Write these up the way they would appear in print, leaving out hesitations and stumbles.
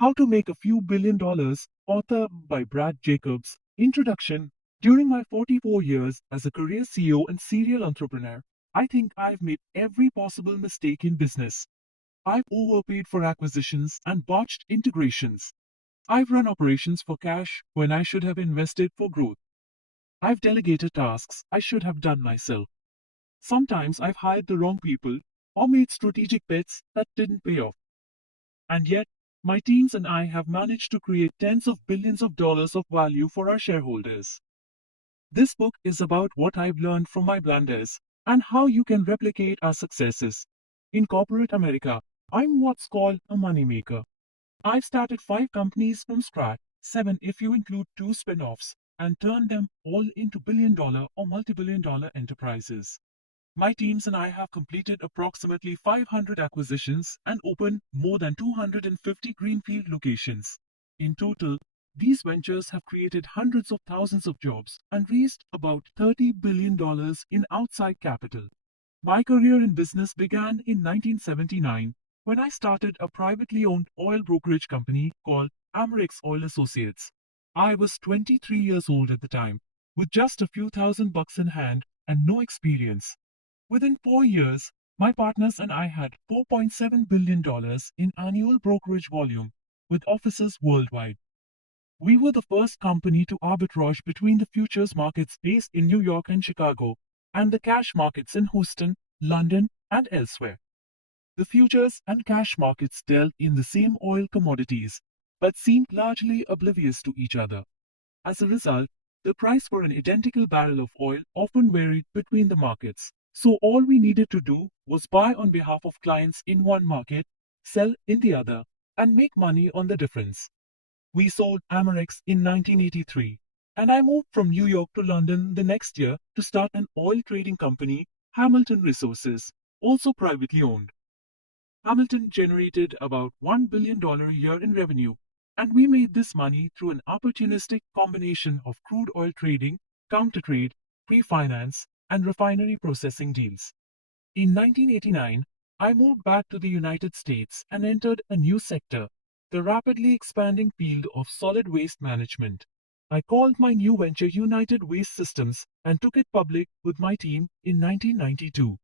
How to Make a Few Billion Dollars, author by Brad Jacobs. Introduction. During my 44 years as a career CEO and serial entrepreneur, I think I've made every possible mistake in business. I've overpaid for acquisitions and botched integrations. I've run operations for cash when I should have invested for growth. I've delegated tasks I should have done myself. Sometimes I've hired the wrong people or made strategic bets that didn't pay off. And yet, my teams and I have managed to create tens of billions of dollars of value for our shareholders. This book is about what I've learned from my blunders and how you can replicate our successes. In corporate America, I'm what's called a moneymaker. I've started 5 companies from scratch, 7 if you include 2 spin-offs, and turned them all into billion-dollar or multi-billion-dollar enterprises. My teams and I have completed approximately 500 acquisitions and opened more than 250 greenfield locations. In total, these ventures have created hundreds of thousands of jobs and raised about $30 billion in outside capital. My career in business began in 1979 when I started a privately owned oil brokerage company called Amerex Oil Associates. I was 23 years old at the time, with just a few $1,000 in hand and no experience. Within 4 years, my partners and I had $4.7 billion in annual brokerage volume, with offices worldwide. We were the first company to arbitrage between the futures markets based in New York and Chicago and the cash markets in Houston, London, and elsewhere. The futures and cash markets dealt in the same oil commodities, but seemed largely oblivious to each other. As a result, the price for an identical barrel of oil often varied between the markets. So all we needed to do was buy on behalf of clients in one market, sell in the other, and make money on the difference. We sold Amerex in 1983, and I moved from New York to London the next year to start an oil trading company, Hamilton Resources, also privately owned. Hamilton generated about $1 billion a year in revenue, and we made this money through an opportunistic combination of crude oil trading, counter trade, pre-finance, and refinery processing deals. In 1989, I moved back to the United States and entered a new sector, the rapidly expanding field of solid waste management. I called my new venture United Waste Systems and took it public with my team in 1992.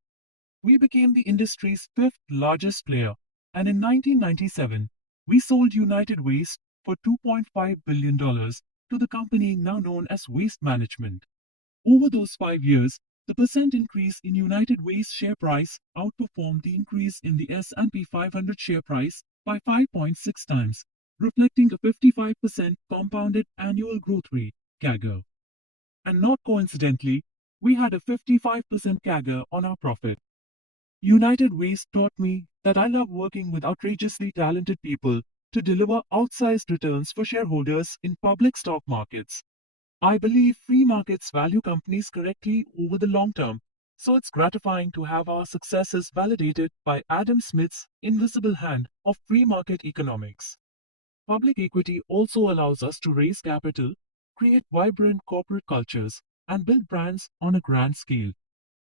We became the industry's fifth largest player, and in 1997, we sold United Waste for $2.5 billion to the company now known as Waste Management. Over those 5 years, the percent increase in United Waste share price outperformed the increase in the S&P 500 share price by 5.6 times, reflecting a 55% compounded annual growth rate (CAGR). And not coincidentally, we had a 55% CAGR on our profit. United Waste taught me that I love working with outrageously talented people to deliver outsized returns for shareholders in public stock markets. I believe free markets value companies correctly over the long term, so it's gratifying to have our successes validated by Adam Smith's invisible hand of free market economics. Public equity also allows us to raise capital, create vibrant corporate cultures, and build brands on a grand scale.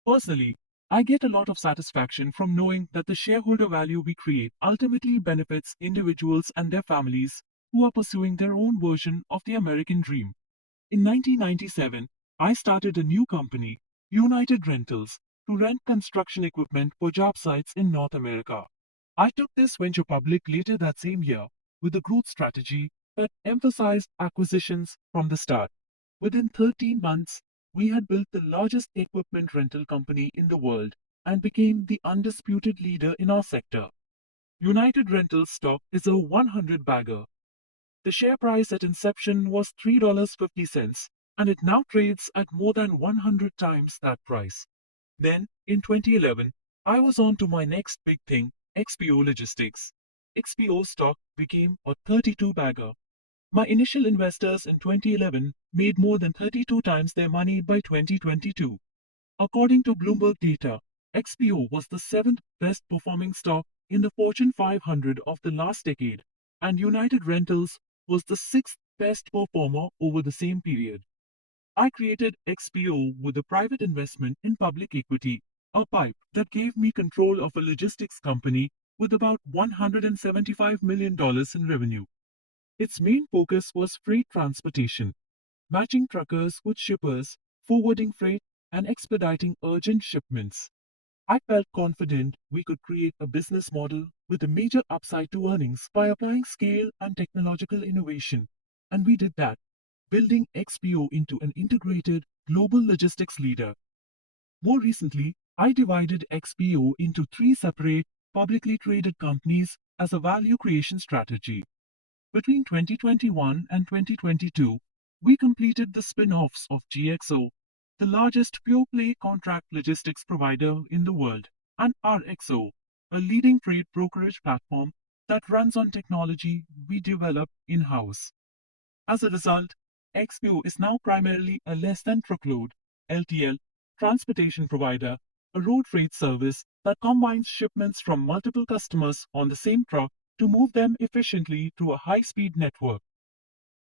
Personally, I get a lot of satisfaction from knowing that the shareholder value we create ultimately benefits individuals and their families who are pursuing their own version of the American dream. In 1997, I started a new company, United Rentals, to rent construction equipment for job sites in North America. I took this venture public later that same year with a growth strategy that emphasized acquisitions from the start. Within 13 months, we had built the largest equipment rental company in the world and became the undisputed leader in our sector. United Rentals stock is a 100 bagger. The share price at inception was $3.50, and it now trades at more than 100 times that price. Then, in 2011, I was on to my next big thing, XPO Logistics. XPO stock became a 32 bagger. My initial investors in 2011 made more than 32 times their money by 2022. According to Bloomberg data, XPO was the seventh best performing stock in the Fortune 500 of the last decade, and United Rentals was the sixth best performer over the same period. I created XPO with a private investment in public equity, a PIPE that gave me control of a logistics company with about $175 million in revenue. Its main focus was freight transportation, matching truckers with shippers, forwarding freight, and expediting urgent shipments. I felt confident we could create a business model with a major upside to earnings by applying scale and technological innovation. And we did that, building XPO into an integrated global logistics leader. More recently, I divided XPO into three separate, publicly traded companies as a value creation strategy. Between 2021 and 2022, we completed the spin-offs of GXO, the largest pure-play contract logistics provider in the world, and RXO, a leading freight brokerage platform that runs on technology we develop in-house. As a result, XPO is now primarily a less than truckload LTL transportation provider, a road freight service that combines shipments from multiple customers on the same truck to move them efficiently through a high-speed network.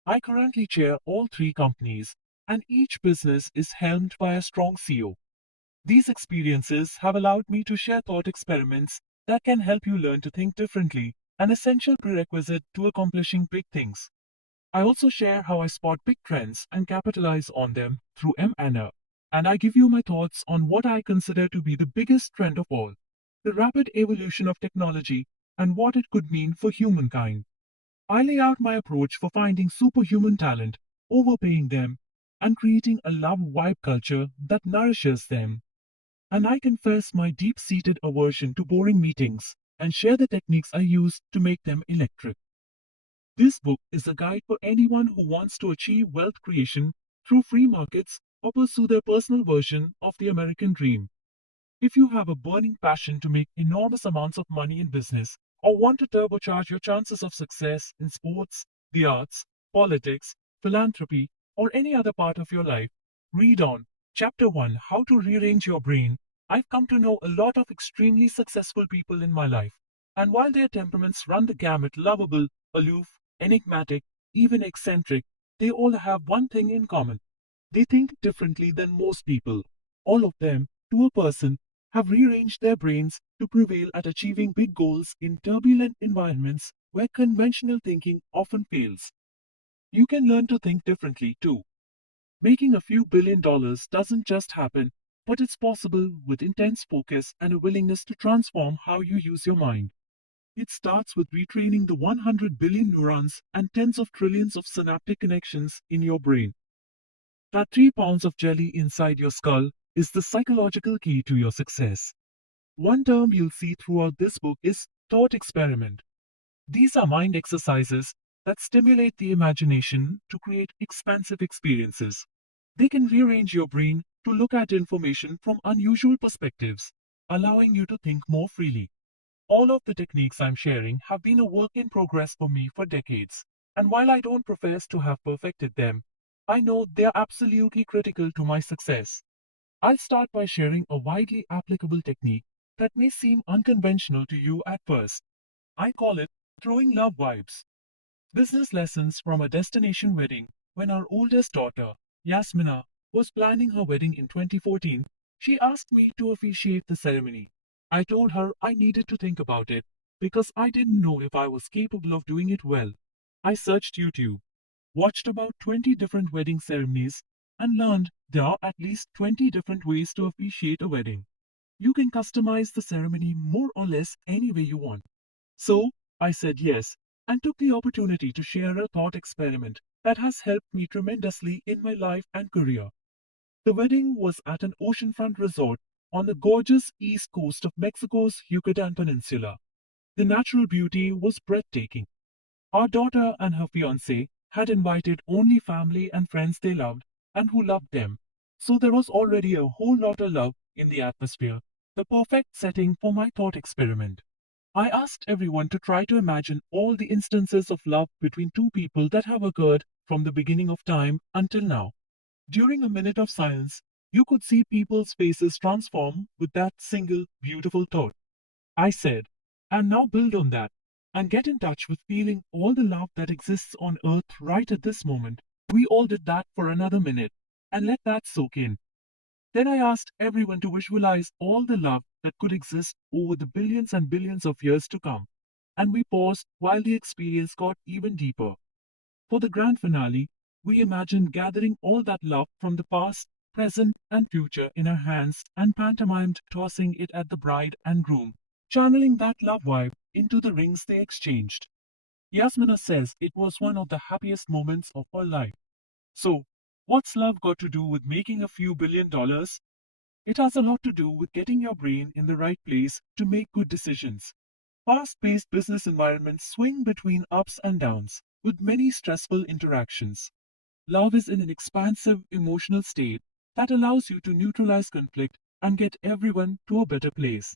I currently chair all three companies, and each business is helmed by a strong CEO. These experiences have allowed me to share thought experiments that can help you learn to think differently, an essential prerequisite to accomplishing big things. I also share how I spot big trends and capitalize on them through M&A, and I give you my thoughts on what I consider to be the biggest trend of all, the rapid evolution of technology and what it could mean for humankind. I lay out my approach for finding superhuman talent, overpaying them, and creating a love vibe culture that nourishes them. And I confess my deep seated aversion to boring meetings and share the techniques I use to make them electric. This book is a guide for anyone who wants to achieve wealth creation through free markets or pursue their personal version of the American dream. If you have a burning passion to make enormous amounts of money in business or want to turbocharge your chances of success in sports, the arts, politics, philanthropy, or any other part of your life, read on. Chapter 1, How to Rearrange Your Brain. I've come to know a lot of extremely successful people in my life, and while their temperaments run the gamut lovable, aloof, enigmatic, even eccentric, they all have one thing in common. They think differently than most people. All of them, to a person, have rearranged their brains to prevail at achieving big goals in turbulent environments where conventional thinking often fails. You can learn to think differently too. Making a few $1 billion doesn't just happen, but it's possible with intense focus and a willingness to transform how you use your mind. It starts with retraining the 100 billion neurons and tens of trillions of synaptic connections in your brain. That 3 pounds of jelly inside your skull is the psychological key to your success. One term you'll see throughout this book is thought experiment. These are mind exercises that stimulate the imagination to create expansive experiences. They can rearrange your brain to look at information from unusual perspectives, allowing you to think more freely. All of the techniques I'm sharing have been a work in progress for me for decades, and while I don't profess to have perfected them, I know they are absolutely critical to my success. I'll start by sharing a widely applicable technique that may seem unconventional to you at first. I call it throwing love vibes. Business lessons from a destination wedding. When our oldest daughter, Yasmina, was planning her wedding in 2014, she asked me to officiate the ceremony. I told her I needed to think about it because I didn't know if I was capable of doing it well. I searched YouTube, watched about 20 different wedding ceremonies, and learned there are at least 20 different ways to officiate a wedding. You can customize the ceremony more or less any way you want. So, I said yes, and took the opportunity to share a thought experiment that has helped me tremendously in my life and career. The wedding was at an oceanfront resort on the gorgeous east coast of Mexico's Yucatan Peninsula. The natural beauty was breathtaking. Our daughter and her fiancé had invited only family and friends they loved and who loved them. So there was already a whole lot of love in the atmosphere, the perfect setting for my thought experiment. I asked everyone to try to imagine all the instances of love between two people that have occurred from the beginning of time until now. During a minute of silence, you could see people's faces transform with that single beautiful thought. I said, and now build on that and get in touch with feeling all the love that exists on earth right at this moment. We all did that for another minute and let that soak in. Then I asked everyone to visualize all the love that could exist over the billions and billions of years to come. And we paused while the experience got even deeper. For the grand finale, we imagine gathering all that love from the past, present, and future in our hands and pantomimed tossing it at the bride and groom, channeling that love vibe into the rings they exchanged. Yasmina says it was one of the happiest moments of her life. So, what's love got to do with making a few $1 billion? It has a lot to do with getting your brain in the right place to make good decisions. Fast paced business environments swing between ups and downs, with many stressful interactions. Love is in an expansive emotional state that allows you to neutralize conflict and get everyone to a better place.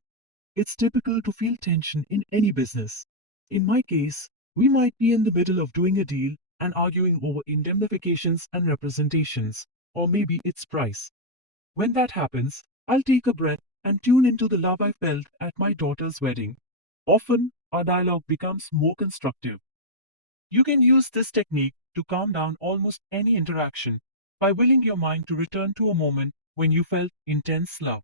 It's typical to feel tension in any business. In my case, we might be in the middle of doing a deal and arguing over indemnifications and representations, or maybe its price. When that happens, I'll take a breath and tune into the love I felt at my daughter's wedding. Often, our dialogue becomes more constructive. You can use this technique to calm down almost any interaction by willing your mind to return to a moment when you felt intense love.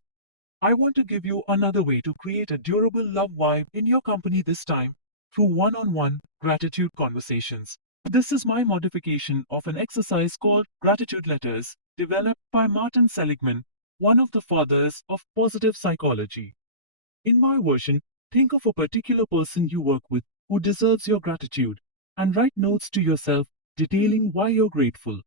I want to give you another way to create a durable love vibe in your company, this time through one on one gratitude conversations. This is my modification of an exercise called Gratitude Letters, developed by Martin Seligman, one of the fathers of positive psychology. In my version, think of a particular person you work with who deserves your gratitude and write notes to yourself detailing why you're grateful.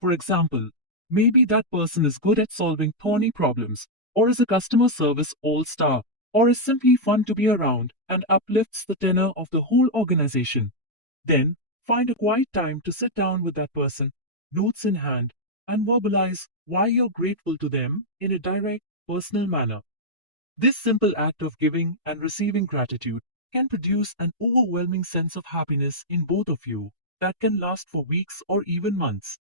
For example, maybe that person is good at solving thorny problems, or is a customer service all star, or is simply fun to be around and uplifts the tenor of the whole organization. Then, find a quiet time to sit down with that person, notes in hand, and verbalize why you're grateful to them in a direct, personal manner. This simple act of giving and receiving gratitude can produce an overwhelming sense of happiness in both of you that can last for weeks or even months.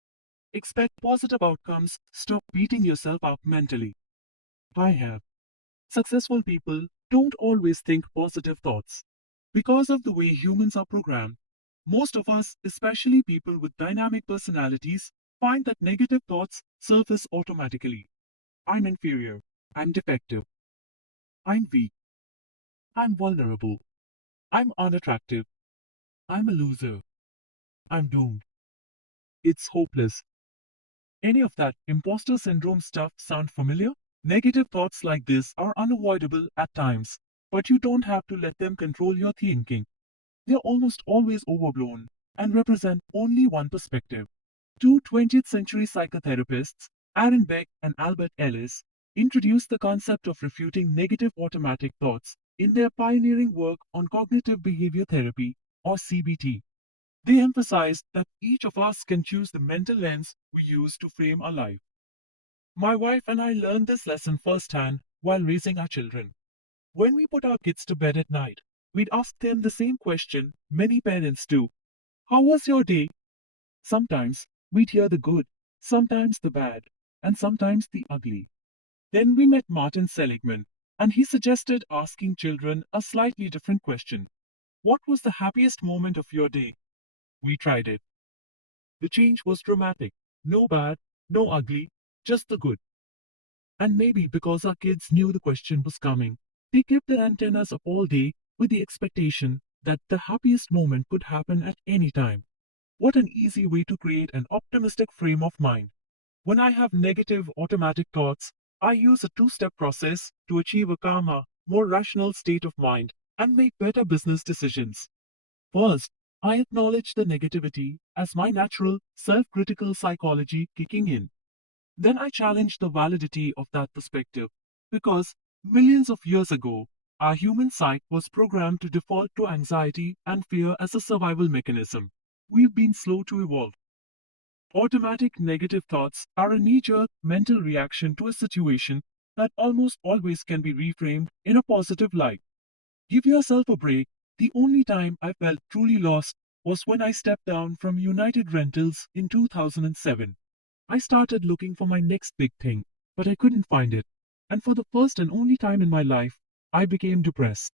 Expect positive outcomes, stop beating yourself up mentally. I have. Successful people don't always think positive thoughts. Because of the way humans are programmed, most of us, especially people with dynamic personalities, find that negative thoughts surface automatically. I'm inferior. I'm defective. I'm weak. I'm vulnerable. I'm unattractive. I'm a loser. I'm doomed. It's hopeless. Any of that imposter syndrome stuff sound familiar? Negative thoughts like this are unavoidable at times, but you don't have to let them control your thinking. They're almost always overblown and represent only one perspective. Two 20th century psychotherapists, Aaron Beck and Albert Ellis, introduced the concept of refuting negative automatic thoughts in their pioneering work on cognitive behavior therapy, or CBT. They emphasized that each of us can choose the mental lens we use to frame our life. My wife and I learned this lesson firsthand while raising our children. When we put our kids to bed at night, we'd ask them the same question many parents do: how was your day? Sometimes we'd hear the good, sometimes the bad, and sometimes the ugly. Then we met Martin Seligman, and he suggested asking children a slightly different question: what was the happiest moment of your day? We tried it. The change was dramatic. No bad, no ugly, just the good. And maybe because our kids knew the question was coming, they kept their antennas up all day with the expectation that the happiest moment could happen at any time. What an easy way to create an optimistic frame of mind. When I have negative automatic thoughts, I use a two-step process to achieve a calmer, more rational state of mind and make better business decisions. First, I acknowledge the negativity as my natural, self-critical psychology kicking in. Then I challenge the validity of that perspective, because millions of years ago, our human psyche was programmed to default to anxiety and fear as a survival mechanism. We've been slow to evolve. Automatic negative thoughts are a knee jerk mental reaction to a situation that almost always can be reframed in a positive light. Give yourself a break. The only time I felt truly lost was when I stepped down from United Rentals in 2007. I started looking for my next big thing, but I couldn't find it. And for the first and only time in my life, I became depressed.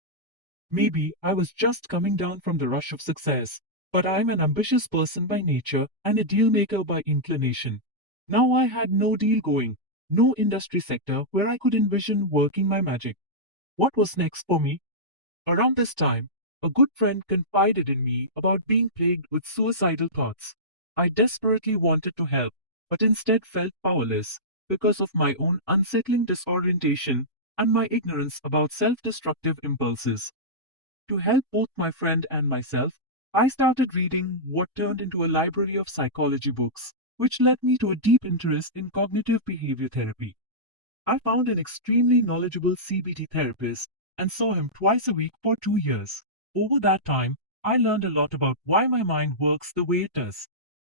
Maybe I was just coming down from the rush of success, but I'm an ambitious person by nature and a deal maker by inclination. Now I had no deal going, no industry sector where I could envision working my magic. What was next for me? Around this time, A good friend confided in me about being plagued with suicidal thoughts. I desperately wanted to help, but instead felt powerless because of my own unsettling disorientation and my ignorance about self destructive impulses. To help both my friend and myself, I started reading what turned into a library of psychology books, which led me to a deep interest in cognitive behavior therapy. I found an extremely knowledgeable CBT therapist and saw him twice a week for 2 years. Over that time, I learned a lot about why my mind works the way it does.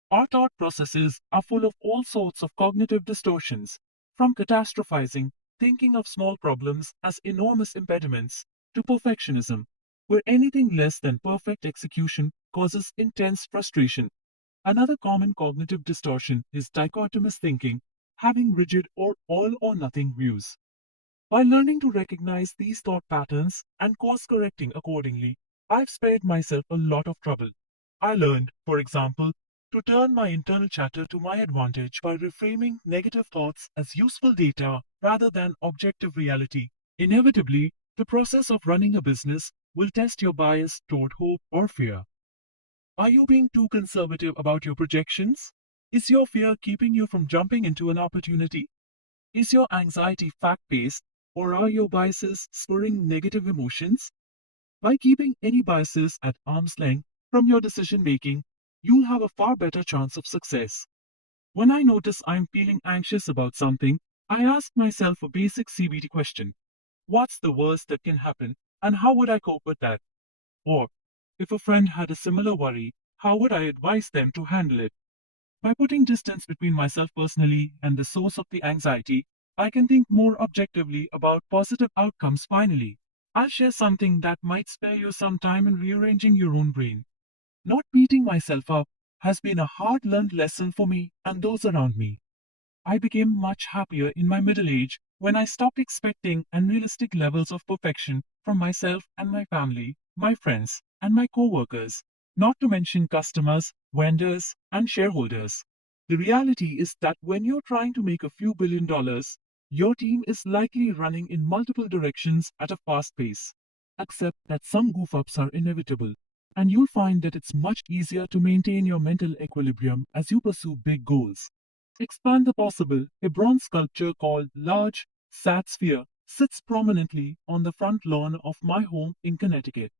Our thought processes are full of all sorts of cognitive distortions, from catastrophizing, thinking of small problems as enormous impediments, to perfectionism, where anything less than perfect execution causes intense frustration. Another common cognitive distortion is dichotomous thinking, having rigid or all or nothing views. By learning to recognize these thought patterns and course correcting accordingly, I've spared myself a lot of trouble. I learned, for example, to turn my internal chatter to my advantage by reframing negative thoughts as useful data rather than objective reality. Inevitably, the process of running a business will test your bias toward hope or fear. Are you being too conservative about your projections? Is your fear keeping you from jumping into an opportunity? Is your anxiety fact based, or are your biases spurring negative emotions? By keeping any biases at arm's length from your decision making, you'll have a far better chance of success. When I notice I'm feeling anxious about something, I ask myself a basic CBT question: what's the worst that can happen, and how would I cope with that? Or, if a friend had a similar worry, how would I advise them to handle it? By putting distance between myself personally and the source of the anxiety, I can think more objectively about positive outcomes finally. I'll share something that might spare you some time in rearranging your own brain. Not beating myself up has been a hard learned lesson for me and those around me. I became much happier in my middle age when I stopped expecting unrealistic levels of perfection from myself and my family, my friends, and my coworkers, not to mention customers, vendors, and shareholders. The reality is that when you're trying to make a few $1 billion, your team is likely running in multiple directions at a fast pace. Accept that some goof ups are inevitable, and you'll find that it's much easier to maintain your mental equilibrium as you pursue big goals. Expand the possible, a bronze sculpture called Large Sad Sphere sits prominently on the front lawn of my home in Connecticut.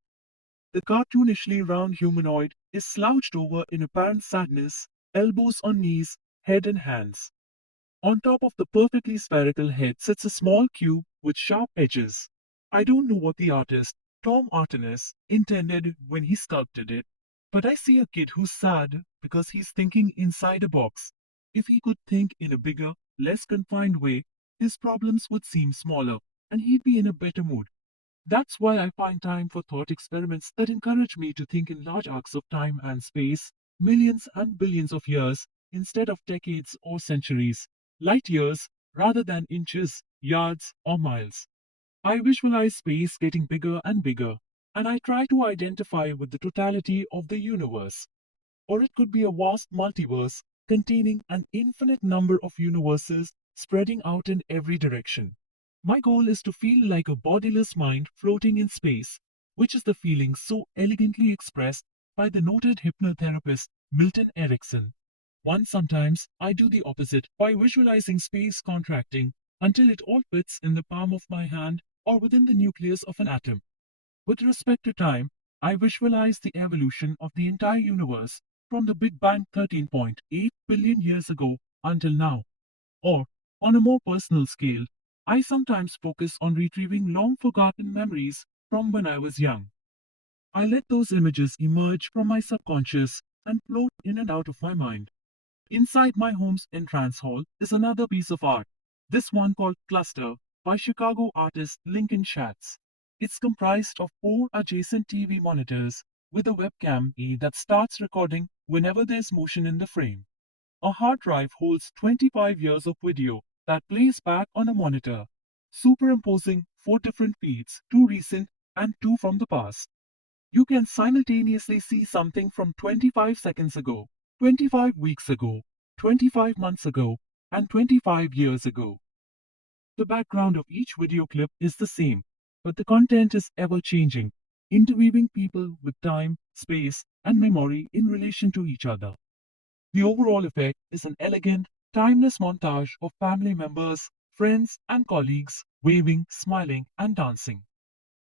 The cartoonishly round humanoid is slouched over in apparent sadness, elbows on knees, head in hands. On top of the perfectly spherical head sits a small cube with sharp edges. I don't know what the artist, Tom Artenis, intended when he sculpted it, but I see a kid who's sad because he's thinking inside a box. If he could think in a bigger, less confined way, his problems would seem smaller, and he'd be in a better mood. That's why I find time for thought experiments that encourage me to think in large arcs of time and space, millions and billions of years, instead of decades or centuries, light years, rather than inches, yards, or miles. I visualize space getting bigger and bigger, and I try to identify with the totality of the universe. Or it could be a vast multiverse containing an infinite number of universes spreading out in every direction. My goal is to feel like a bodiless mind floating in space, which is the feeling so elegantly expressed by the noted hypnotherapist Milton Erickson. Sometimes I do the opposite by visualizing space contracting until it all fits in the palm of my hand or within the nucleus of an atom. With respect to time, I visualize the evolution of the entire universe from the Big Bang 13.8 billion years ago until now. Or, on a more personal scale, I sometimes focus on retrieving long forgotten memories from when I was young. I let those images emerge from my subconscious and float in and out of my mind. Inside my home's entrance hall is another piece of art, this one called Cluster by Chicago artist Lincoln Schatz. It's comprised of four adjacent TV monitors with a webcam that starts recording whenever there's motion in the frame. A hard drive holds 25 years of video that plays back on a monitor, superimposing four different feeds, two recent and two from the past. You can simultaneously see something from 25 seconds ago, 25 weeks ago, 25 months ago, and 25 years ago. The background of each video clip is the same, but the content is ever changing. interweaving people with time, space, and memory in relation to each other. The overall effect is an elegant, timeless montage of family members, friends, and colleagues waving, smiling, and dancing.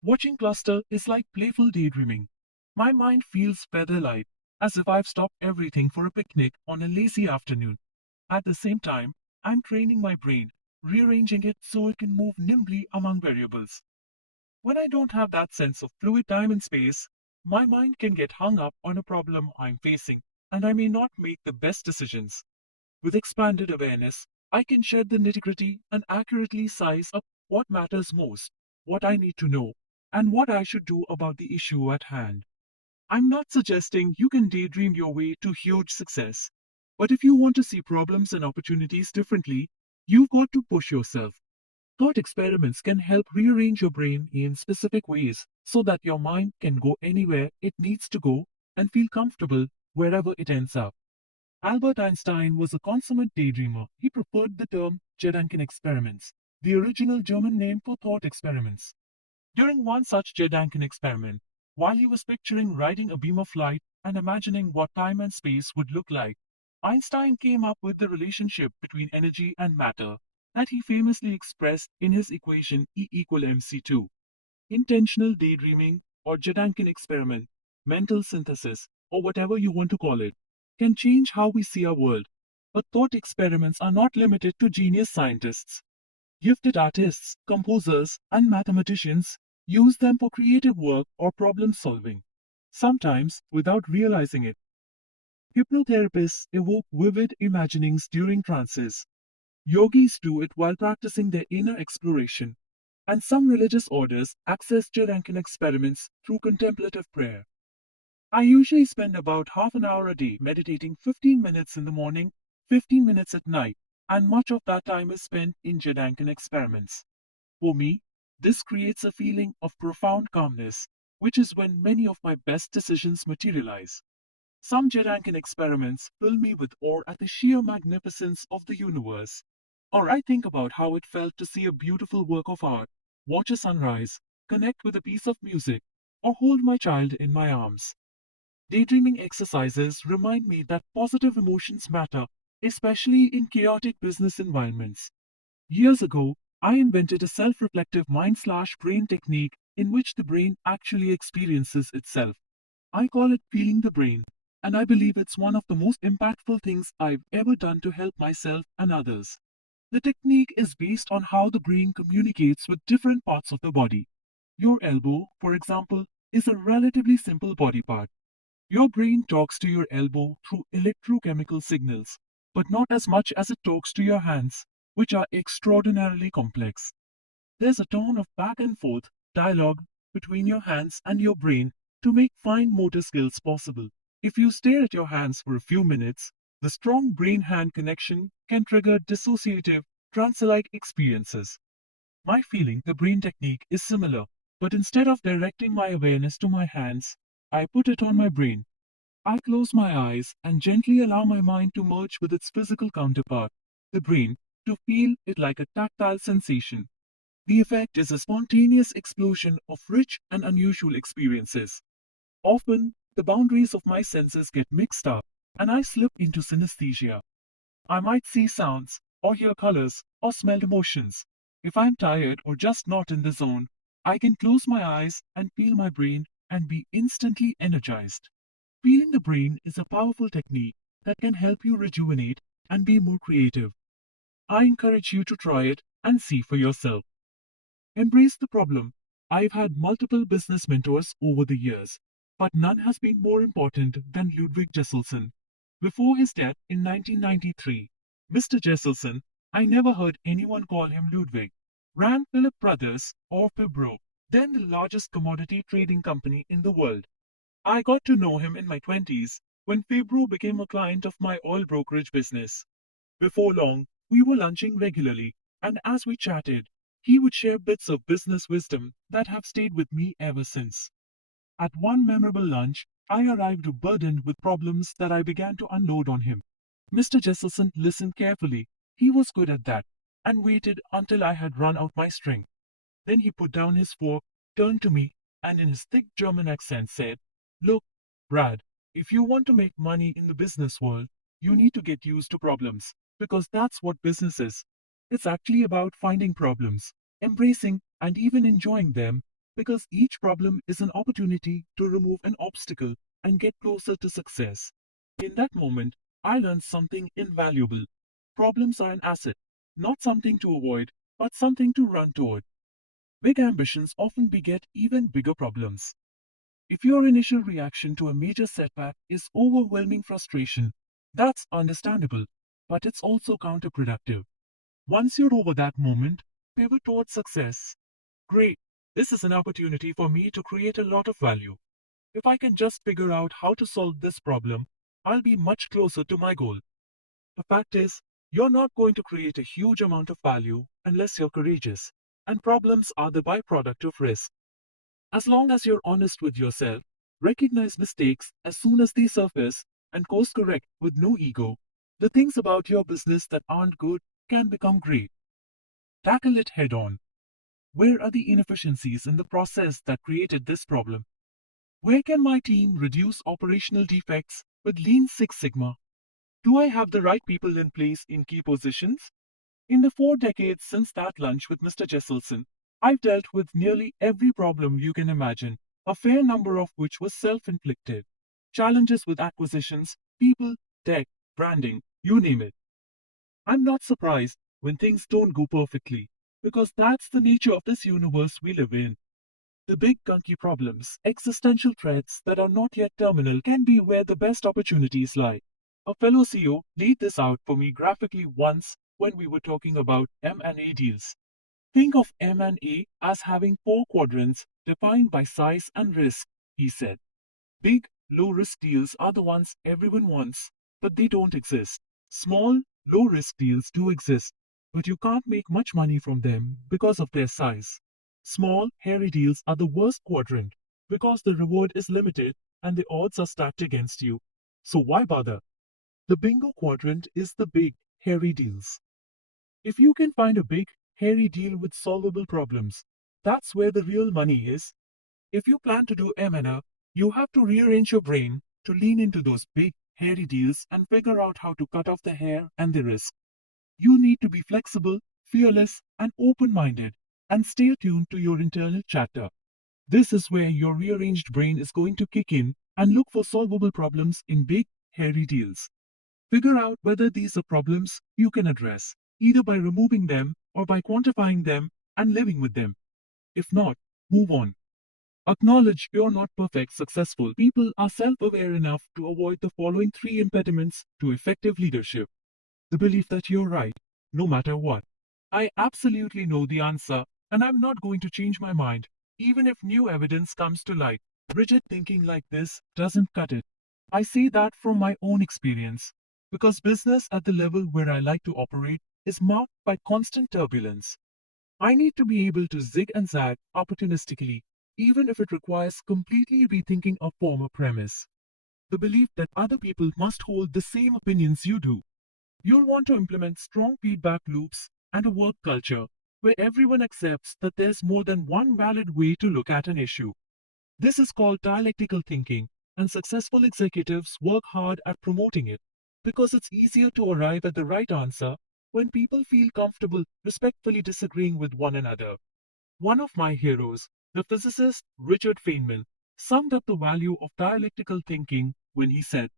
Watching Cluster is like playful daydreaming. My mind feels feather light, as if I've stopped everything for a picnic on a lazy afternoon. At the same time, I'm training my brain, rearranging it so it can move nimbly among variables. When I don't have that sense of fluid time and space, my mind can get hung up on a problem I'm facing, and I may not make the best decisions. With expanded awareness, I can shed the nitty gritty and accurately size up what matters most, what I need to know, and what I should do about the issue at hand. I'm not suggesting you can daydream your way to huge success, but if you want to see problems and opportunities differently, you've got to push yourself. Thought experiments can help rearrange your brain in specific ways so that your mind can go anywhere it needs to go and feel comfortable wherever it ends up. Albert Einstein was a consummate daydreamer. He preferred the term Gedanken experiments, the original German name for thought experiments. During one such Gedanken experiment, while he was picturing riding a beam of light and imagining what time and space would look like, Einstein came up with the relationship between energy and matter that he famously expressed in his equation E equal mc2. Intentional daydreaming or Gedanken experiment, mental synthesis, or whatever you want to call it, can change how we see our world. But thought experiments are not limited to genius scientists. Gifted artists, composers, and mathematicians use them for creative work or problem solving, sometimes without realizing it. Hypnotherapists evoke vivid imaginings during trances. Yogis do it while practicing their inner exploration, and some religious orders access Gedanken experiments through contemplative prayer. I usually spend about half an hour a day meditating 15 minutes in the morning, 15 minutes at night, and much of that time is spent in Gedanken experiments. For me, this creates a feeling of profound calmness, which is when many of my best decisions materialize. Some Gedanken experiments fill me with awe at the sheer magnificence of the universe. Or I think about how it felt to see a beautiful work of art, watch a sunrise, connect with a piece of music, or hold my child in my arms. Daydreaming exercises remind me that positive emotions matter, especially in chaotic business environments. Years ago, I invented a self reflective mind/brain technique in which the brain actually experiences itself. I call it feeling the brain, and I believe it's one of the most impactful things I've ever done to help myself and others. The technique is based on how the brain communicates with different parts of the body. Your elbow, for example, is a relatively simple body part. Your brain talks to your elbow through electrochemical signals, but not as much as it talks to your hands, which are extraordinarily complex. There's a tone of back and forth dialogue between your hands and your brain to make fine motor skills possible. If you stare at your hands for a few minutes, the strong brain hand connection can trigger dissociative, trance like experiences. My feeling the brain technique is similar, but instead of directing my awareness to my hands, I put it on my brain. I close my eyes and gently allow my mind to merge with its physical counterpart, the brain, to feel it like a tactile sensation. The effect is a spontaneous explosion of rich and unusual experiences. Often, the boundaries of my senses get mixed up, and I slip into synesthesia. I might see sounds, or hear colors, or smell emotions. If I'm tired or just not in the zone, I can close my eyes and feel my brain and be instantly energized. Feeling the brain is a powerful technique that can help you rejuvenate and be more creative. I encourage you to try it and see for yourself. Embrace the problem. I've had multiple business mentors over the years, but none has been more important than Ludwig Jesselson. Before his death in 1993, Mr. Jesselson, I never heard anyone call him Ludwig, ran Philip Brothers or Fibro, then the largest commodity trading company in the world. I got to know him in my 20s when Fibro became a client of my oil brokerage business. Before long, we were lunching regularly, and as we chatted, he would share bits of business wisdom that have stayed with me ever since. At one memorable lunch, I arrived burdened with problems that I began to unload on him. Mr. Jesselson listened carefully, he was good at that, and waited until I had run out my string. Then he put down his fork, turned to me, and in his thick German accent said, "Look, Brad, if you want to make money in the business world, you need to get used to problems, because that's what business is. It's actually about finding problems, embracing and even enjoying them, because each problem is an opportunity to remove an obstacle and get closer to success." In that moment, I learned something invaluable. Problems are an asset, not something to avoid, but something to run toward. Big ambitions often beget even bigger problems. If your initial reaction to a major setback is overwhelming frustration, that's understandable, but it's also counterproductive. Once you're over that moment, pivot towards success. Great, this is an opportunity for me to create a lot of value. If I can just figure out how to solve this problem, I'll be much closer to my goal. The fact is, you're not going to create a huge amount of value unless you're courageous, and problems are the byproduct of risk. As long as you're honest with yourself, recognize mistakes as soon as they surface, and course correct with no ego, the things about your business that aren't good can become great. Tackle it head on. Where are the inefficiencies in the process that created this problem? Where can my team reduce operational defects with Lean Six Sigma? Do I have the right people in place in key positions? In the 4 decades since that lunch with Mr. Jesselson, I've dealt with nearly every problem you can imagine, a fair number of which was self-inflicted. Challenges with acquisitions, people, tech, branding, you name it. I'm not surprised when things don't go perfectly, because that's the nature of this universe we live in. The big gunky problems, existential threats that are not yet terminal can be where the best opportunities lie. A fellow CEO laid this out for me graphically once when we were talking about M&A deals. Think of M&A as having four quadrants defined by size and risk, he said. Big, low-risk deals are the ones everyone wants, but they don't exist. Small, low-risk deals do exist, but you can't make much money from them because of their size. Small, hairy deals are the worst quadrant because the reward is limited and the odds are stacked against you. So why bother? The bingo quadrant is the big, hairy deals. If you can find a big, hairy deal with solvable problems, that's where the real money is. If you plan to do M&A, you have to rearrange your brain to lean into those big, hairy deals and figure out how to cut off the hair and the risk. You need to be flexible, fearless, and open-minded, and stay attuned to your internal chatter. This is where your rearranged brain is going to kick in and look for solvable problems in big, hairy deals. Figure out whether these are problems you can address, either by removing them or by quantifying them and living with them. If not, move on. Acknowledge you're not perfect. Successful people are self-aware enough to avoid the following three impediments to effective leadership. The belief that you're right, no matter what. I absolutely know the answer, and I'm not going to change my mind, even if new evidence comes to light. Rigid thinking like this doesn't cut it. I say that from my own experience, because business at the level where I like to operate is marked by constant turbulence. I need to be able to zig and zag opportunistically, even if it requires completely rethinking a former premise. The belief that other people must hold the same opinions you do. You'll want to implement strong feedback loops and a work culture where everyone accepts that there's more than one valid way to look at an issue. This is called dialectical thinking, and successful executives work hard at promoting it because it's easier to arrive at the right answer when people feel comfortable respectfully disagreeing with one another. One of my heroes, the physicist Richard Feynman, summed up the value of dialectical thinking when he said,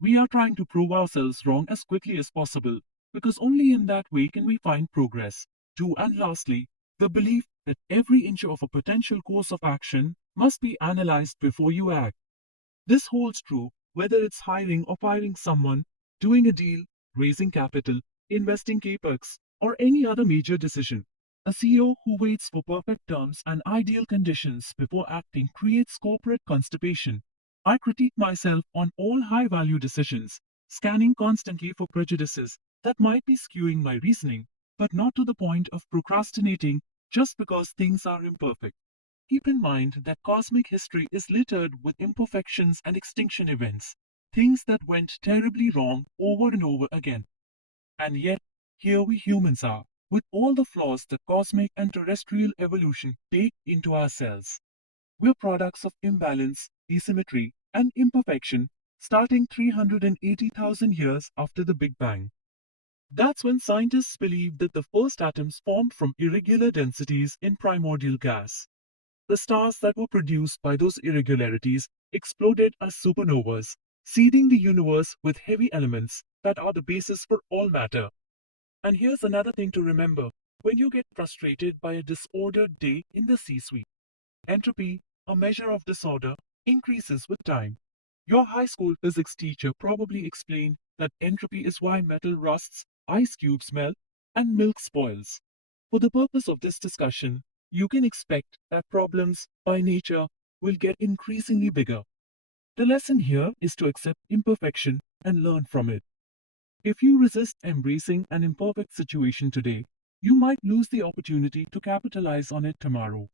"We are trying to prove ourselves wrong as quickly as possible, because only in that way can we find progress." 2. And lastly, the belief that every inch of a potential course of action must be analyzed before you act. This holds true whether it's hiring or firing someone, doing a deal, raising capital, investing capex, or any other major decision. A CEO who waits for perfect terms and ideal conditions before acting creates corporate constipation. I critique myself on all high value decisions, scanning constantly for prejudices that might be skewing my reasoning, but not to the point of procrastinating just because things are imperfect. Keep in mind that cosmic history is littered with imperfections and extinction events, things that went terribly wrong over and over again. And yet, here we humans are, with all the flaws that cosmic and terrestrial evolution take into ourselves. We're products of imbalance, asymmetry, and imperfection, starting 380,000 years after the Big Bang. That's when scientists believed that the first atoms formed from irregular densities in primordial gas. The stars that were produced by those irregularities exploded as supernovas, seeding the universe with heavy elements that are the basis for all matter. And here's another thing to remember when you get frustrated by a disordered day in the C suite. Entropy, a measure of disorder, increases with time. Your high school physics teacher probably explained that entropy is why metal rusts, ice cubes melt, and milk spoils. For the purpose of this discussion, you can expect that problems, by nature, will get increasingly bigger. The lesson here is to accept imperfection and learn from it. If you resist embracing an imperfect situation today, you might lose the opportunity to capitalize on it tomorrow.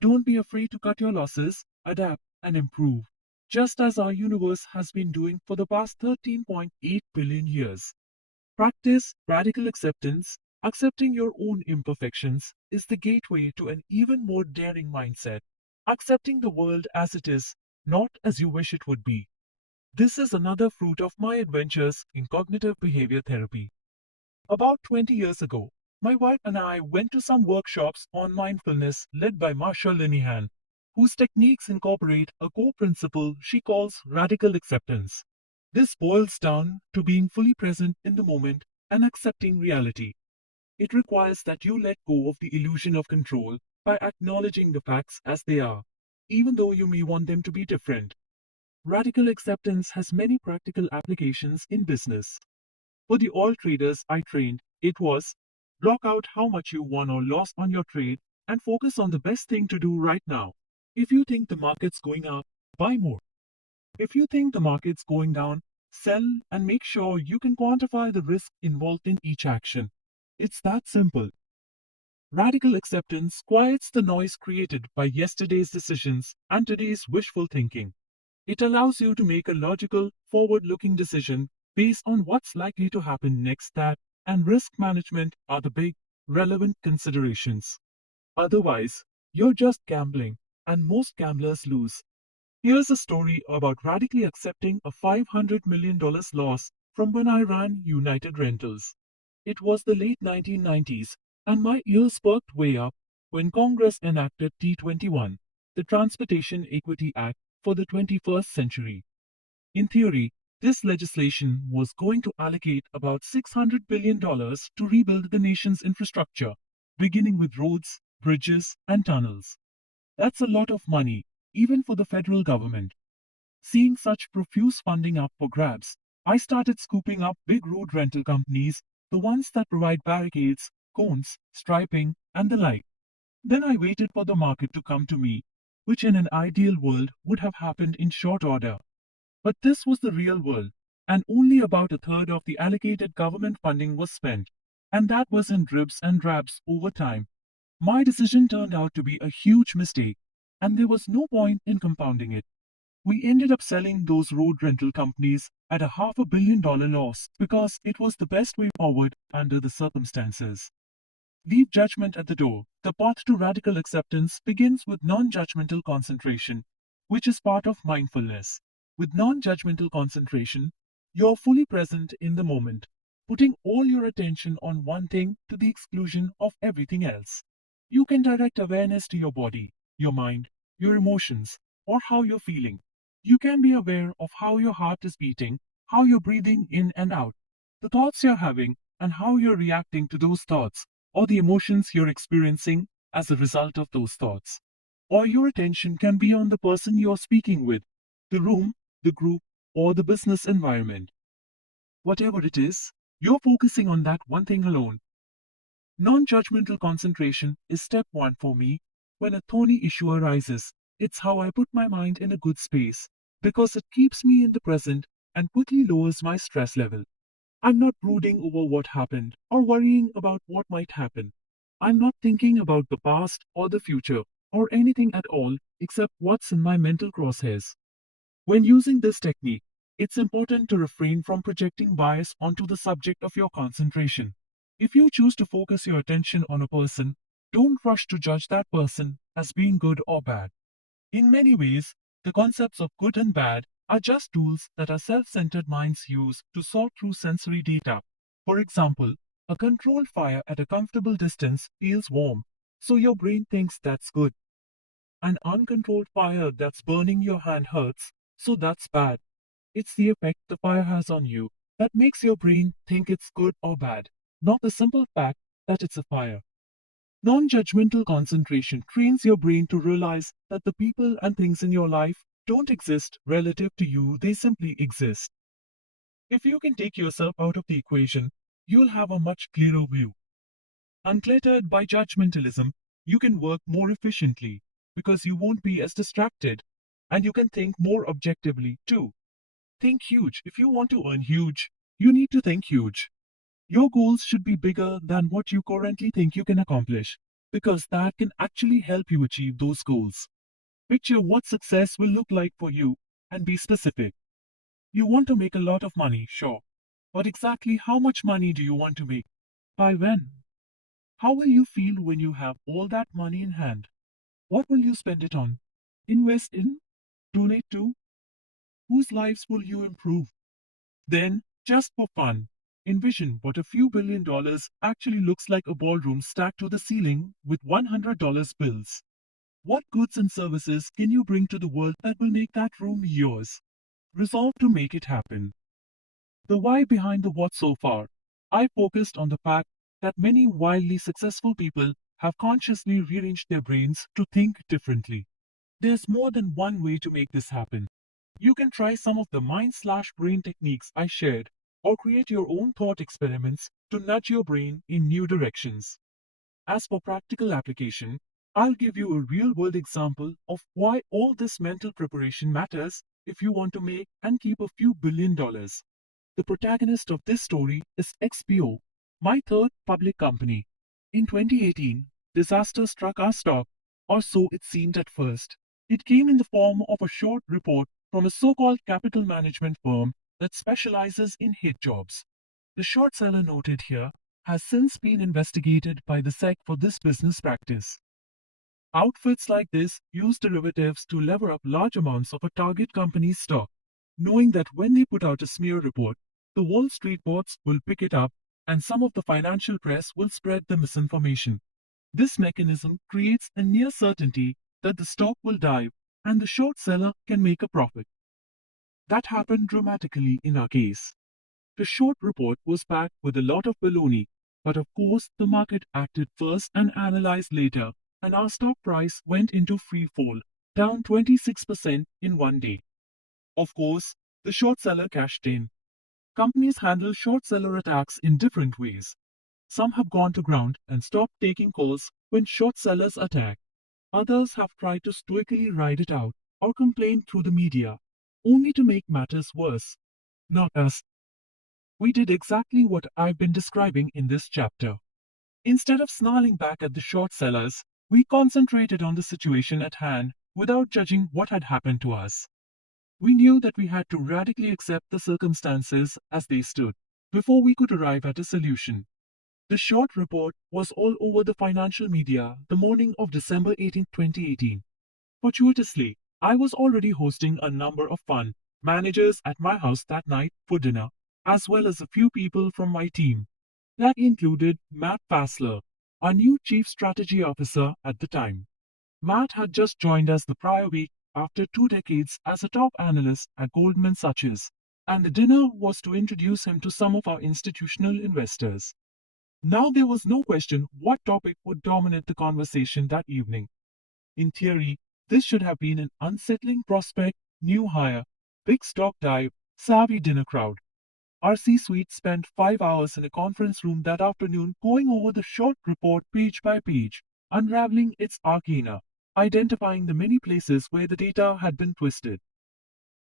Don't be afraid to cut your losses, adapt, and improve, just as our universe has been doing for the past 13.8 billion years. Practice radical acceptance. Accepting your own imperfections is the gateway to an even more daring mindset, accepting the world as it is, not as you wish it would be. This is another fruit of my adventures in cognitive behavior therapy. About 20 years ago, my wife and I went to some workshops on mindfulness led by Marsha Linehan, whose techniques incorporate a core principle she calls radical acceptance. This boils down to being fully present in the moment and accepting reality. It requires that you let go of the illusion of control by acknowledging the facts as they are, even though you may want them to be different. Radical acceptance has many practical applications in business. For the oil traders I trained, it was block out how much you won or lost on your trade and focus on the best thing to do right now. If you think the market's going up, buy more. If you think the market's going down, sell and make sure you can quantify the risk involved in each action. It's that simple. Radical acceptance quiets the noise created by yesterday's decisions and today's wishful thinking. It allows you to make a logical, forward-looking decision based on what's likely to happen next. That and risk management are the big, relevant considerations. Otherwise, you're just gambling, and most gamblers lose. Here's a story about radically accepting a $500 million loss from when I ran United Rentals. It was the late 1990s, and my ears perked way up when Congress enacted T21, the Transportation Equity Act for the 21st century. In theory, this legislation was going to allocate about $600 billion to rebuild the nation's infrastructure, beginning with roads, bridges, and tunnels. That's a lot of money, even for the federal government. Seeing such profuse funding up for grabs, I started scooping up big road rental companies, the ones that provide barricades, cones, striping, and the like. Then I waited for the market to come to me, which in an ideal world would have happened in short order. But this was the real world, and only about a third of the allocated government funding was spent, and that was in dribs and drabs over time. My decision turned out to be a huge mistake, and there was no point in compounding it. We ended up selling those road rental companies at a $500 million loss because it was the best way forward under the circumstances. Leave judgment at the door. The path to radical acceptance begins with non judgmental concentration, which is part of mindfulness. With non judgmental concentration, you're fully present in the moment, putting all your attention on one thing to the exclusion of everything else. You can direct awareness to your body, your mind, your emotions, or how you're feeling. You can be aware of how your heart is beating, how you're breathing in and out, the thoughts you're having, and how you're reacting to those thoughts, or the emotions you're experiencing as a result of those thoughts. Or your attention can be on the person you're speaking with, the room, the group, or the business environment. Whatever it is, you're focusing on that one thing alone. Non judgmental concentration is step one for me. When a thorny issue arises, it's how I put my mind in a good space, because it keeps me in the present and quickly lowers my stress level. I'm not brooding over what happened or worrying about what might happen. I'm not thinking about the past or the future or anything at all except what's in my mental crosshairs. When using this technique, it's important to refrain from projecting bias onto the subject of your concentration. If you choose to focus your attention on a person, don't rush to judge that person as being good or bad. In many ways, the concepts of good and bad are just tools that our self-centered minds use to sort through sensory data. For example, a controlled fire at a comfortable distance feels warm, so your brain thinks that's good. An uncontrolled fire that's burning your hand hurts, so that's bad. It's the effect the fire has on you that makes your brain think it's good or bad, not the simple fact that it's a fire. Non judgmental concentration trains your brain to realize that the people and things in your life don't exist relative to you, they simply exist. If you can take yourself out of the equation, you'll have a much clearer view. Uncluttered by judgmentalism, you can work more efficiently because you won't be as distracted, and you can think more objectively too. Think huge. If you want to earn huge, you need to think huge. Your goals should be bigger than what you currently think you can accomplish, because that can actually help you achieve those goals. Picture what success will look like for you and be specific. You want to make a lot of money, sure. But exactly how much money do you want to make? By when? How will you feel when you have all that money in hand? What will you spend it on? Invest in? Donate to? Whose lives will you improve? Then, just for fun, envision what a few $1 billion actually looks like: a ballroom stacked to the ceiling with $100 bills. What goods and services can you bring to the world that will make that room yours? Resolve to make it happen. The why behind the what so far. I focused on the fact that many wildly successful people have consciously rearranged their brains to think differently. There's more than one way to make this happen. You can try some of the mind/brain techniques I shared, or create your own thought experiments to nudge your brain in new directions. As for practical application, I'll give you a real world example of why all this mental preparation matters if you want to make and keep a few $1 billion. The protagonist of this story is XPO, my third public company. In 2018, disaster struck our stock, or so it seemed at first. It came in the form of a short report from a so-called capital management firm that specializes in hit jobs. The short seller noted here has since been investigated by the SEC for this business practice. Outfits like this use derivatives to lever up large amounts of a target company's stock, knowing that when they put out a smear report, the Wall Street bots will pick it up and some of the financial press will spread the misinformation. This mechanism creates a near certainty that the stock will dive and the short seller can make a profit. That happened dramatically in our case. The short report was packed with a lot of baloney, but of course the market acted first and analyzed later, and our stock price went into free fall, down 26% in one day. Of course, the short seller cashed in. Companies handle short seller attacks in different ways. Some have gone to ground and stopped taking calls when short sellers attack. Others have tried to stoically ride it out or complain through the media, only to make matters worse. Not us. We did exactly what I've been describing in this chapter. Instead of snarling back at the short sellers, we concentrated on the situation at hand without judging what had happened to us. We knew that we had to radically accept the circumstances as they stood before we could arrive at a solution. The short report was all over the financial media the morning of December 18, 2018. Fortuitously, I was already hosting a number of fun managers at my house that night for dinner, as well as a few people from my team. That included Matt Fassler, our new Chief Strategy Officer at the time. Matt had just joined us the prior week after 2 decades as a top analyst at Goldman Sachs, and the dinner was to introduce him to some of our institutional investors. Now there was no question what topic would dominate the conversation that evening. In theory, this should have been an unsettling prospect, new hire, big stock dive, savvy dinner crowd. Our C-suite spent 5 hours in a conference room that afternoon going over the short report page by page, unraveling its arcana, identifying the many places where the data had been twisted.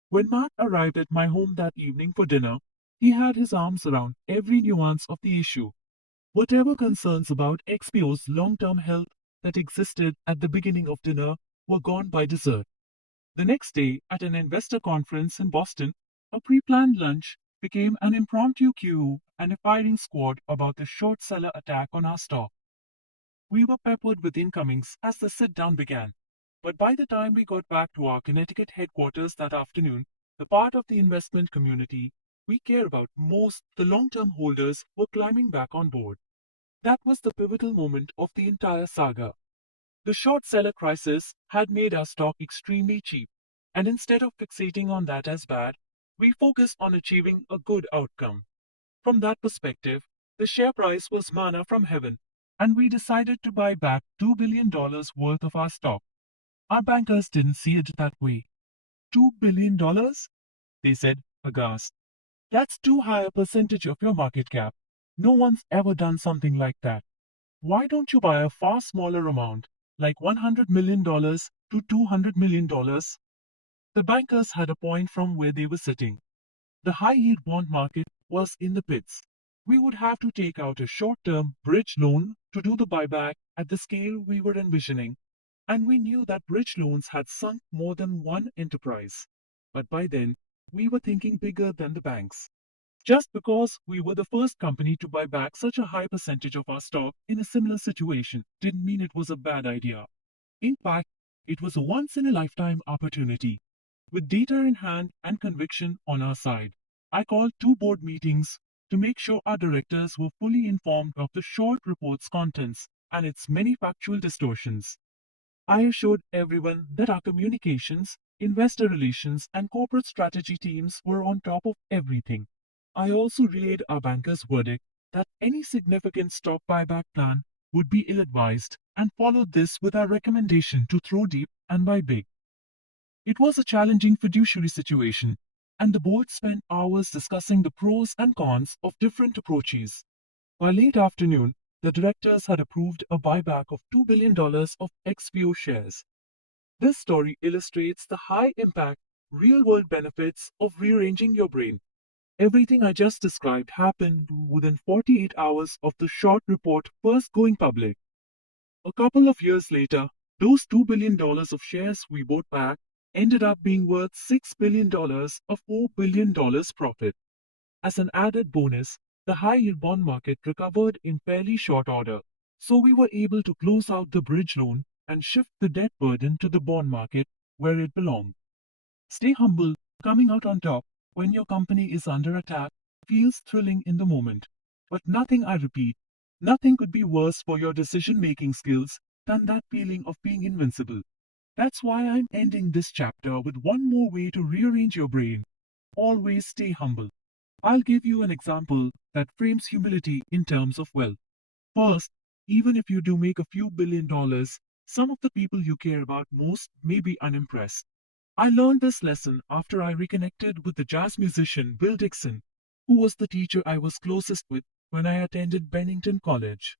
When Matt arrived at my home that evening for dinner, he had his arms around every nuance of the issue. Whatever concerns about XPO's long-term health that existed at the beginning of dinner were gone by dessert. The next day, at an investor conference in Boston, a pre-planned lunch became an impromptu Q and a firing squad about the short seller attack on our stock. We were peppered with incomings as the sit-down began. But by the time we got back to our Connecticut headquarters that afternoon, the part of the investment community we care about most, the long-term holders, were climbing back on board. That was the pivotal moment of the entire saga. The short seller crisis had made our stock extremely cheap, and instead of fixating on that as bad, we focused on achieving a good outcome. From that perspective, the share price was manna from heaven, and we decided to buy back $2 billion worth of our stock. Our bankers didn't see it that way. $2 billion? They said, aghast. That's too high a percentage of your market cap. No one's ever done something like that. Why don't you buy a far smaller amount, like $100 million to $200 million? The bankers had a point from where they were sitting. The high yield bond market was in the pits. We would have to take out a short term bridge loan to do the buyback at the scale we were envisioning, and we knew that bridge loans had sunk more than one enterprise. But by then, we were thinking bigger than the banks. Just because we were the first company to buy back such a high percentage of our stock in a similar situation didn't mean it was a bad idea. In fact, it was a once in a lifetime opportunity. With data in hand and conviction on our side, I called two board meetings to make sure our directors were fully informed of the short report's contents and its many factual distortions. I assured everyone that our communications, investor relations, and corporate strategy teams were on top of everything. I also relayed our bankers' verdict that any significant stock buyback plan would be ill advised and followed this with our recommendation to throw deep and buy big. It was a challenging fiduciary situation, and the board spent hours discussing the pros and cons of different approaches. By late afternoon, the directors had approved a buyback of $2 billion of XPO shares. This story illustrates the high impact, real world benefits of rearranging your brain. Everything I just described happened within 48 hours of the short report first going public. A couple of years later, those $2 billion of shares we bought back ended up being worth $6 billion, a $4 billion profit. As an added bonus, the high yield bond market recovered in fairly short order, so we were able to close out the bridge loan and shift the debt burden to the bond market where it belonged. Stay humble, coming out on top when your company is under attack feels thrilling in the moment. But nothing, I repeat, nothing could be worse for your decision making skills than that feeling of being invincible. That's why I'm ending this chapter with one more way to rearrange your brain. Always stay humble. I'll give you an example that frames humility in terms of wealth. First, even if you do make a few $1 billion, some of the people you care about most may be unimpressed. I learned this lesson after I reconnected with the jazz musician Bill Dixon, who was the teacher I was closest with when I attended Bennington College.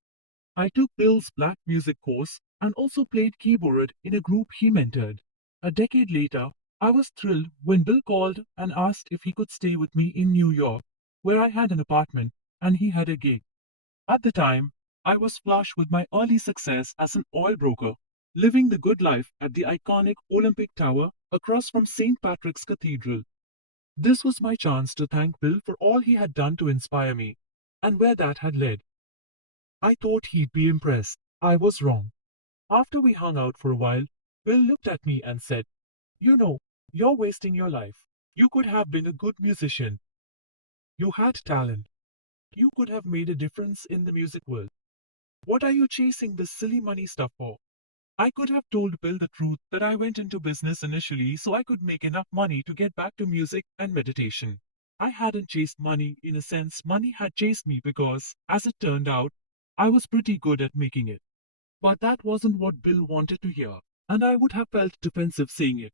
I took Bill's black music course and also played keyboard in a group he mentored. A decade later, I was thrilled when Bill called and asked if he could stay with me in New York, where I had an apartment and he had a gig. At the time, I was flush with my early success as an oil broker, living the good life at the iconic Olympic Tower across from St. Patrick's Cathedral. This was my chance to thank Bill for all he had done to inspire me, and where that had led. I thought he'd be impressed. I was wrong. After we hung out for a while, Bill looked at me and said, "You know, you're wasting your life. You could have been a good musician. You had talent. You could have made a difference in the music world. What are you chasing this silly money stuff for?" I could have told Bill the truth that I went into business initially so I could make enough money to get back to music and meditation. I hadn't chased money in a sense, money had chased me because, as it turned out, I was pretty good at making it. But that wasn't what Bill wanted to hear, and I would have felt defensive saying it.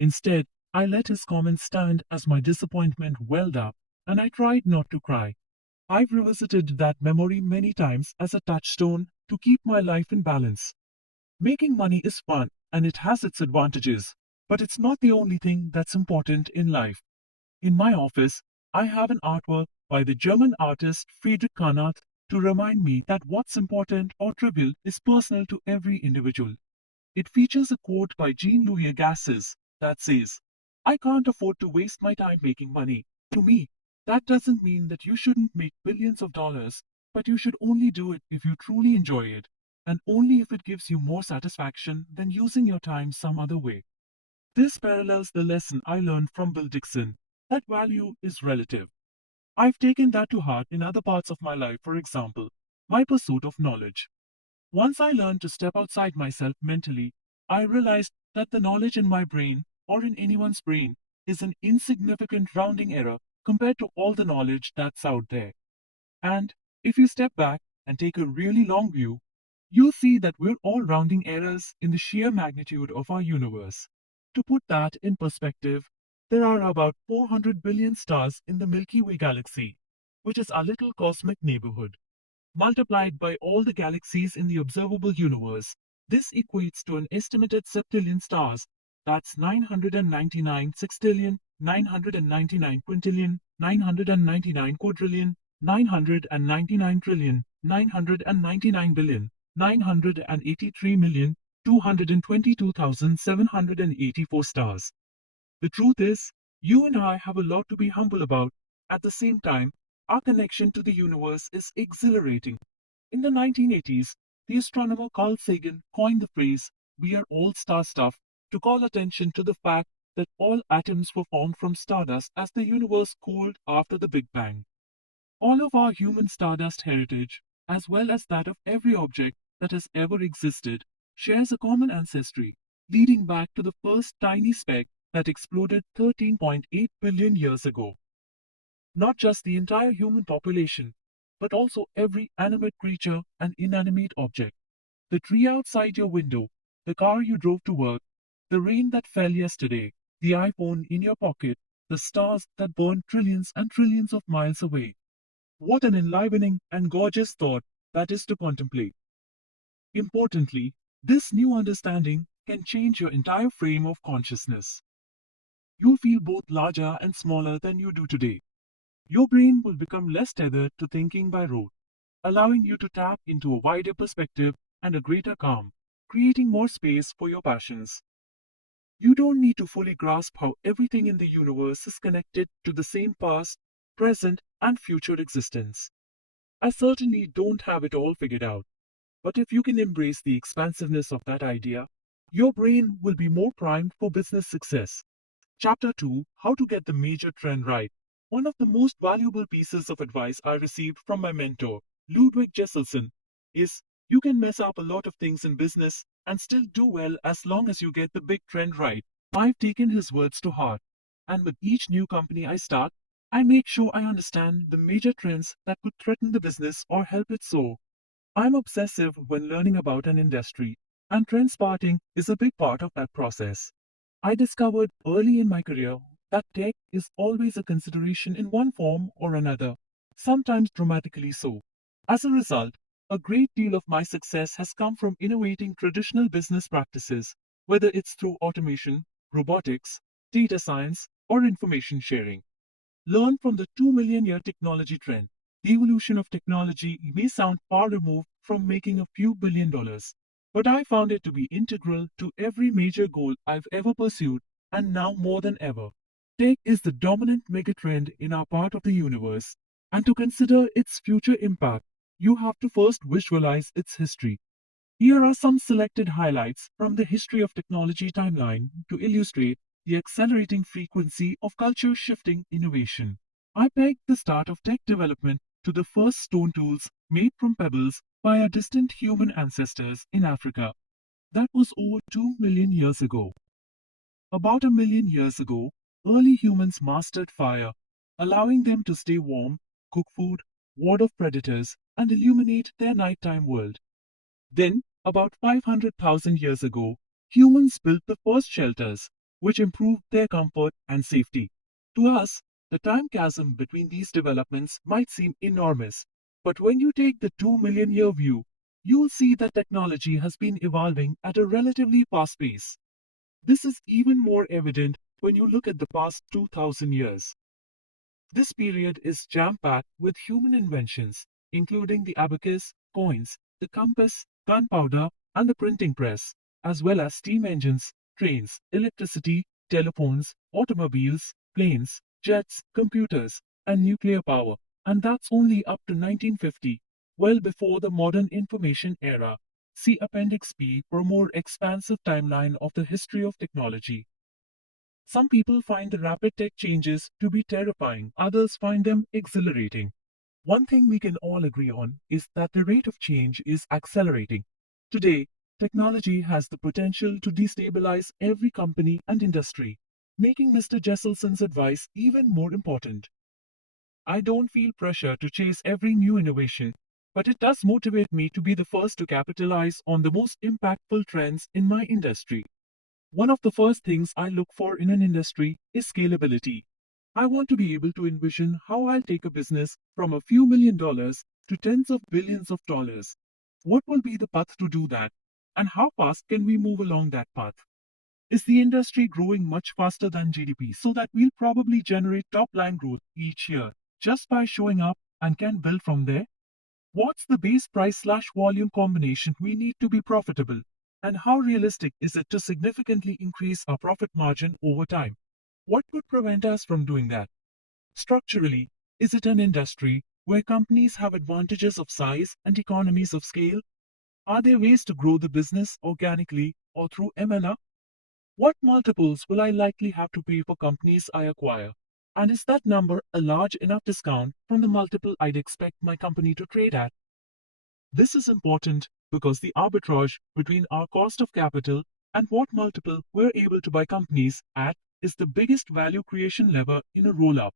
Instead, I let his comments stand as my disappointment welled up, and I tried not to cry. I've revisited that memory many times as a touchstone to keep my life in balance. Making money is fun and it has its advantages, but it's not the only thing that's important in life. In my office, I have an artwork by the German artist Friedrich Carnat to remind me that what's important or trivial is personal to every individual. It features a quote by Jean-Louis Agassiz that says, "I can't afford to waste my time making money." To me, that doesn't mean that you shouldn't make billions of dollars, but you should only do it if you truly enjoy it. and only if it gives you more satisfaction than using your time some other way. This parallels the lesson I learned from Bill Dixon that value is relative. I've taken that to heart in other parts of my life, for example, my pursuit of knowledge. Once I learned to step outside myself mentally, I realized that the knowledge in my brain, or in anyone's brain, is an insignificant rounding error compared to all the knowledge that's out there. And if you step back and take a really long view, you'll see that we're all rounding errors in the sheer magnitude of our universe. To put that in perspective, there are about 400 billion stars in the Milky Way galaxy, which is our little cosmic neighborhood. Multiplied by all the galaxies in the observable universe, this equates to an estimated septillion stars. That's 999 sextillion, 999 quintillion, 999 quadrillion, 999 trillion, 999 billion, 983,222,784 stars. The truth is, you and I have a lot to be humble about. At the same time, our connection to the universe is exhilarating. In the 1980s, the astronomer Carl Sagan coined the phrase, "We are all star stuff," to call attention to the fact that all atoms were formed from stardust as the universe cooled after the Big Bang. All of our human stardust heritage, as well as that of every object that has ever existed, shares a common ancestry, leading back to the first tiny speck that exploded 13.8 billion years ago. Not just the entire human population, but also every animate creature and inanimate object. The tree outside your window, the car you drove to work, the rain that fell yesterday, the iPhone in your pocket, the stars that burn trillions and trillions of miles away. What an enlivening and gorgeous thought that is to contemplate. Importantly, this new understanding can change your entire frame of consciousness. You'll feel both larger and smaller than you do today. Your brain will become less tethered to thinking by rote, allowing you to tap into a wider perspective and a greater calm, creating more space for your passions. You don't need to fully grasp how everything in the universe is connected to the same past, present, and future existence. I certainly don't have it all figured out, but if you can embrace the expansiveness of that idea, your brain will be more primed for business success. Chapter 2: How to Get the Major Trend Right. One of the most valuable pieces of advice I received from my mentor, Ludwig Jesselson, is you can mess up a lot of things in business and still do well as long as you get the big trend right. I've taken his words to heart, and with each new company I start, I make sure I understand the major trends that could threaten the business or help it soar. I'm obsessive when learning about an industry, and trend spotting is a big part of that process. I discovered early in my career that tech is always a consideration in one form or another, sometimes dramatically so. As a result, a great deal of my success has come from innovating traditional business practices, whether it's through automation, robotics, data science, or information sharing. Learn from the 2 million year technology trend. The evolution of technology may sound far removed from making a few $1 billion, but I found it to be integral to every major goal I've ever pursued, and now more than ever. Tech is the dominant megatrend in our part of the universe, and to consider its future impact, you have to first visualize its history. Here are some selected highlights from the History of Technology timeline to illustrate the accelerating frequency of culture shifting innovation. I pegged the start of tech development to the first stone tools made from pebbles by our distant human ancestors in Africa. That was over 2 million years ago. About 1 million years ago, early humans mastered fire, allowing them to stay warm, cook food, ward off predators, and illuminate their nighttime world. Then, about 500,000 years ago, humans built the first shelters, which improved their comfort and safety. To us, the time chasm between these developments might seem enormous, but when you take the 2 million year view, you'll see that technology has been evolving at a relatively fast pace. This is even more evident when you look at the past 2000 years. This period is jam-packed with human inventions, including the abacus, coins, the compass, gunpowder, and the printing press, as well as steam engines, trains, electricity, telephones, automobiles, planes, jets, computers, and nuclear power. And that's only up to 1950, well before the modern information era. See Appendix B for a more expansive timeline of the history of technology. Some people find the rapid tech changes to be terrifying, others find them exhilarating. One thing we can all agree on is that the rate of change is accelerating. Today, technology has the potential to destabilize every company and industry, making Mr. Jesselson's advice even more important. I don't feel pressure to chase every new innovation, but it does motivate me to be the first to capitalize on the most impactful trends in my industry. One of the first things I look for in an industry is scalability. I want to be able to envision how I'll take a business from a few $1 million to tens of billions of dollars. What will be the path to do that? And how fast can we move along that path? Is the industry growing much faster than GDP so that we'll probably generate top line growth each year just by showing up and can build from there? What's the base price/volume combination we need to be profitable? And how realistic is it to significantly increase our profit margin over time? What could prevent us from doing that? Structurally, is it an industry where companies have advantages of size and economies of scale? Are there ways to grow the business organically or through M&A? What multiples will I likely have to pay for companies I acquire? And is that number a large enough discount from the multiple I'd expect my company to trade at? This is important because the arbitrage between our cost of capital and what multiple we're able to buy companies at is the biggest value creation lever in a roll-up.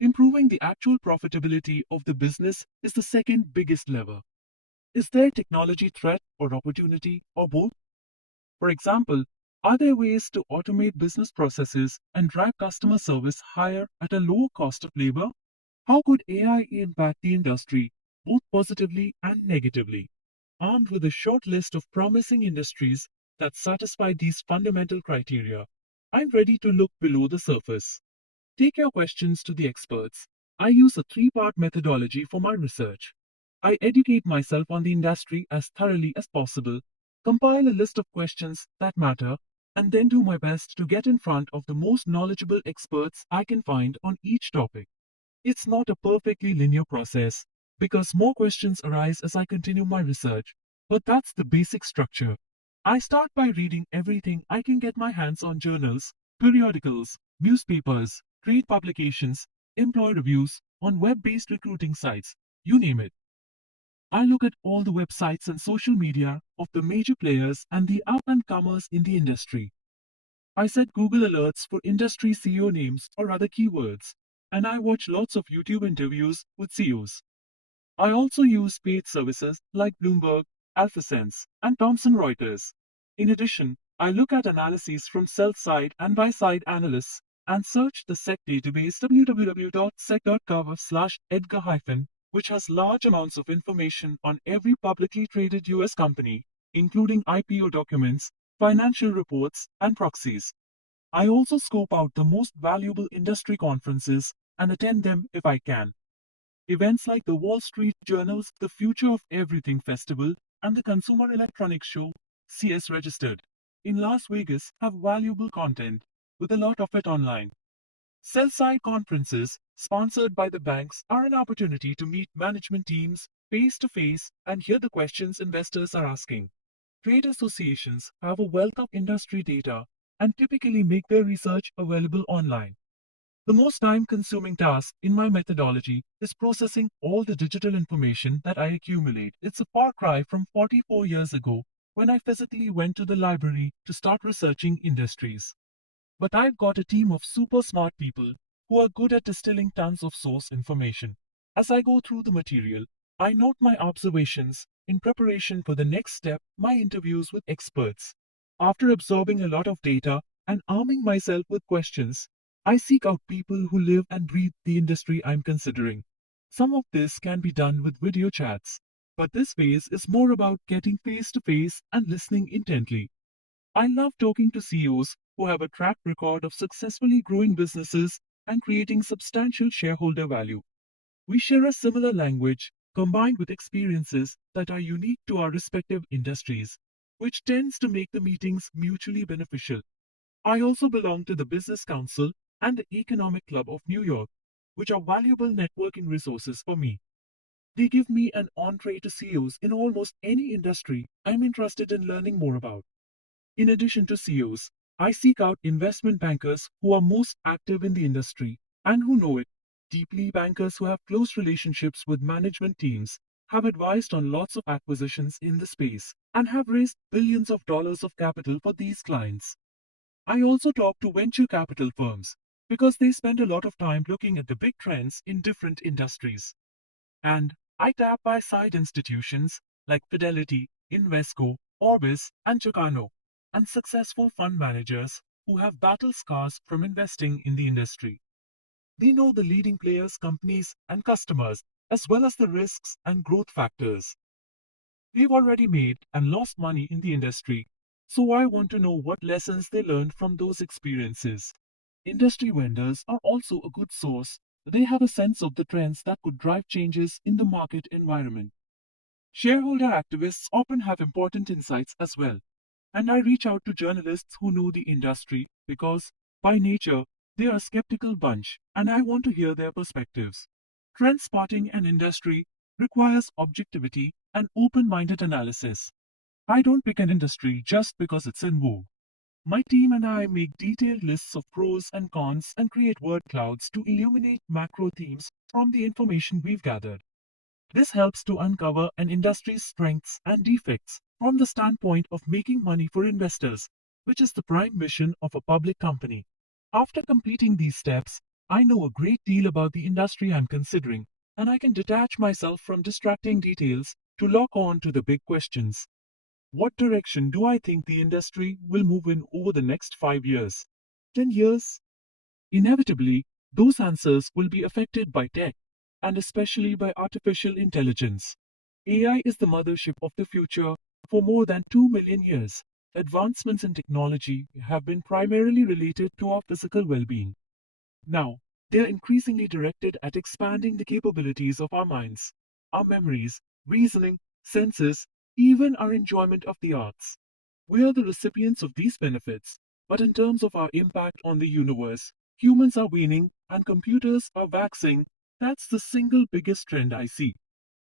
Improving the actual profitability of the business is the second biggest lever. Is there technology threat or opportunity or both? For example, are there ways to automate business processes and drive customer service higher at a lower cost of labor? How could AI impact the industry, both positively and negatively? Armed with a short list of promising industries that satisfy these fundamental criteria, I'm ready to look below the surface. Take your questions to the experts. I use a three-part methodology for my research. I educate myself on the industry as thoroughly as possible, compile a list of questions that matter, and then do my best to get in front of the most knowledgeable experts I can find on each topic. It's not a perfectly linear process, because more questions arise as I continue my research, but that's the basic structure. I start by reading everything I can get my hands on: journals, periodicals, newspapers, trade publications, employee reviews, on web-based recruiting sites, you name it. I look at all the websites and social media of the major players and the up-and-comers in the industry. I set Google alerts for industry CEO names or other keywords, and I watch lots of YouTube interviews with CEOs. I also use paid services like Bloomberg, AlphaSense, and Thomson Reuters. In addition, I look at analyses from sell-side and buy-side analysts and search the SEC database www.sec.gov/edgar-, which has large amounts of information on every publicly traded US company, including IPO documents, financial reports, and proxies. I also scope out the most valuable industry conferences and attend them if I can. Events like the Wall Street Journal's The Future of Everything Festival and the Consumer Electronics Show, CS Registered, in Las Vegas have valuable content, with a lot of it online. Sell-side conferences, sponsored by the banks, are an opportunity to meet management teams face to face and hear the questions investors are asking. Trade associations have a wealth of industry data and typically make their research available online. The most time-consuming task in my methodology is processing all the digital information that I accumulate. It's a far cry from 44 years ago when I physically went to the library to start researching industries. But I've got a team of super smart people who are good at distilling tons of source information. As I go through the material, I note my observations in preparation for the next step, my interviews with experts. After absorbing a lot of data and arming myself with questions, I seek out people who live and breathe the industry I'm considering. Some of this can be done with video chats, but this phase is more about getting face to face and listening intently. I love talking to CEOs who have a track record of successfully growing businesses and creating substantial shareholder value. We share a similar language combined with experiences that are unique to our respective industries, which tends to make the meetings mutually beneficial. I also belong to the Business Council and the Economic Club of New York, which are valuable networking resources for me. They give me an entree to CEOs in almost any industry I'm interested in learning more about. In addition to CEOs, I seek out investment bankers who are most active in the industry and who know it deeply. Bankers who have close relationships with management teams, have advised on lots of acquisitions in the space, and have raised billions of dollars of capital for these clients. I also talk to venture capital firms because they spend a lot of time looking at the big trends in different industries. And I tap buy side institutions like Fidelity, Invesco, Orbis, and Chicano, and successful fund managers who have battle scars from investing in the industry. They know the leading players, companies, and customers, as well as the risks and growth factors. They've already made and lost money in the industry, so I want to know what lessons they learned from those experiences. Industry vendors are also a good source. They have a sense of the trends that could drive changes in the market environment. Shareholder activists often have important insights as well, and I reach out to journalists who know the industry because, by nature, they are a skeptical bunch and I want to hear their perspectives. Trend spotting an industry requires objectivity and open minded analysis. I don't pick an industry just because it's in vogue. My team and I make detailed lists of pros and cons and create word clouds to illuminate macro themes from the information we've gathered. This helps to uncover an industry's strengths and defects from the standpoint of making money for investors, which is the prime mission of a public company. After completing these steps, I know a great deal about the industry I'm considering, and I can detach myself from distracting details to lock on to the big questions. What direction do I think the industry will move in over the next 5 years? 10 years? Inevitably, those answers will be affected by tech, and especially by artificial intelligence. AI is the mothership of the future for more than 2 million years. Advancements in technology have been primarily related to our physical well being. Now, they are increasingly directed at expanding the capabilities of our minds, our memories, reasoning, senses, even our enjoyment of the arts. We are the recipients of these benefits, but in terms of our impact on the universe, humans are waning and computers are waxing. That's the single biggest trend I see.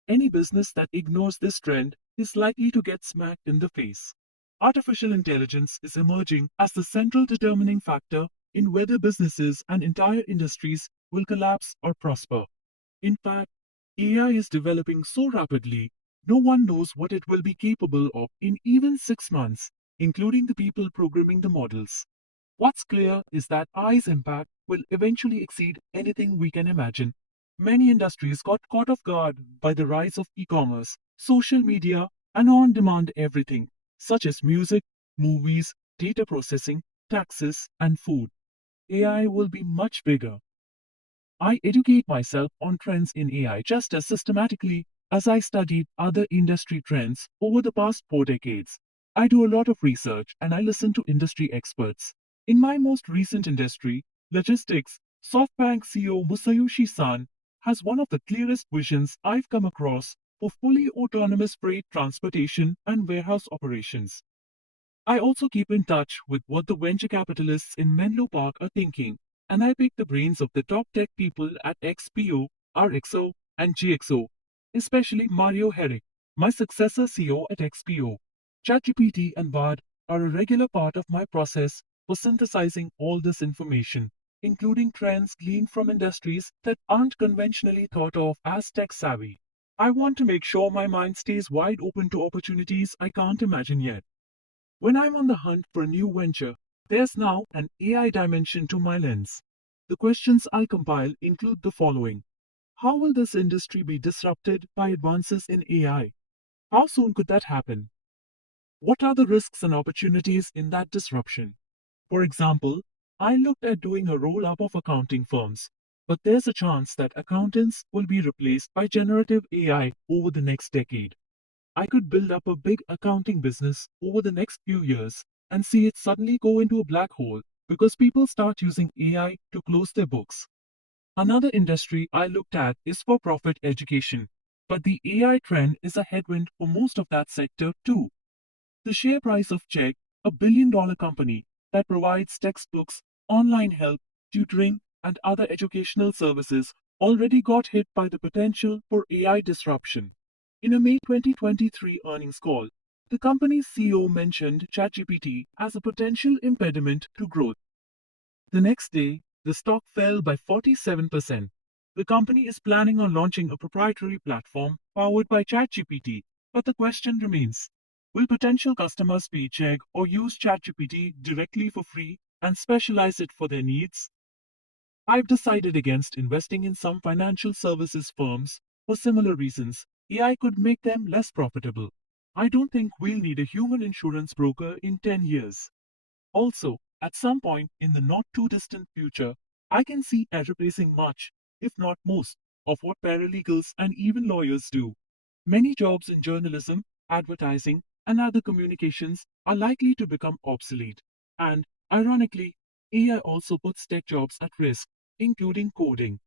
Any business that ignores this trend is likely to get smacked in the face. Artificial intelligence is emerging as the central determining factor in whether businesses and entire industries will collapse or prosper. In fact, AI is developing so rapidly, no one knows what it will be capable of in even 6 months, including the people programming the models. What's clear is that AI's impact will eventually exceed anything we can imagine. Many industries got caught off guard by the rise of e commerce, social media, and on demand everything, such as music, movies, data processing, taxes, and food. AI will be much bigger. I educate myself on trends in AI just as systematically as I studied other industry trends over the past 4 decades. I do a lot of research and I listen to industry experts. In my most recent industry, logistics, SoftBank CEO Musayoshi Son has one of the clearest visions I've come across for fully autonomous freight transportation and warehouse operations. I also keep in touch with what the venture capitalists in Menlo Park are thinking, and I pick the brains of the top tech people at XPO, RXO, and GXO, especially Mario Herrick, my successor CEO at XPO. ChatGPT and Bard are a regular part of my process for synthesizing all this information, including trends gleaned from industries that aren't conventionally thought of as tech savvy. I want to make sure my mind stays wide open to opportunities I can't imagine yet. When I'm on the hunt for a new venture, there's now an AI dimension to my lens. The questions I compile include the following. How will this industry be disrupted by advances in AI? How soon could that happen? What are the risks and opportunities in that disruption? For example, I looked at doing a roll up of accounting firms, but there's a chance that accountants will be replaced by generative AI over the next decade. I could build up a big accounting business over the next few years and see it suddenly go into a black hole because people start using AI to close their books. Another industry I looked at is for profit education, but the AI trend is a headwind for most of that sector too. The share price of Chegg, a $1 billion company that provides textbooks, online help, tutoring, and other educational services, already got hit by the potential for AI disruption. In a May 2023 earnings call, the company's CEO mentioned ChatGPT as a potential impediment to growth. The next day, the stock fell by 47%. The company is planning on launching a proprietary platform powered by ChatGPT, but the question remains, will potential customers paycheck or use ChatGPT directly for free and specialize it for their needs? I've decided against investing in some financial services firms for similar reasons. AI could make them less profitable. I don't think we'll need a human insurance broker in 10 years. Also, at some point in the not too distant future, I can see it replacing much, if not most, of what paralegals and even lawyers do. Many jobs in journalism, advertising, and other communications are likely to become obsolete. And, ironically, AI also puts tech jobs at risk, including coding.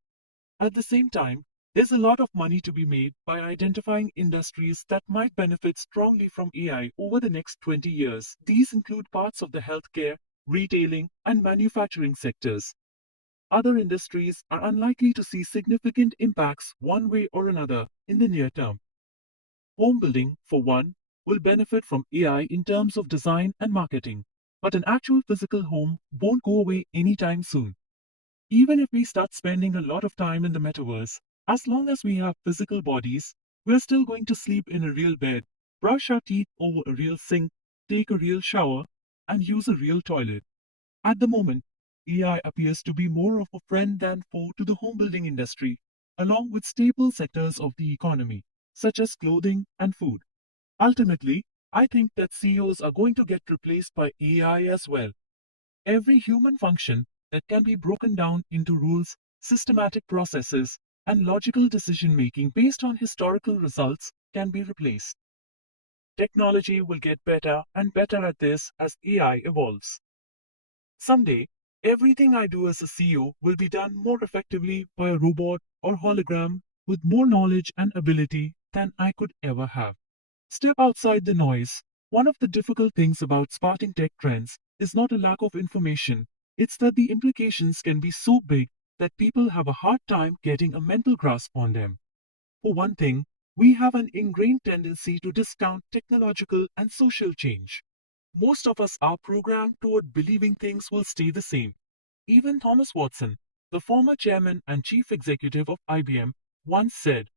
At the same time, there's a lot of money to be made by identifying industries that might benefit strongly from AI over the next 20 years. These include parts of the healthcare, retailing, and manufacturing sectors. Other industries are unlikely to see significant impacts one way or another in the near term. Home building, for one, will benefit from AI in terms of design and marketing, but an actual physical home won't go away anytime soon. Even if we start spending a lot of time in the metaverse, as long as we have physical bodies, we're still going to sleep in a real bed, brush our teeth over a real sink, take a real shower, and use a real toilet. At the moment, AI appears to be more of a friend than foe to the home building industry, along with staple sectors of the economy, such as clothing and food. Ultimately, I think that CEOs are going to get replaced by AI as well. Every human function that can be broken down into rules, systematic processes, and logical decision making based on historical results can be replaced. Technology will get better and better at this as AI evolves. Someday, everything I do as a CEO will be done more effectively by a robot or hologram with more knowledge and ability than I could ever have. Step outside the noise. One of the difficult things about spotting tech trends is not a lack of information, it's that the implications can be so big that people have a hard time getting a mental grasp on them. For one thing, we have an ingrained tendency to discount technological and social change. Most of us are programmed toward believing things will stay the same. Even Thomas Watson, the former chairman and chief executive of IBM, once said,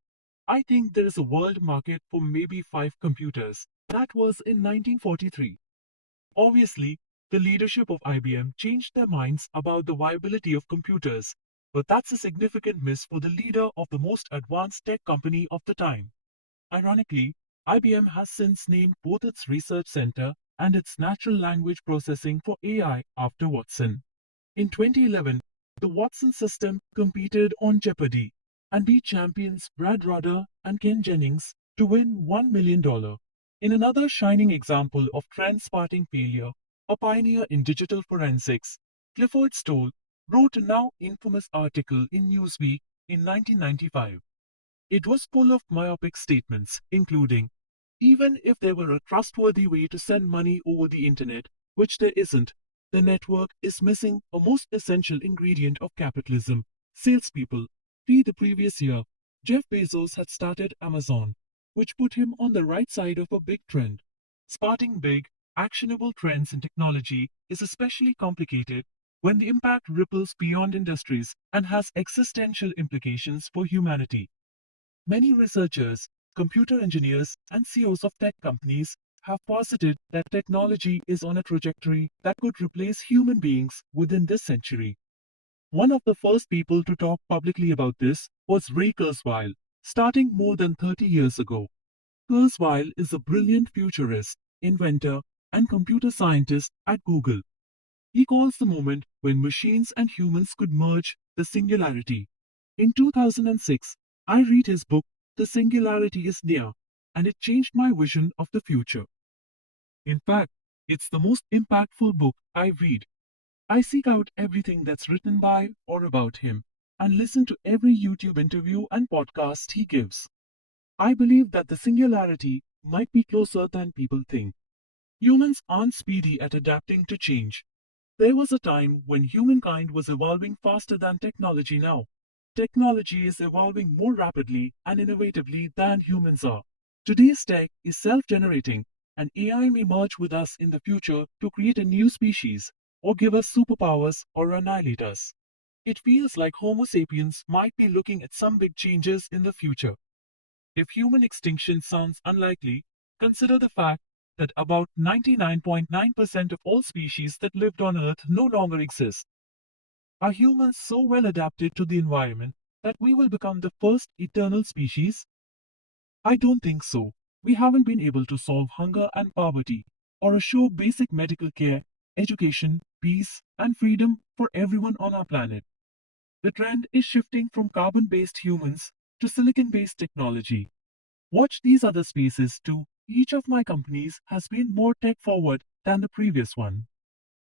I think there is a world market for maybe 5 computers. That was in 1943. Obviously, the leadership of IBM changed their minds about the viability of computers, but that's a significant miss for the leader of the most advanced tech company of the time. Ironically, IBM has since named both its research center and its natural language processing for AI after Watson. In 2011, the Watson system competed on Jeopardy and beat champions Brad Rudder and Ken Jennings to win $1 million. In another shining example of trend-spotting failure, a pioneer in digital forensics, Clifford Stoll wrote a now infamous article in Newsweek in 1995. It was full of myopic statements, including, even if there were a trustworthy way to send money over the internet, which there isn't, the network is missing a most essential ingredient of capitalism, salespeople. The previous year, Jeff Bezos had started Amazon, which put him on the right side of a big trend. Spotting big, actionable trends in technology is especially complicated when the impact ripples beyond industries and has existential implications for humanity. Many researchers, computer engineers, and CEOs of tech companies have posited that technology is on a trajectory that could replace human beings within this century. One of the first people to talk publicly about this was Ray Kurzweil, starting more than 30 years ago. Kurzweil is a brilliant futurist, inventor, and computer scientist at Google. He calls the moment when machines and humans could merge the singularity. In 2006, I read his book, The Singularity is Near, and it changed my vision of the future. In fact, it's the most impactful book I read. I seek out everything that's written by or about him and listen to every YouTube interview and podcast he gives. I believe that the singularity might be closer than people think. Humans aren't speedy at adapting to change. There was a time when humankind was evolving faster than technology now. Technology is evolving more rapidly and innovatively than humans are. Today's tech is self-generating, and AI may merge with us in the future to create a new species, or give us superpowers or annihilate us. It feels like Homo sapiens might be looking at some big changes in the future. If human extinction sounds unlikely, consider the fact that about 99.9% of all species that lived on Earth no longer exist. Are humans so well adapted to the environment that we will become the first eternal species? I don't think so. We haven't been able to solve hunger and poverty, or assure basic medical care, education, peace, and freedom for everyone on our planet. The trend is shifting from carbon-based humans to silicon-based technology. Watch these other spaces too. Each of my companies has been more tech-forward than the previous one.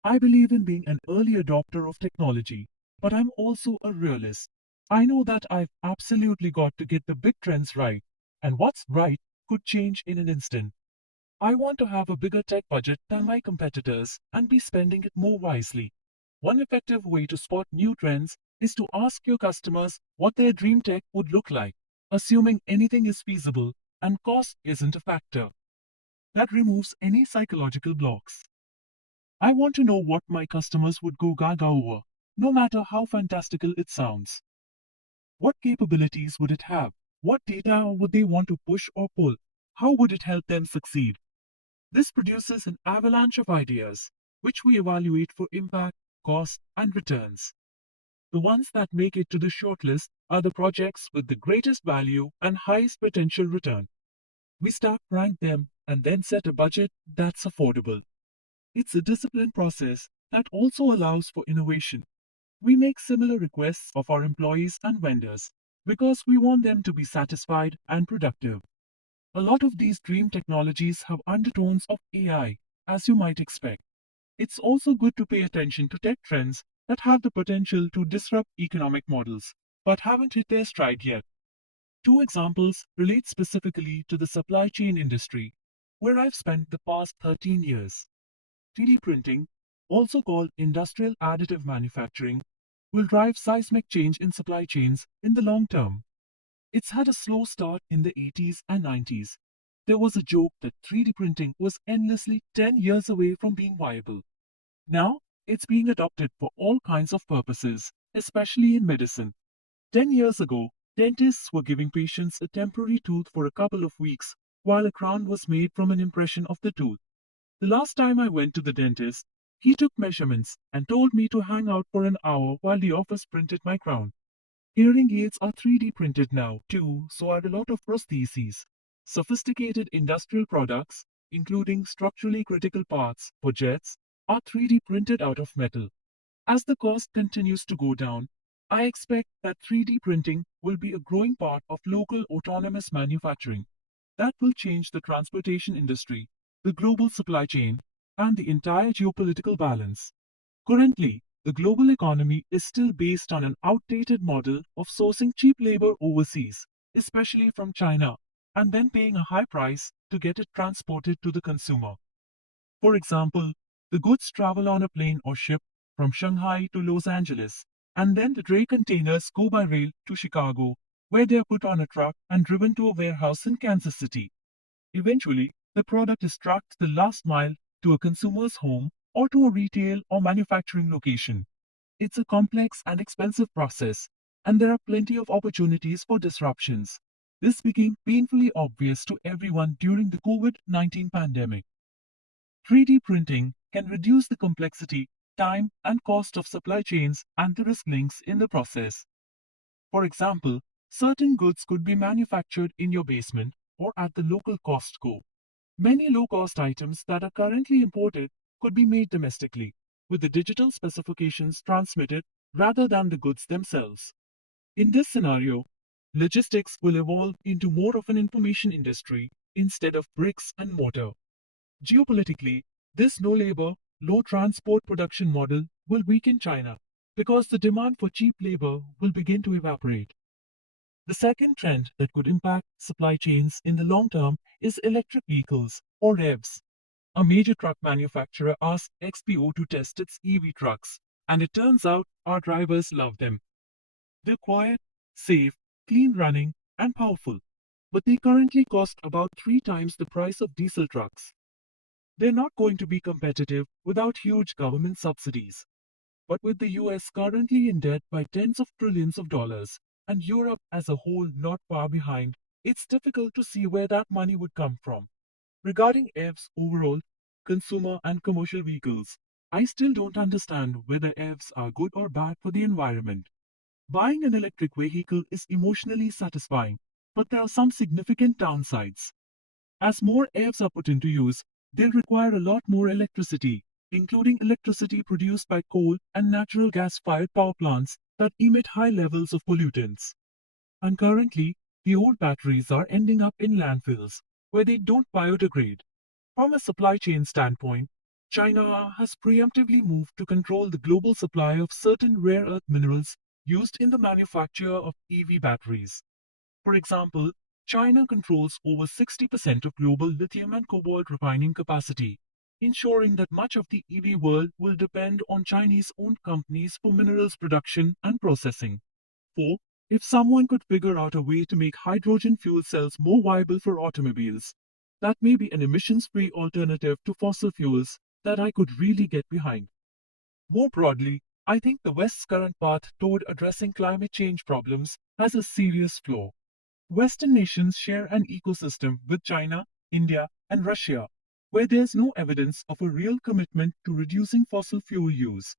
I believe in being an early adopter of technology, but I'm also a realist. I know that I've absolutely got to get the big trends right, and what's right could change in an instant. I want to have a bigger tech budget than my competitors and be spending it more wisely. One effective way to spot new trends is to ask your customers what their dream tech would look like, assuming anything is feasible and cost isn't a factor. That removes any psychological blocks. I want to know what my customers would go gaga over, no matter how fantastical it sounds. What capabilities would it have? What data would they want to push or pull? How would it help them succeed? This produces an avalanche of ideas, which we evaluate for impact, cost, and returns. The ones that make it to the shortlist are the projects with the greatest value and highest potential return. We start rank them and then set a budget that's affordable. It's a disciplined process that also allows for innovation. We make similar requests of our employees and vendors because we want them to be satisfied and productive. A lot of these dream technologies have undertones of AI, as you might expect. It's also good to pay attention to tech trends that have the potential to disrupt economic models, but haven't hit their stride yet. Two examples relate specifically to the supply chain industry, where I've spent the past 13 years. 3D printing, also called industrial additive manufacturing, will drive seismic change in supply chains in the long term. It's had a slow start in the 80s and 90s. There was a joke that 3D printing was endlessly 10 years away from being viable. Now, it's being adopted for all kinds of purposes, especially in medicine. 10 years ago, dentists were giving patients a temporary tooth for a couple of weeks while a crown was made from an impression of the tooth. The last time I went to the dentist, he took measurements and told me to hang out for an hour while the office printed my crown. Hearing aids are 3D printed now, too, so are a lot of prostheses. Sophisticated industrial products, including structurally critical parts for jets, are 3D printed out of metal. As the cost continues to go down, I expect that 3D printing will be a growing part of local autonomous manufacturing. That will change the transportation industry, the global supply chain, and the entire geopolitical balance. Currently, the global economy is still based on an outdated model of sourcing cheap labor overseas, especially from China, and then paying a high price to get it transported to the consumer. For example, the goods travel on a plane or ship from Shanghai to Los Angeles, and then the dray containers go by rail to Chicago, where they are put on a truck and driven to a warehouse in Kansas City. Eventually, the product is trucked the last mile to a consumer's home or to a retail or manufacturing location. It's a complex and expensive process, and there are plenty of opportunities for disruptions. This became painfully obvious to everyone during the COVID-19 pandemic. 3D printing can reduce the complexity, time, and cost of supply chains and the risk links in the process. For example, certain goods could be manufactured in your basement or at the local Costco. Many low-cost items that are currently imported could be made domestically, with the digital specifications transmitted rather than the goods themselves. In this scenario, logistics will evolve into more of an information industry instead of bricks and mortar. Geopolitically, this low labor, low transport production model will weaken China because the demand for cheap labor will begin to evaporate. The second trend that could impact supply chains in the long term is electric vehicles, or EVs. A major truck manufacturer asked XPO to test its EV trucks, and it turns out our drivers love them. They're quiet, safe, clean running, and powerful. But they currently cost about 3 times the price of diesel trucks. They're not going to be competitive without huge government subsidies. But with the US currently in debt by tens of trillions of dollars, and Europe as a whole not far behind, it's difficult to see where that money would come from. Regarding EVs overall, consumer and commercial vehicles, I still don't understand whether EVs are good or bad for the environment. Buying an electric vehicle is emotionally satisfying, but there are some significant downsides. As more EVs are put into use, they'll require a lot more electricity, including electricity produced by coal and natural gas-fired power plants that emit high levels of pollutants. And currently, the old batteries are ending up in landfills, where they don't biodegrade. From a supply chain standpoint, China has preemptively moved to control the global supply of certain rare earth minerals used in the manufacture of EV batteries. For example, China controls over 60% of global lithium and cobalt refining capacity, ensuring that much of the EV world will depend on Chinese owned companies for minerals production and processing. 4. If someone could figure out a way to make hydrogen fuel cells more viable for automobiles, that may be an emissions free alternative to fossil fuels that I could really get behind. More broadly, I think the West's current path toward addressing climate change problems has a serious flaw. Western nations share an ecosystem with China, India, and Russia, where there's no evidence of a real commitment to reducing fossil fuel use.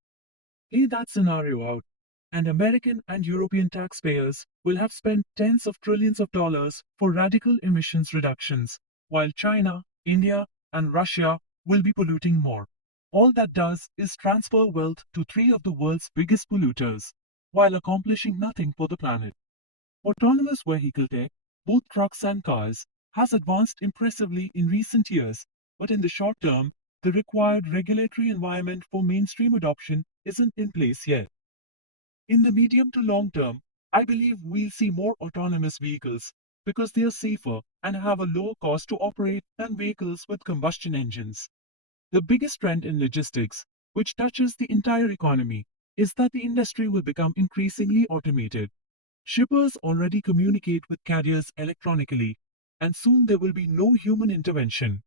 Play that scenario out, and American and European taxpayers will have spent tens of trillions of dollars for radical emissions reductions, while China, India, and Russia will be polluting more. All that does is transfer wealth to three of the world's biggest polluters, while accomplishing nothing for the planet. Autonomous vehicle tech, both trucks and cars, has advanced impressively in recent years, but in the short term, the required regulatory environment for mainstream adoption isn't in place yet. In the medium to long term, I believe we'll see more autonomous vehicles because they are safer and have a lower cost to operate than vehicles with combustion engines. The biggest trend in logistics, which touches the entire economy, is that the industry will become increasingly automated. Shippers already communicate with carriers electronically, and soon there will be no human intervention.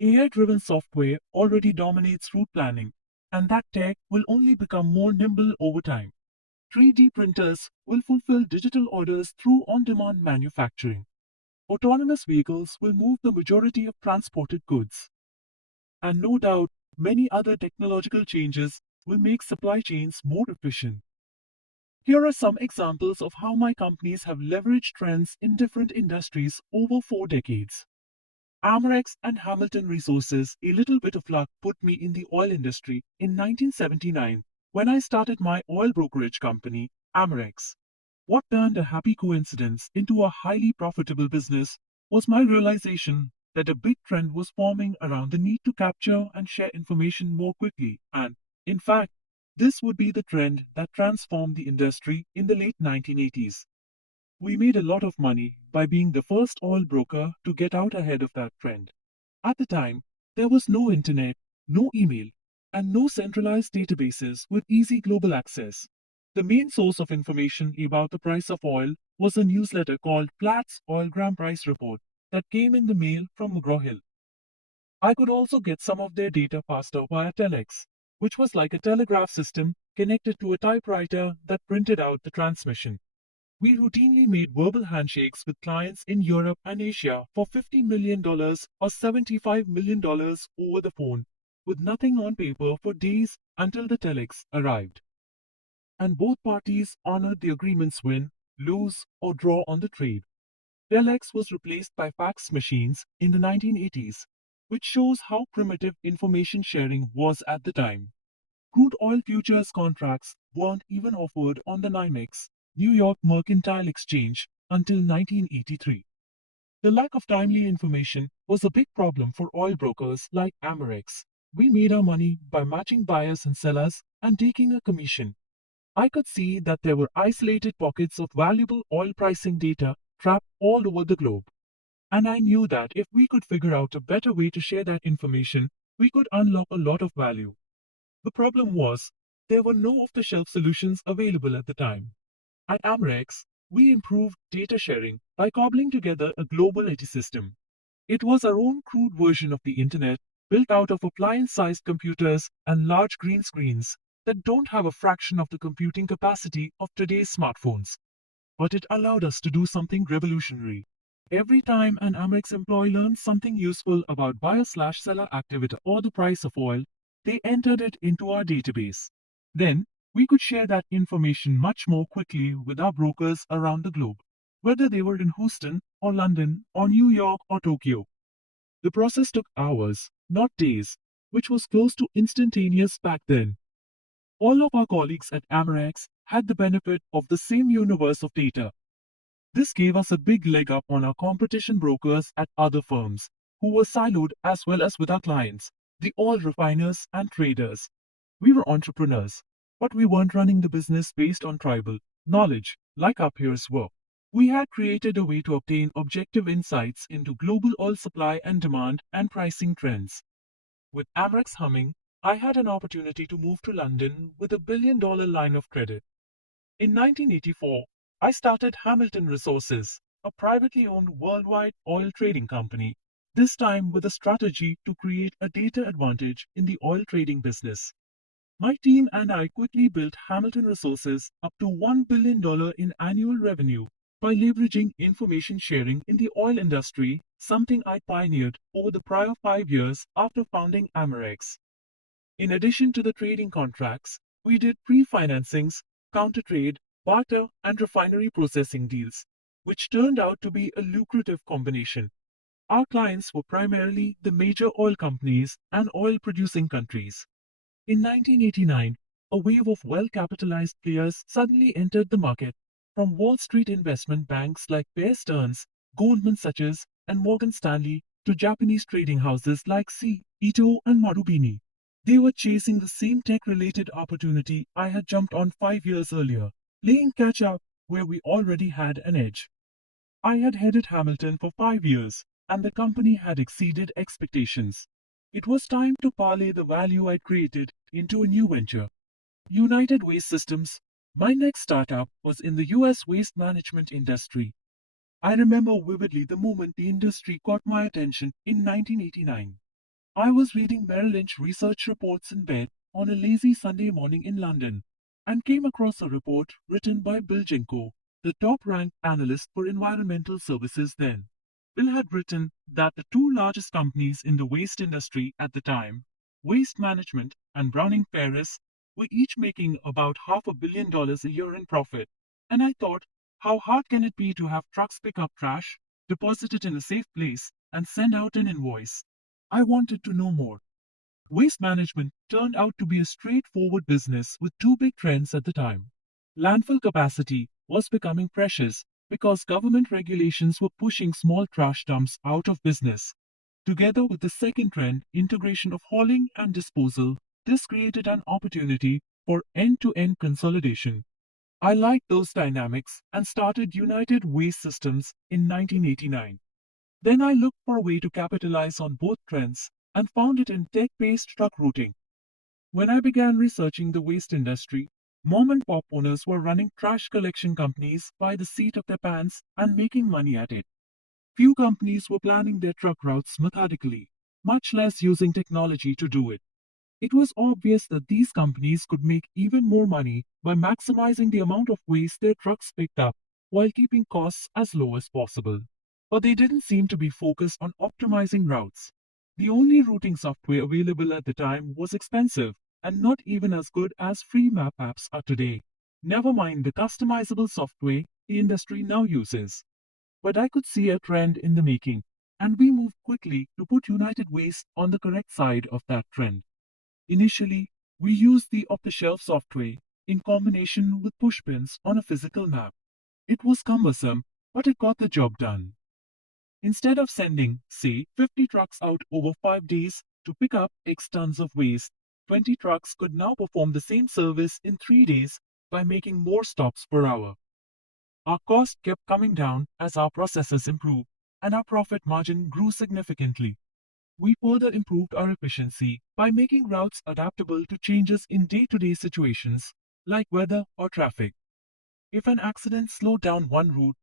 AI-driven software already dominates route planning, and that tech will only become more nimble over time. 3D printers will fulfill digital orders through on-demand manufacturing. Autonomous vehicles will move the majority of transported goods. And no doubt, many other technological changes will make supply chains more efficient. Here are some examples of how my companies have leveraged trends in different industries over 4 decades. Amerex and Hamilton Resources, a little bit of luck put me in the oil industry in 1979 when I started my oil brokerage company, Amerex. What turned a happy coincidence into a highly profitable business was my realization that a big trend was forming around the need to capture and share information more quickly, and, in fact, this would be the trend that transformed the industry in the late 1980s. We made a lot of money by being the first oil broker to get out ahead of that trend. At the time, there was no internet, no email, and no centralized databases with easy global access. The main source of information about the price of oil was a newsletter called Platts Oil Gram Price Report that came in the mail from McGraw Hill. I could also get some of their data faster via telex, which was like a telegraph system connected to a typewriter that printed out the transmission. We routinely made verbal handshakes with clients in Europe and Asia for $50 million or $75 million over the phone, with nothing on paper for days until the telex arrived. And both parties honored the agreements win, lose, or draw on the trade. Telex was replaced by fax machines in the 1980s, which shows how primitive information sharing was at the time. Crude oil futures contracts weren't even offered on the NYMEX, New York Mercantile Exchange, until 1983. The lack of timely information was a big problem for oil brokers like Amerex. We made our money by matching buyers and sellers and taking a commission. I could see that there were isolated pockets of valuable oil pricing data trapped all over the globe. And I knew that if we could figure out a better way to share that information, we could unlock a lot of value. The problem was, there were no off-the-shelf solutions available at the time. At Amerex, We improved data sharing by cobbling together a global IT system. It was our own crude version of the internet, built out of appliance-sized computers and large green screens that don't have a fraction of the computing capacity of today's smartphones. But it allowed us to do something revolutionary. Every time an Amex employee learned something useful about buyer/seller activity or the price of oil, they entered it into our database. Then, we could share that information much more quickly with our brokers around the globe, whether they were in Houston or London or New York or Tokyo. The process took hours, not days, which was close to instantaneous back then. All of our colleagues at Amerex had the benefit of the same universe of data. This gave us a big leg up on our competition brokers at other firms, who were siloed as well as with our clients, the oil refiners and traders. We were entrepreneurs, but we weren't running the business based on tribal knowledge like our peers were. We had created a way to obtain objective insights into global oil supply and demand and pricing trends. With Amex humming, I had an opportunity to move to London with a $1 billion line of credit. In 1984, I started Hamilton Resources, a privately owned worldwide oil trading company, this time with a strategy to create a data advantage in the oil trading business. My team and I quickly built Hamilton Resources up to $1 billion in annual revenue by leveraging information sharing in the oil industry, something I pioneered over the prior 5 years after founding Amerex. In addition to the trading contracts, we did pre-financings, counter-trade, barter, and refinery processing deals, which turned out to be a lucrative combination. Our clients were primarily the major oil companies and oil-producing countries. In 1989, a wave of well-capitalized players suddenly entered the market, from Wall Street investment banks like Bear Stearns, Goldman Sachs, and Morgan Stanley to Japanese trading houses like Ito and Marubeni. They were chasing the same tech-related opportunity I had jumped on 5 years earlier, playing catch-up where we already had an edge. I had headed Hamilton for 5 years, and the company had exceeded expectations. It was time to parlay the value I'd created into a new venture. United Waste Systems. My next startup was in the US waste management industry. I remember vividly the moment the industry caught my attention in 1989. I was reading Merrill Lynch research reports in bed on a lazy Sunday morning in London and came across a report written by Bill Jenko, the top-ranked analyst for environmental services then. Bill had written that the two largest companies in the waste industry at the time, Waste Management and Browning Ferris, were each making about $500 million a year in profit. And I thought, how hard can it be to have trucks pick up trash, deposit it in a safe place, and send out an invoice? I wanted to know more. Waste management turned out to be a straightforward business with two big trends at the time. Landfill capacity was becoming precious because government regulations were pushing small trash dumps out of business. Together with the second trend, integration of hauling and disposal, this created an opportunity for end-to-end consolidation. I liked those dynamics and started United Waste Systems in 1989. Then I looked for a way to capitalize on both trends and found it in tech-based truck routing. When I began researching the waste industry, mom and pop owners were running trash collection companies by the seat of their pants and making money at it. Few companies were planning their truck routes methodically, much less using technology to do it. It was obvious that these companies could make even more money by maximizing the amount of waste their trucks picked up while keeping costs as low as possible. But they didn't seem to be focused on optimizing routes. The only routing software available at the time was expensive and not even as good as free map apps are today. Never mind the customizable software the industry now uses. But I could see a trend in the making, and we moved quickly to put United Waste on the correct side of that trend. Initially, we used the off-the-shelf software in combination with pushpins on a physical map. It was cumbersome, but it got the job done. Instead of sending, say, 50 trucks out over 5 days to pick up X tons of waste, 20 trucks could now perform the same service in 3 days by making more stops per hour. Our cost kept coming down as our processes improved, and our profit margin grew significantly. We further improved our efficiency by making routes adaptable to changes in day-to-day situations, like weather or traffic. If an accident slowed down one route,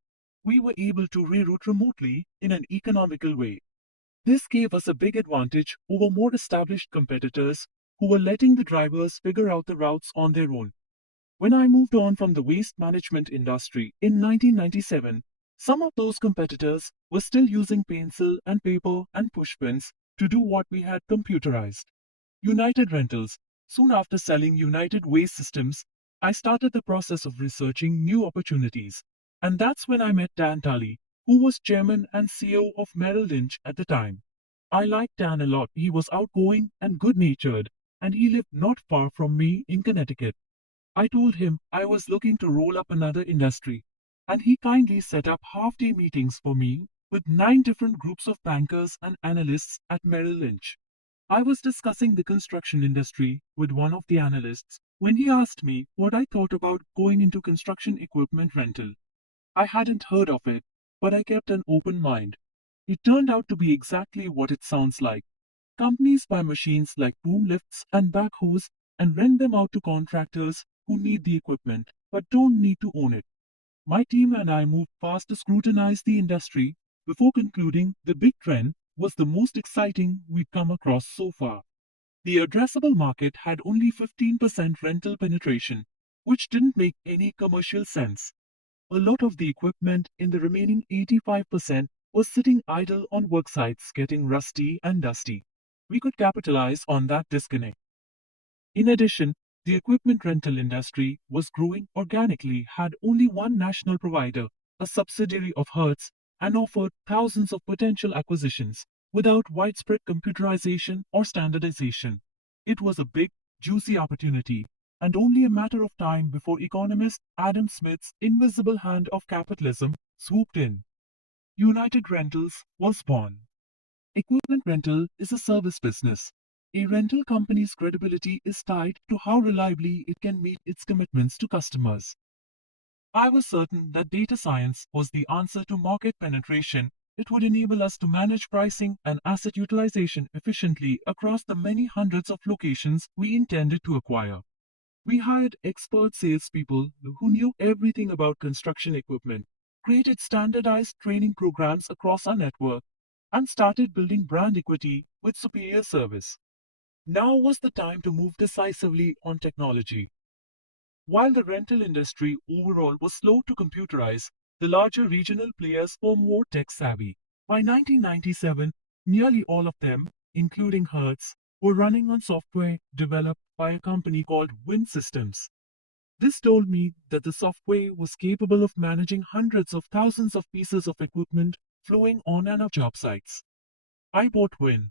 we were able to reroute remotely in an economical way. This gave us a big advantage over more established competitors who were letting the drivers figure out the routes on their own. When I moved on from the waste management industry in 1997, some of those competitors were still using pencil and paper and pushpins to do what we had computerized. United Rentals. Soon after selling United Waste Systems, I started the process of researching new opportunities. And that's when I met Dan Tully, who was chairman and CEO of Merrill Lynch at the time. I liked Dan a lot. He was outgoing and good natured, and he lived not far from me in Connecticut. I told him I was looking to roll up another industry, and he kindly set up half-day meetings for me with 9 different groups of bankers and analysts at Merrill Lynch. I was discussing the construction industry with one of the analysts when he asked me what I thought about going into construction equipment rental. I hadn't heard of it, but I kept an open mind. It turned out to be exactly what it sounds like. Companies buy machines like boom lifts and backhoes and rent them out to contractors who need the equipment but don't need to own it. My team and I moved fast to scrutinize the industry before concluding the big trend was the most exciting we'd come across so far. The addressable market had only 15% rental penetration, which didn't make any commercial sense. A lot of the equipment in the remaining 85% was sitting idle on work sites getting rusty and dusty. We could capitalize on that disconnect. In addition, the equipment rental industry was growing organically, had only one national provider, a subsidiary of Hertz, and offered thousands of potential acquisitions without widespread computerization or standardization. It was a big, juicy opportunity, and only a matter of time before economist Adam Smith's invisible hand of capitalism swooped in. United Rentals was born. Equipment rental is a service business. A rental company's credibility is tied to how reliably it can meet its commitments to customers. I was certain that data science was the answer to market penetration. It would enable us to manage pricing and asset utilization efficiently across the many hundreds of locations we intended to acquire. We hired expert salespeople who knew everything about construction equipment, created standardized training programs across our network, and started building brand equity with superior service. Now was the time to move decisively on technology. While the rental industry overall was slow to computerize, the larger regional players were more tech savvy. By 1997, nearly all of them, including Hertz, were running on software developed by a company called Win Systems. This told me that the software was capable of managing hundreds of thousands of pieces of equipment flowing on and off job sites. I bought Win.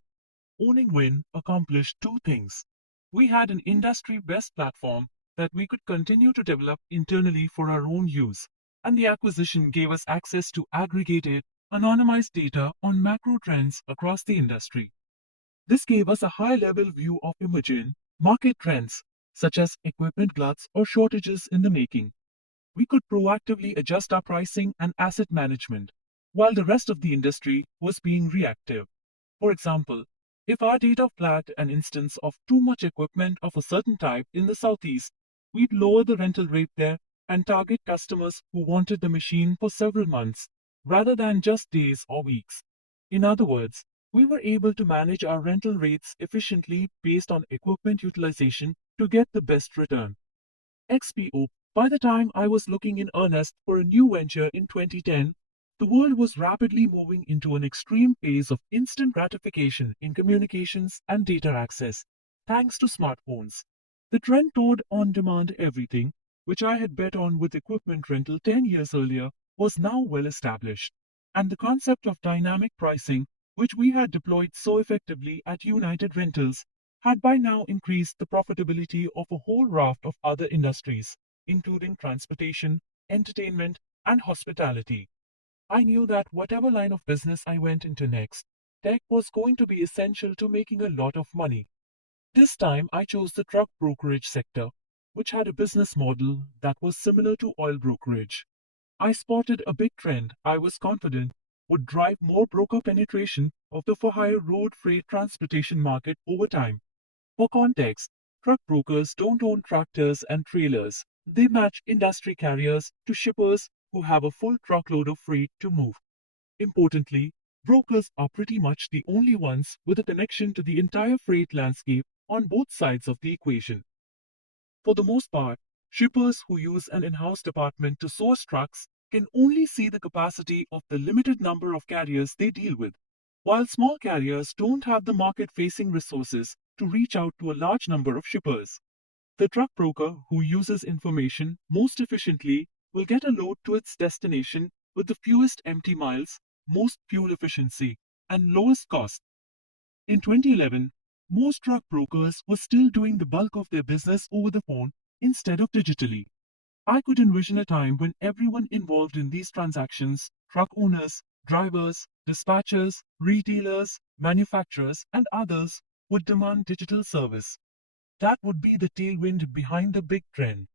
Owning Win accomplished two things. We had an industry best platform that we could continue to develop internally for our own use, and the acquisition gave us access to aggregated, anonymized data on macro trends across the industry. This gave us a high level view of emerging market trends, such as equipment gluts or shortages in the making. We could proactively adjust our pricing and asset management, while the rest of the industry was being reactive. For example, if our data flagged an instance of too much equipment of a certain type in the southeast, we'd lower the rental rate there and target customers who wanted the machine for several months, rather than just days or weeks. In other words, we were able to manage our rental rates efficiently based on equipment utilization to get the best return. XPO. By the time I was looking in earnest for a new venture in 2010, the world was rapidly moving into an extreme phase of instant gratification in communications and data access, thanks to smartphones. The trend toward on demand everything, which I had bet on with equipment rental 10 years earlier, was now well established. And the concept of dynamic pricing, which we had deployed so effectively at United Rentals, had by now increased the profitability of a whole raft of other industries, including transportation, entertainment, and hospitality. I knew that whatever line of business I went into next, tech was going to be essential to making a lot of money. This time I chose the truck brokerage sector, which had a business model that was similar to oil brokerage. I spotted a big trend I was confident would drive more broker penetration of the for-hire road freight transportation market over time. For context, truck brokers don't own tractors and trailers. They match industry carriers to shippers who have a full truckload of freight to move. Importantly, brokers are pretty much the only ones with a connection to the entire freight landscape on both sides of the equation. For the most part, shippers who use an in-house department to source trucks can only see the capacity of the limited number of carriers they deal with, while small carriers don't have the market-facing resources to reach out to a large number of shippers. The truck broker who uses information most efficiently will get a load to its destination with the fewest empty miles, most fuel efficiency, and lowest cost. In 2011, most truck brokers were still doing the bulk of their business over the phone instead of digitally. I could envision a time when everyone involved in these transactions, truck owners, drivers, dispatchers, retailers, manufacturers, and others, would demand digital service. That would be the tailwind behind the big trend.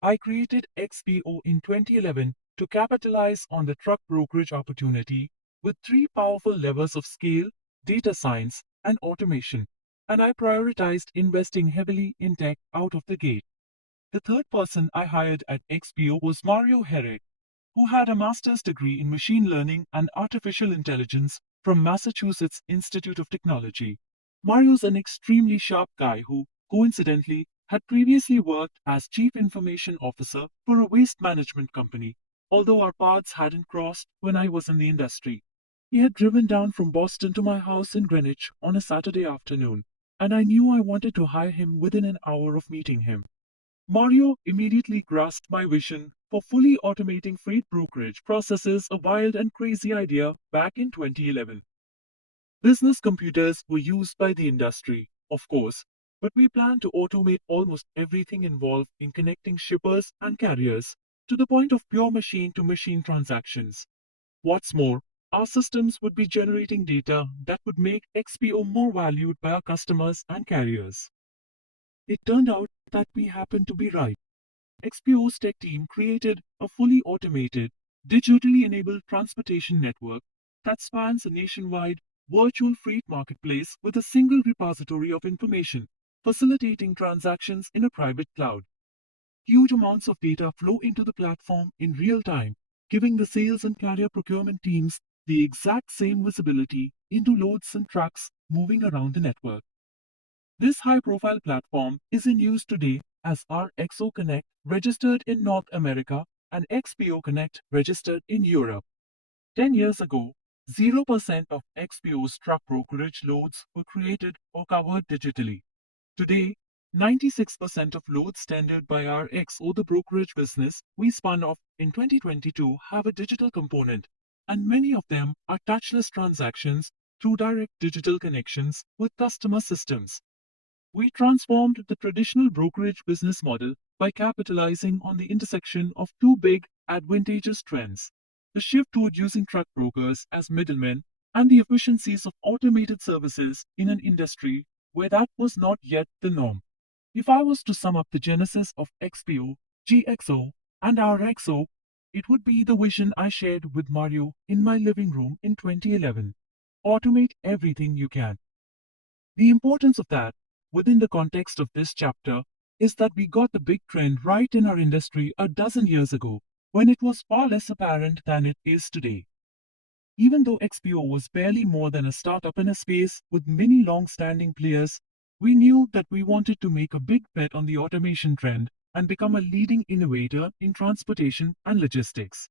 I created XPO in 2011 to capitalize on the truck brokerage opportunity with three powerful levers of scale, data science, and automation. And I prioritized investing heavily in tech out of the gate. The third person I hired at XPO was Mario Herrick, who had a master's degree in machine learning and artificial intelligence from Massachusetts Institute of Technology. Mario's an extremely sharp guy who, coincidentally, had previously worked as chief information officer for a waste management company, although our paths hadn't crossed when I was in the industry. He had driven down from Boston to my house in Greenwich on a Saturday afternoon, and I knew I wanted to hire him within an hour of meeting him. Mario immediately grasped my vision for fully automating freight brokerage processes, a wild and crazy idea back in 2011. Business computers were used by the industry, of course, but we plan to automate almost everything involved in connecting shippers and carriers to the point of pure machine to machine transactions. What's more, our systems would be generating data that would make XPO more valued by our customers and carriers. It turned out that we happened to be right. XPO's tech team created a fully automated, digitally enabled transportation network that spans a nationwide virtual freight marketplace with a single repository of information, facilitating transactions in a private cloud. Huge amounts of data flow into the platform in real time, giving the sales and carrier procurement teams the exact same visibility into loads and trucks moving around the network. This high-profile platform is in use today as RXO Connect registered in North America and XPO Connect registered in Europe. 10 years ago, 0% of XPO's truck brokerage loads were created or covered digitally. Today, 96% of loads tendered by RXO, the brokerage business we spun off in 2022, have a digital component, and many of them are touchless transactions through direct digital connections with customer systems. We transformed the traditional brokerage business model by capitalizing on the intersection of two big, advantageous trends: the shift toward using truck brokers as middlemen and the efficiencies of automated services in an industry where that was not yet the norm. If I was to sum up the genesis of XPO, GXO, and RXO, it would be the vision I shared with Mario in my living room in 2011. Automate everything you can. The importance of that, within the context of this chapter, is that we got the big trend right in our industry a dozen years ago, when it was far less apparent than it is today. Even though XPO was barely more than a startup in a space with many long-standing players, we knew that we wanted to make a big bet on the automation trend and become a leading innovator in transportation and logistics.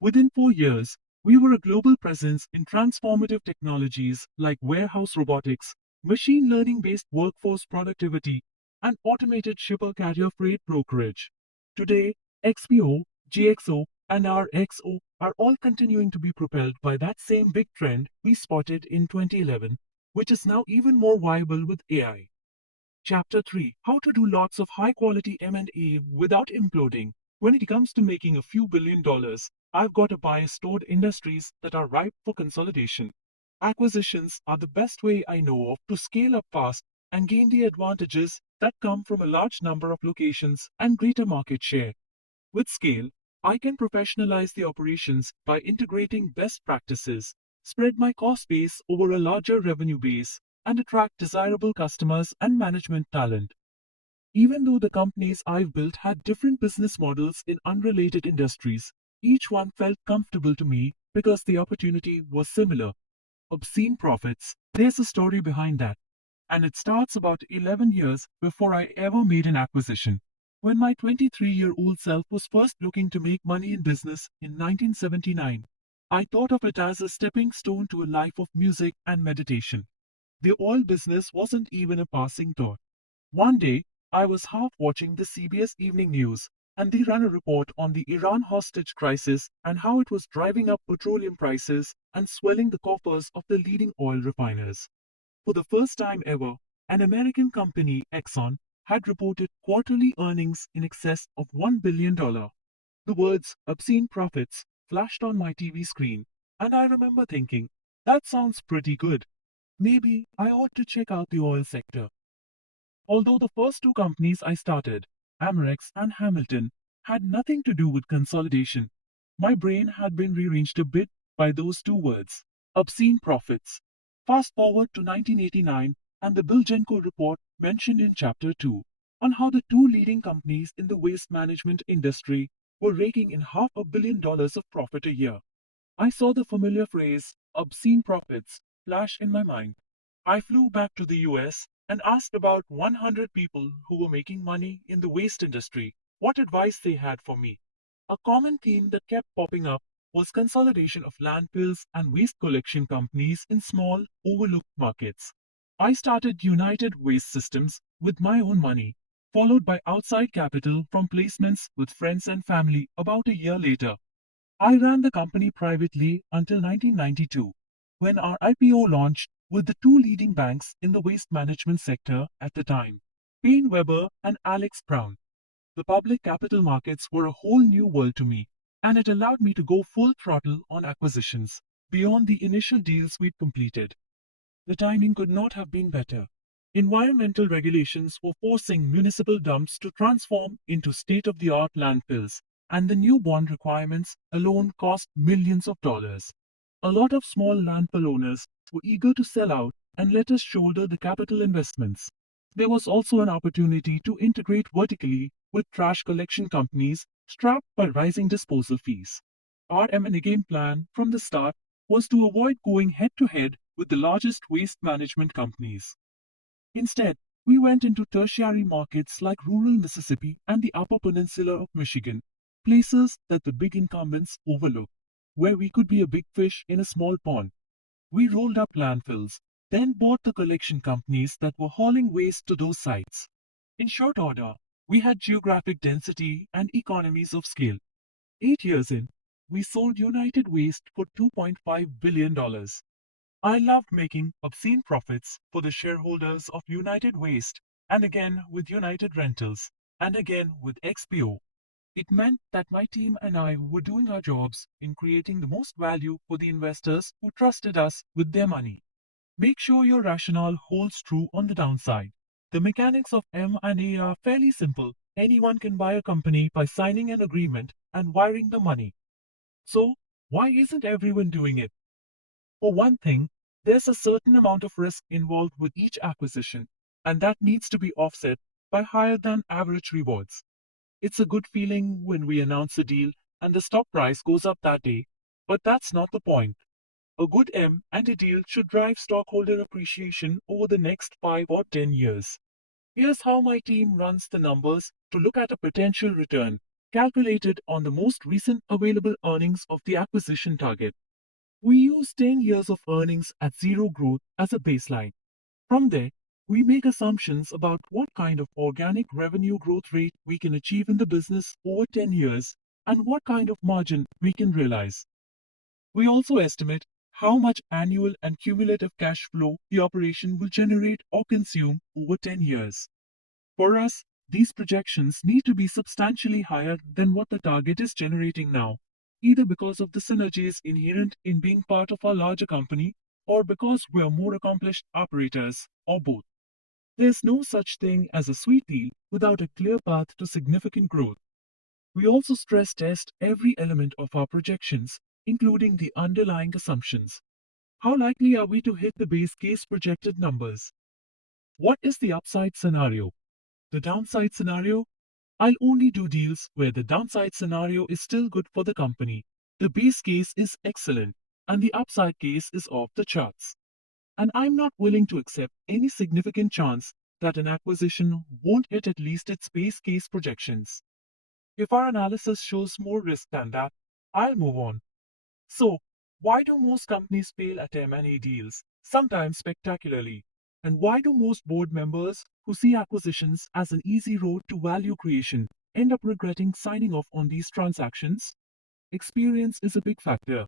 Within 4 years, we were a global presence in transformative technologies like warehouse robotics, machine learning-based workforce productivity, and automated shipper carrier freight brokerage. Today, XPO, GXO, and RXO are all continuing to be propelled by that same big trend we spotted in 2011, which is now even more viable with AI. Chapter 3: How to do lots of high-quality M&A without imploding. When it comes to making a few $1 billion, I've got a bias toward industries that are ripe for consolidation. Acquisitions are the best way I know of to scale up fast and gain the advantages that come from a large number of locations and greater market share. With scale, I can professionalize the operations by integrating best practices, spread my cost base over a larger revenue base, and attract desirable customers and management talent. Even though the companies I've built had different business models in unrelated industries, each one felt comfortable to me because the opportunity was similar. Obscene profits. There's a story behind that. And it starts about 11 years before I ever made an acquisition. When my 23-year-old self was first looking to make money in business in 1979, I thought of it as a stepping stone to a life of music and meditation. The oil business wasn't even a passing thought. One day, I was half watching the CBS Evening News, and they ran a report on the Iran hostage crisis and how it was driving up petroleum prices and swelling the coffers of the leading oil refiners. For the first time ever, an American company, Exxon, had reported quarterly earnings in excess of $1 billion. The words obscene profits flashed on my TV screen, and I remember thinking, that sounds pretty good. Maybe I ought to check out the oil sector. Although the first two companies I started, Amerex and Hamilton, had nothing to do with consolidation, my brain had been rearranged a bit by those two words, obscene profits. Fast forward to 1989 and the Bilgenko report mentioned in Chapter 2 on how the two leading companies in the waste management industry were raking in $500 million of profit a year. I saw the familiar phrase, obscene profits, flash in my mind. I flew back to the US and asked about 100 people who were making money in the waste industry what advice they had for me. A common theme that kept popping up was consolidation of landfills and waste collection companies in small, overlooked markets. I started United Waste Systems with my own money, followed by outside capital from placements with friends and family about a year later. I ran the company privately until 1992, when our IPO launched with the two leading banks in the waste management sector at the time, Payne Weber and Alex Brown. The public capital markets were a whole new world to me, and it allowed me to go full throttle on acquisitions, beyond the initial deals we'd completed. The timing could not have been better. Environmental regulations were forcing municipal dumps to transform into state-of-the-art landfills, and the new bond requirements alone cost millions of dollars. A lot of small landfill owners were eager to sell out and let us shoulder the capital investments. There was also an opportunity to integrate vertically with trash collection companies strapped by rising disposal fees. Our M&A game plan from the start was to avoid going head to head with the largest waste management companies. Instead, we went into tertiary markets like rural Mississippi and the Upper Peninsula of Michigan, places that the big incumbents overlook, where we could be a big fish in a small pond. We rolled up landfills, then bought the collection companies that were hauling waste to those sites. In short order, we had geographic density and economies of scale. 8 years in, we sold United Waste for $2.5 billion. I loved making obscene profits for the shareholders of United Waste, and again with United Rentals, and again with XPO. It meant that my team and I were doing our jobs in creating the most value for the investors who trusted us with their money. Make sure your rationale holds true on the downside. The mechanics of M&A are fairly simple. Anyone can buy a company by signing an agreement and wiring the money. So, why isn't everyone doing it? For one thing, there's a certain amount of risk involved with each acquisition, and that needs to be offset by higher than average rewards. It's a good feeling when we announce a deal and the stock price goes up that day, but that's not the point. A good M&A deal should drive stockholder appreciation over the next 5 or 10 years. Here's how my team runs the numbers to look at a potential return, calculated on the most recent available earnings of the acquisition target. We use 10 years of earnings at zero growth as a baseline. From there, we make assumptions about what kind of organic revenue growth rate we can achieve in the business over 10 years and what kind of margin we can realize. We also estimate how much annual and cumulative cash flow the operation will generate or consume over 10 years. For us, these projections need to be substantially higher than what the target is generating now, either because of the synergies inherent in being part of a larger company or because we are more accomplished operators, or both. There's no such thing as a sweet deal without a clear path to significant growth. We also stress test every element of our projections, including the underlying assumptions. How likely are we to hit the base case projected numbers? What is the upside scenario? The downside scenario? I'll only do deals where the downside scenario is still good for the company. The base case is excellent, and the upside case is off the charts. And I'm not willing to accept any significant chance that an acquisition won't hit at least its base case projections. If our analysis shows more risk than that, I'll move on. So, why do most companies fail at M&A deals, sometimes spectacularly? And why do most board members who see acquisitions as an easy road to value creation end up regretting signing off on these transactions? Experience is a big factor.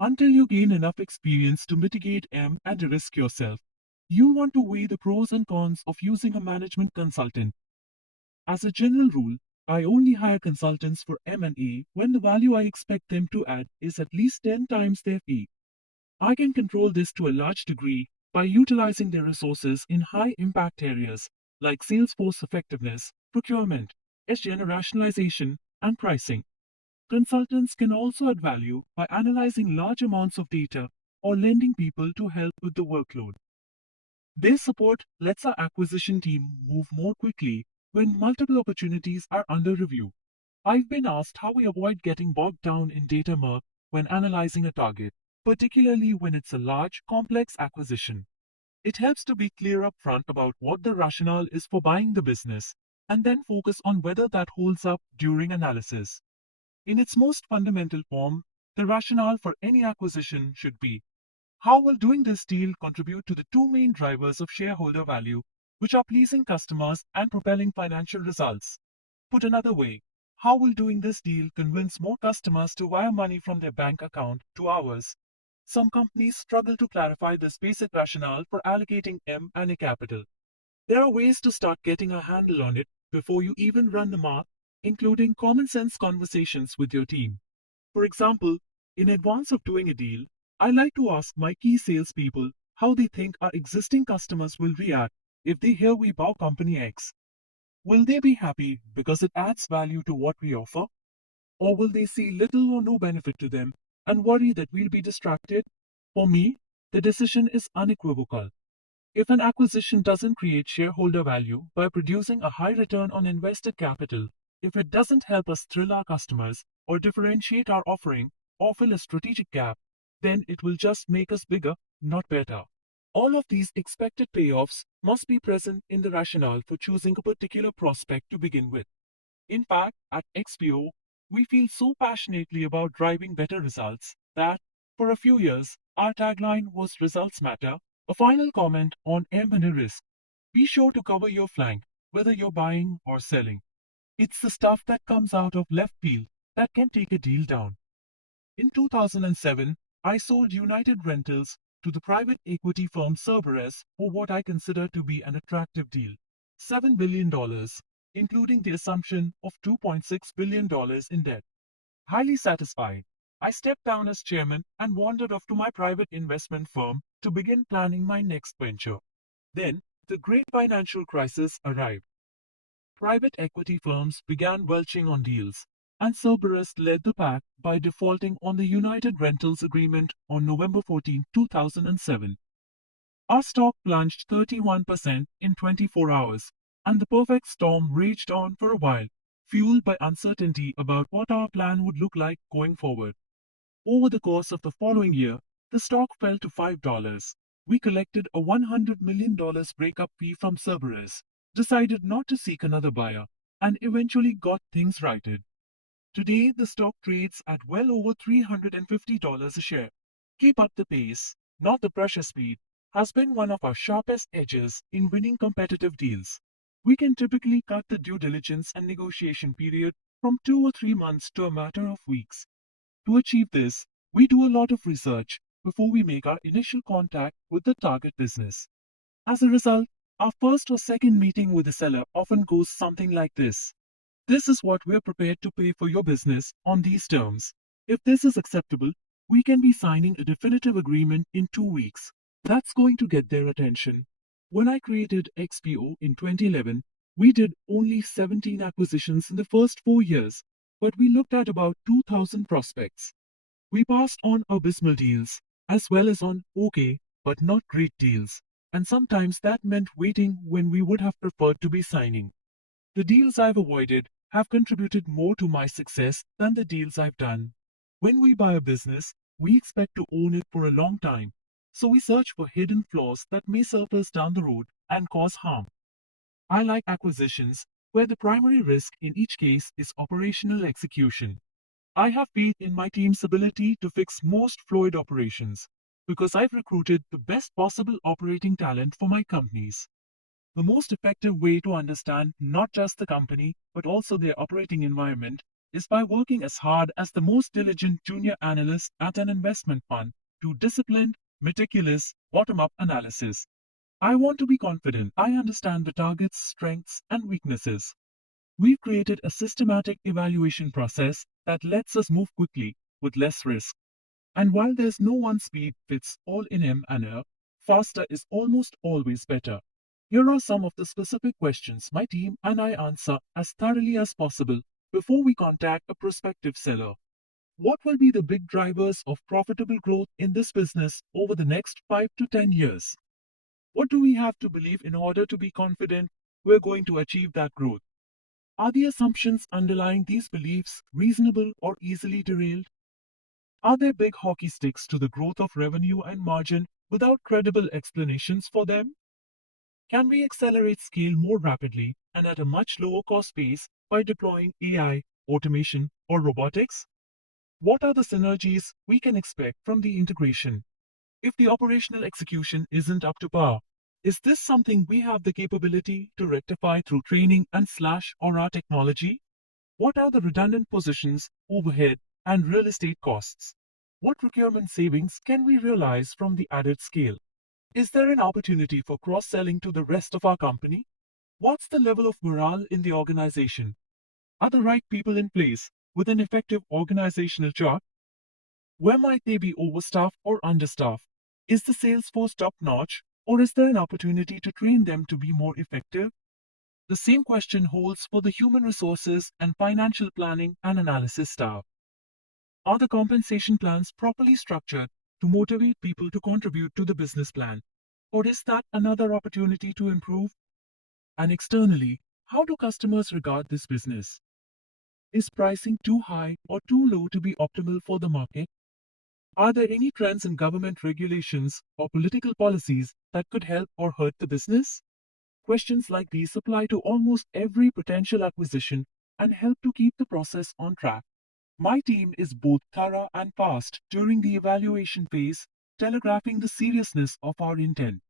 Until you gain enough experience to mitigate M and risk yourself, you want to weigh the pros and cons of using a management consultant. As a general rule, I only hire consultants for M&A when the value I expect them to add is at least 10 times their fee. I can control this to a large degree by utilizing their resources in high impact areas like sales force effectiveness, procurement, SG&A rationalization, and pricing. Consultants can also add value by analyzing large amounts of data or lending people to help with the workload. Their support lets our acquisition team move more quickly when multiple opportunities are under review. I've been asked how we avoid getting bogged down in data murk when analyzing a target, particularly when it's a large, complex acquisition. It helps to be clear up front about what the rationale is for buying the business, and then focus on whether that holds up during analysis. In its most fundamental form, the rationale for any acquisition should be: how will doing this deal contribute to the two main drivers of shareholder value, which are pleasing customers and propelling financial results? Put another way, how will doing this deal convince more customers to wire money from their bank account to ours? Some companies struggle to clarify this basic rationale for allocating M&A capital. There are ways to start getting a handle on it before you even run the math, including common sense conversations with your team. For example, in advance of doing a deal, I like to ask my key salespeople how they think our existing customers will react if they hear we buy company X. Will they be happy because it adds value to what we offer? Or will they see little or no benefit to them and worry that we'll be distracted? For me, the decision is unequivocal. If an acquisition doesn't create shareholder value by producing a high return on invested capital, if it doesn't help us thrill our customers or differentiate our offering or fill a strategic gap, then it will just make us bigger, not better. All of these expected payoffs must be present in the rationale for choosing a particular prospect to begin with. In fact, at XPO, we feel so passionately about driving better results that, for a few years, our tagline was Results Matter. A final comment on M&A risk. Be sure to cover your flank, whether you're buying or selling. It's the stuff that comes out of left field that can take a deal down. In 2007, I sold United Rentals to the private equity firm Cerberus for what I consider to be an attractive deal: $7 billion, including the assumption of $2.6 billion in debt. Highly satisfied, I stepped down as chairman and wandered off to my private investment firm to begin planning my next venture. Then, the great financial crisis arrived. Private equity firms began welching on deals, and Cerberus led the pack by defaulting on the United Rentals agreement on November 14, 2007. Our stock plunged 31% in 24 hours, and the perfect storm raged on for a while, fueled by uncertainty about what our plan would look like going forward. Over the course of the following year, the stock fell to $5. We collected a $100 million breakup fee from Cerberus, decided not to seek another buyer, and eventually got things righted. Today, the stock trades at well over $350 a share. Keep up the pace, not the pressure speed, has been one of our sharpest edges in winning competitive deals. We can typically cut the due diligence and negotiation period from 2 or 3 months to a matter of weeks. To achieve this, we do a lot of research before we make our initial contact with the target business. As a result, our first or second meeting with the seller often goes something like this: "This is what we're prepared to pay for your business on these terms. If this is acceptable, we can be signing a definitive agreement in 2 weeks." That's going to get their attention. When I created XPO in 2011, we did only 17 acquisitions in the first 4 years, but we looked at about 2,000 prospects. We passed on abysmal deals, as well as on okay, but not great deals, and sometimes that meant waiting when we would have preferred to be signing. The deals I've avoided have contributed more to my success than the deals I've done. When we buy a business, we expect to own it for a long time, so we search for hidden flaws that may surface down the road and cause harm. I like acquisitions where the primary risk in each case is operational execution. I have faith in my team's ability to fix most fluid operations because I've recruited the best possible operating talent for my companies. The most effective way to understand not just the company, but also their operating environment is by working as hard as the most diligent junior analyst at an investment fund to disciplined, meticulous, bottom up analysis. I want to be confident I understand the target's strengths and weaknesses. We've created a systematic evaluation process that lets us move quickly with less risk. And while there's no one speed fits all in M&A, faster is almost always better. Here are some of the specific questions my team and I answer as thoroughly as possible before we contact a prospective seller. What will be the big drivers of profitable growth in this business over the next 5 to 10 years? What do we have to believe in order to be confident we're going to achieve that growth? Are the assumptions underlying these beliefs reasonable or easily derailed? Are there big hockey sticks to the growth of revenue and margin without credible explanations for them? Can we accelerate scale more rapidly and at a much lower cost base by deploying AI, automation, or robotics? What are the synergies we can expect from the integration? If the operational execution isn't up to par, is this something we have the capability to rectify through training and slash or our technology? What are the redundant positions, overhead, and real estate costs? What procurement savings can we realize from the added scale? Is there an opportunity for cross-selling to the rest of our company? What's the level of morale in the organization? Are the right people in place with an effective organizational chart? Where might they be overstaffed or understaffed? Is the sales force top-notch, or is there an opportunity to train them to be more effective? The same question holds for the human resources and financial planning and analysis staff. Are the compensation plans properly structured to motivate people to contribute to the business plan? Or is that another opportunity to improve? And externally, how do customers regard this business? Is pricing too high or too low to be optimal for the market? Are there any trends in government regulations or political policies that could help or hurt the business? Questions like these apply to almost every potential acquisition and help to keep the process on track. My team is both thorough and fast during the evaluation phase, telegraphing the seriousness of our intent.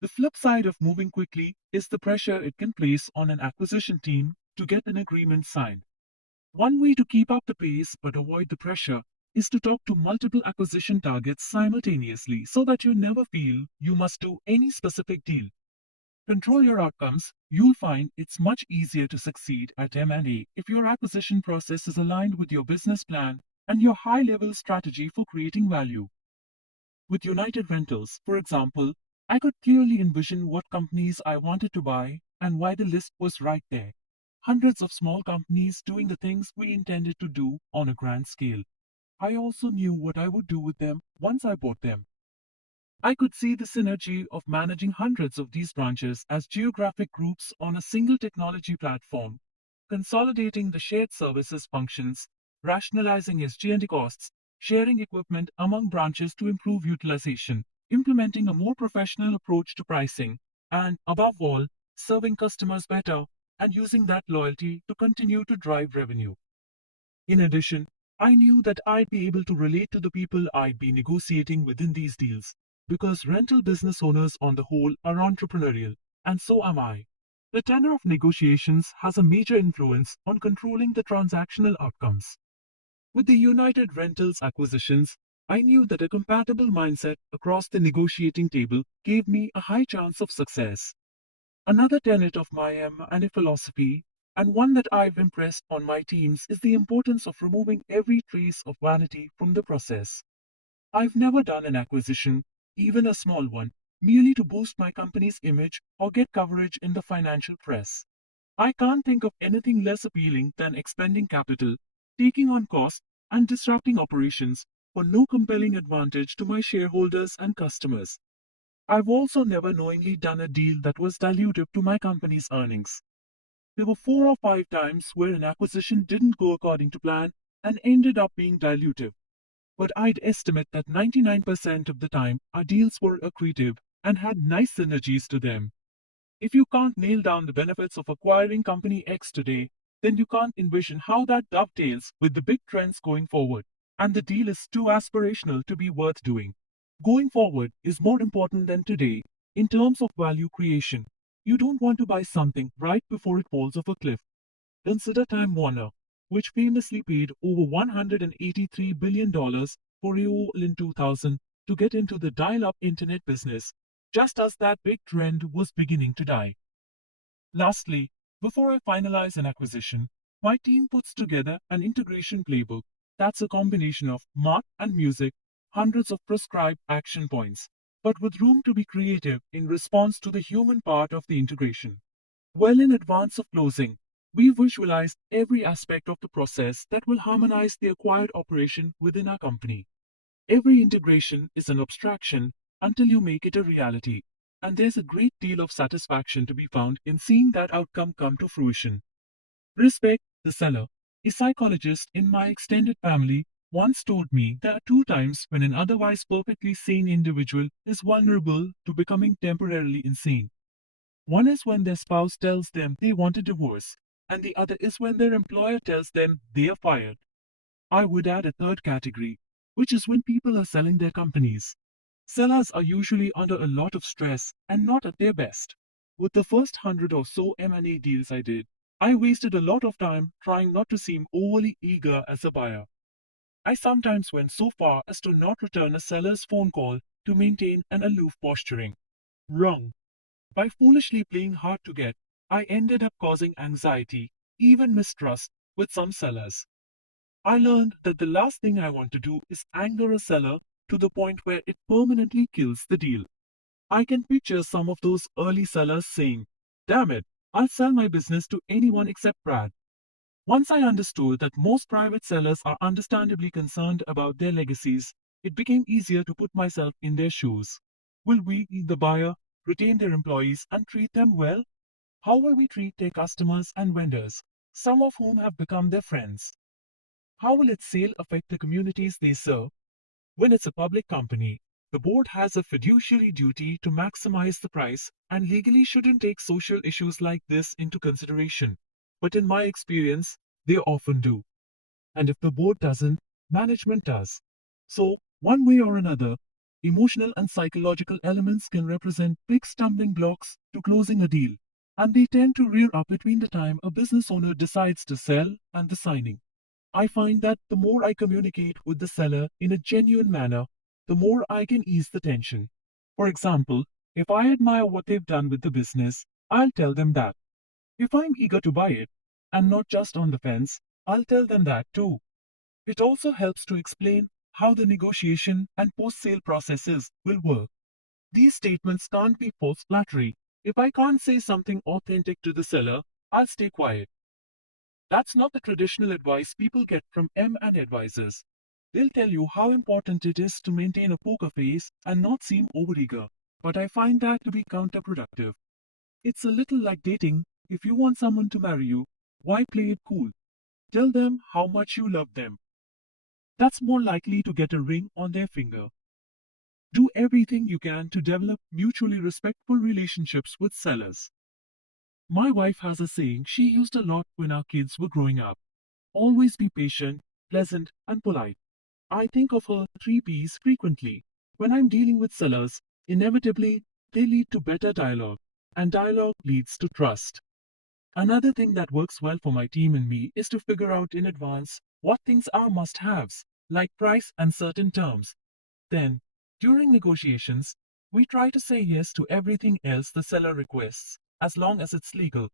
The flip side of moving quickly is the pressure it can place on an acquisition team to get an agreement signed. One way to keep up the pace but avoid the pressure is to talk to multiple acquisition targets simultaneously so that you never feel you must do any specific deal. Control your outcomes. You'll find it's much easier to succeed at M&A if your acquisition process is aligned with your business plan and your high-level strategy for creating value. With United Rentals, for example, I could clearly envision what companies I wanted to buy and why the list was right there. Hundreds of small companies doing the things we intended to do on a grand scale. I also knew what I would do with them once I bought them. I could see the synergy of managing hundreds of these branches as geographic groups on a single technology platform, consolidating the shared services functions, rationalizing SG&A costs, sharing equipment among branches to improve utilization, implementing a more professional approach to pricing, and, above all, serving customers better and using that loyalty to continue to drive revenue. In addition, I knew that I'd be able to relate to the people I'd be negotiating within these deals, because rental business owners on the whole are entrepreneurial, and so am I. The tenor of negotiations has a major influence on controlling the transactional outcomes. With the United Rentals acquisitions, I knew that a compatible mindset across the negotiating table gave me a high chance of success. Another tenet of my M&A philosophy, and one that I've impressed on my teams, is the importance of removing every trace of vanity from the process. I've never done an acquisition, even a small one, merely to boost my company's image or get coverage in the financial press. I can't think of anything less appealing than expending capital, taking on costs, and disrupting operations for no compelling advantage to my shareholders and customers. I've also never knowingly done a deal that was dilutive to my company's earnings. There were 4 or 5 times where an acquisition didn't go according to plan and ended up being dilutive. But I'd estimate that 99% of the time our deals were accretive and had nice synergies to them. If you can't nail down the benefits of acquiring company X today, then you can't envision how that dovetails with the big trends going forward, and the deal is too aspirational to be worth doing. Going forward is more important than today in terms of value creation. You don't want to buy something right before it falls off a cliff. Consider Time Warner, which famously paid over $183 billion for AOL in 2000 to get into the dial-up internet business, just as that big trend was beginning to die. Lastly, before I finalize an acquisition, my team puts together an integration playbook that's a combination of math and music, hundreds of prescribed action points, but with room to be creative in response to the human part of the integration. Well in advance of closing, we visualized every aspect of the process that will harmonize the acquired operation within our company. Every integration is an abstraction until you make it a reality, and there's a great deal of satisfaction to be found in seeing that outcome come to fruition. Respect the seller. A psychologist in my extended family once told me there are 2 times when an otherwise perfectly sane individual is vulnerable to becoming temporarily insane. One is when their spouse tells them they want a divorce, and the other is when their employer tells them they are fired. I would add a third category, which is when people are selling their companies. Sellers are usually under a lot of stress and not at their best. With the first 100 or so M&A deals I did, I wasted a lot of time trying not to seem overly eager as a buyer. I sometimes went so far as to not return a seller's phone call to maintain an aloof posturing. Wrong. By foolishly playing hard to get, I ended up causing anxiety, even mistrust, with some sellers. I learned that the last thing I want to do is anger a seller to the point where it permanently kills the deal. I can picture some of those early sellers saying, "Damn it, I'll sell my business to anyone except Brad." Once I understood that most private sellers are understandably concerned about their legacies, it became easier to put myself in their shoes. Will we, the buyer, retain their employees and treat them well? How will we treat their customers and vendors, some of whom have become their friends? How will its sale affect the communities they serve? When it's a public company, the board has a fiduciary duty to maximize the price and legally shouldn't take social issues like this into consideration. But in my experience, they often do. And if the board doesn't, management does. So, one way or another, emotional and psychological elements can represent big stumbling blocks to closing a deal, and they tend to rear up between the time a business owner decides to sell and the signing. I find that the more I communicate with the seller in a genuine manner, the more I can ease the tension. For example, if I admire what they've done with the business, I'll tell them that. If I'm eager to buy it, and not just on the fence, I'll tell them that too. It also helps to explain how the negotiation and post-sale processes will work. These statements can't be false flattery. If I can't say something authentic to the seller, I'll stay quiet. That's not the traditional advice people get from M&A advisors. They'll tell you how important it is to maintain a poker face and not seem overeager, but I find that to be counterproductive. It's a little like dating. If you want someone to marry you, why play it cool? Tell them how much you love them. That's more likely to get a ring on their finger. Do everything you can to develop mutually respectful relationships with sellers. My wife has a saying she used a lot when our kids were growing up. Always be patient, pleasant, and polite. I think of her 3 Ps frequently. When I'm dealing with sellers, inevitably, they lead to better dialogue, and dialogue leads to trust. Another thing that works well for my team and me is to figure out in advance what things are must-haves, like price and certain terms. Then, during negotiations, we try to say yes to everything else the seller requests, as long as it's legal.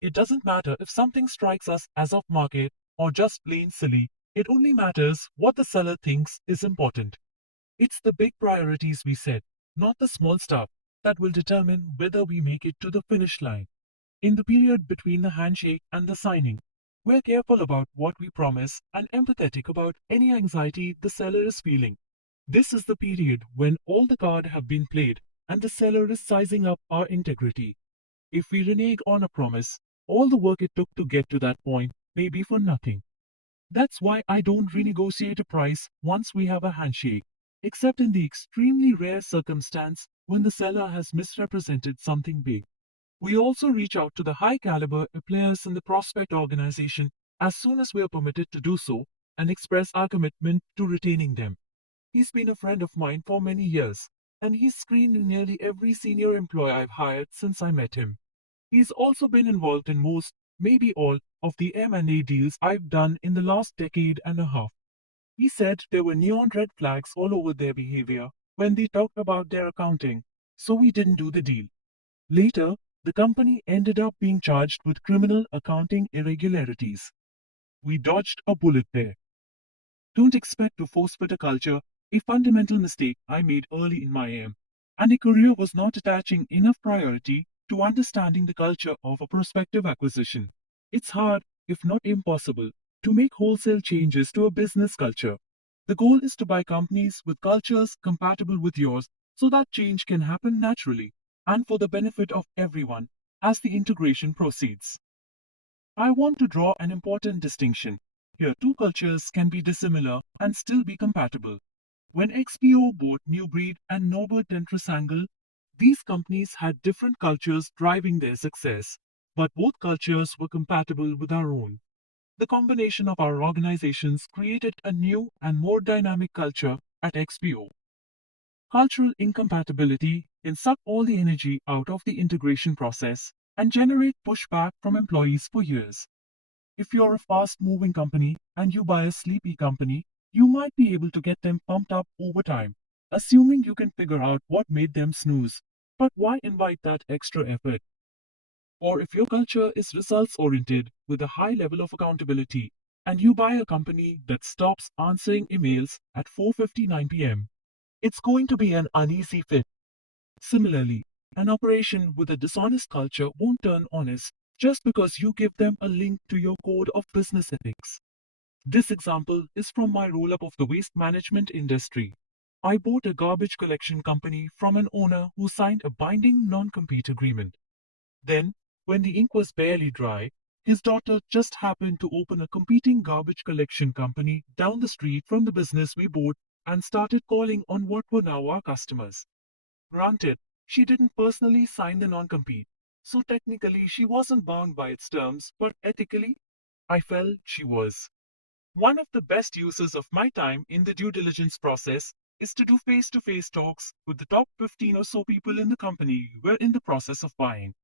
It doesn't matter if something strikes us as off market or just plain silly, it only matters what the seller thinks is important. It's the big priorities we set, not the small stuff, that will determine whether we make it to the finish line. In the period between the handshake and the signing, we're careful about what we promise and empathetic about any anxiety the seller is feeling. This is the period when all the cards have been played and the seller is sizing up our integrity. If we renege on a promise, all the work it took to get to that point may be for nothing. That's why I don't renegotiate a price once we have a handshake, except in the extremely rare circumstance when the seller has misrepresented something big. We also reach out to the high caliber players in the prospect organization as soon as we are permitted to do so and express our commitment to retaining them. He's been a friend of mine for many years, and he's screened nearly every senior employee I've hired since I met him. He's also been involved in most, maybe all, of the M&A deals I've done in the last decade and a half. He said there were neon red flags all over their behavior when they talked about their accounting, so we didn't do the deal. Later, the company ended up being charged with criminal accounting irregularities. We dodged a bullet there. Don't expect to force fit a culture, a fundamental mistake I made early in my aim, and a career was not attaching enough priority to understanding the culture of a prospective acquisition. It's hard, if not impossible, to make wholesale changes to a business culture. The goal is to buy companies with cultures compatible with yours so that change can happen naturally and for the benefit of everyone as the integration proceeds. I want to draw an important distinction. Here, two cultures can be dissimilar and still be compatible. When XPO bought New Breed and Norbert Dentressangle, these companies had different cultures driving their success, but both cultures were compatible with our own. The combination of our organizations created a new and more dynamic culture at XPO. Cultural incompatibility can suck all the energy out of the integration process and generate pushback from employees for years. If you're a fast moving company and you buy a sleepy company, you might be able to get them pumped up over time, assuming you can figure out what made them snooze. But why invite that extra effort? Or if your culture is results oriented with a high level of accountability and you buy a company that stops answering emails at 4:59 p.m., it's going to be an uneasy fit. Similarly, an operation with a dishonest culture won't turn honest just because you give them a link to your code of business ethics. This example is from my roll up of the waste management industry. I bought a garbage collection company from an owner who signed a binding non compete agreement. Then, when the ink was barely dry, his daughter just happened to open a competing garbage collection company down the street from the business we bought and started calling on what were now our customers. Granted, she didn't personally sign the non-compete, so technically she wasn't bound by its terms, but ethically, I felt she was. One of the best uses of my time in the due diligence process is to do face-to-face talks with the top 15 or so people in the company we're in the process of buying.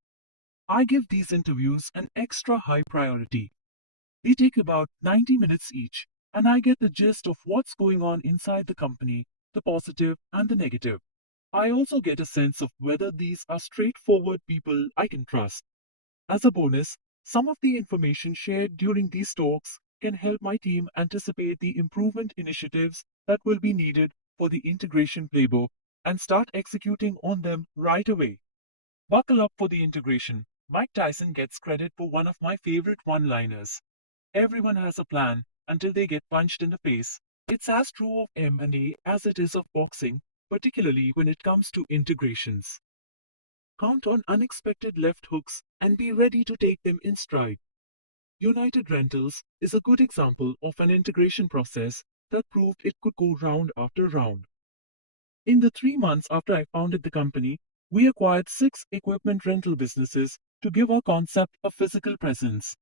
I give these interviews an extra high priority. They take about 90 minutes each, and I get the gist of what's going on inside the company, the positive and the negative. I also get a sense of whether these are straightforward people I can trust. As a bonus, some of the information shared during these talks can help my team anticipate the improvement initiatives that will be needed for the integration playbook and start executing on them right away. Buckle up for the integration. Mike Tyson gets credit for one of my favorite one-liners. Everyone has a plan until they get punched in the face. It's as true of M&A as it is of boxing, particularly when it comes to integrations. Count on unexpected left hooks and be ready to take them in stride. United Rentals is a good example of an integration process that proved it could go round after round. In the 3 months after I founded the company, we acquired 6 equipment rental businesses to give our concept a physical presence.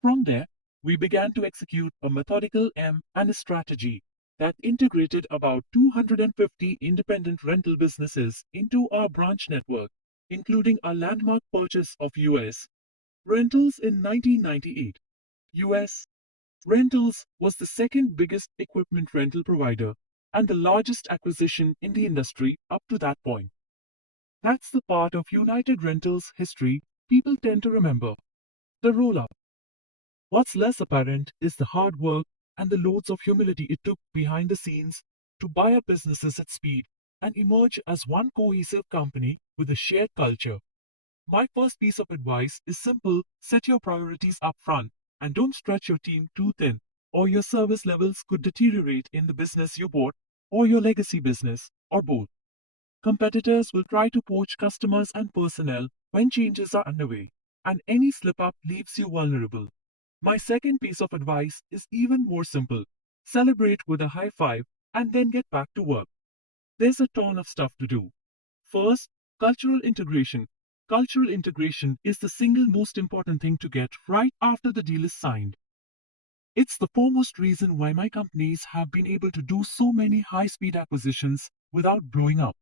From there, we began to execute a methodical M&A strategy that integrated about 250 independent rental businesses into our branch network, including our landmark purchase of US Rentals in 1998. US Rentals was the second biggest equipment rental provider and the largest acquisition in the industry up to that point. That's the part of United Rentals history people tend to remember, the roll up. What's less apparent is the hard work and the loads of humility it took behind the scenes to buy up businesses at speed and emerge as one cohesive company with a shared culture. My first piece of advice is simple: set your priorities up front and don't stretch your team too thin, or your service levels could deteriorate in the business you bought or your legacy business, or both. Competitors will try to poach customers and personnel when changes are underway. and any slip up leaves you vulnerable. My second piece of advice is even more simple. Celebrate with a high five and then get back to work. There's a ton of stuff to do. First, cultural integration. Cultural integration is the single most important thing to get right after the deal is signed. It's the foremost reason why my companies have been able to do so many high speed acquisitions without blowing up.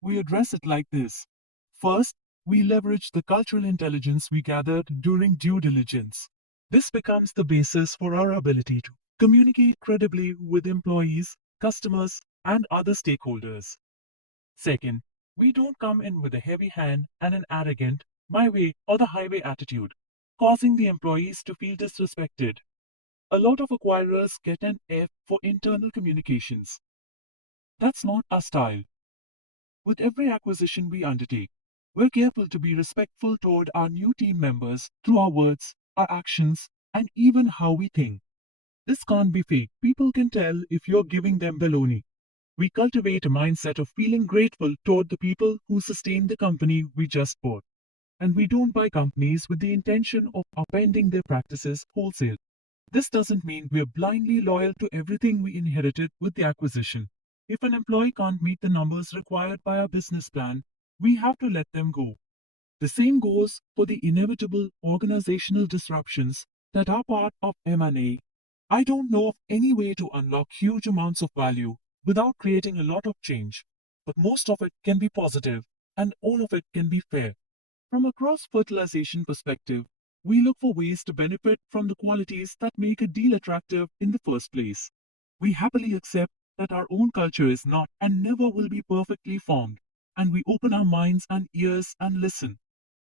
We address it like this. First, we leverage the cultural intelligence we gathered during due diligence. This becomes the basis for our ability to communicate credibly with employees, customers, and other stakeholders. Second, we don't come in with a heavy hand and an arrogant, my way or the highway attitude, causing the employees to feel disrespected. A lot of acquirers get an F for internal communications. That's not our style. With every acquisition we undertake, we're careful to be respectful toward our new team members through our words, our actions, and even how we think. This can't be fake. People can tell if you're giving them baloney. We cultivate a mindset of feeling grateful toward the people who sustain the company we just bought. And we don't buy companies with the intention of upending their practices wholesale. This doesn't mean we're blindly loyal to everything we inherited with the acquisition. If an employee can't meet the numbers required by our business plan, we have to let them go. The same goes for the inevitable organizational disruptions that are part of M&A. I don't know of any way to unlock huge amounts of value without creating a lot of change, but most of it can be positive and all of it can be fair. From a cross-fertilization perspective, we look for ways to benefit from the qualities that make a deal attractive in the first place. We happily accept that our own culture is not and never will be perfectly formed, and we open our minds and ears and listen.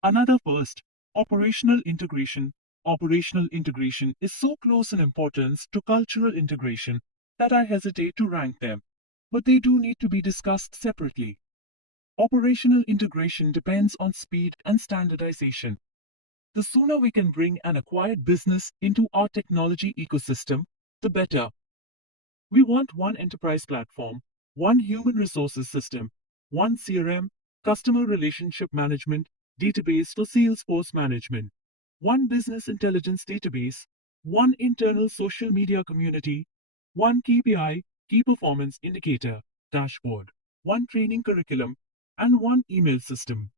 Another first, operational integration. Operational integration is so close in importance to cultural integration that I hesitate to rank them, but they do need to be discussed separately. Operational integration depends on speed and standardization. The sooner we can bring an acquired business into our technology ecosystem, the better. We want one enterprise platform, one human resources system, one CRM, customer relationship management, database for Salesforce management, one business intelligence database, one internal social media community, one KPI, key performance indicator, dashboard, one training curriculum, and one email system.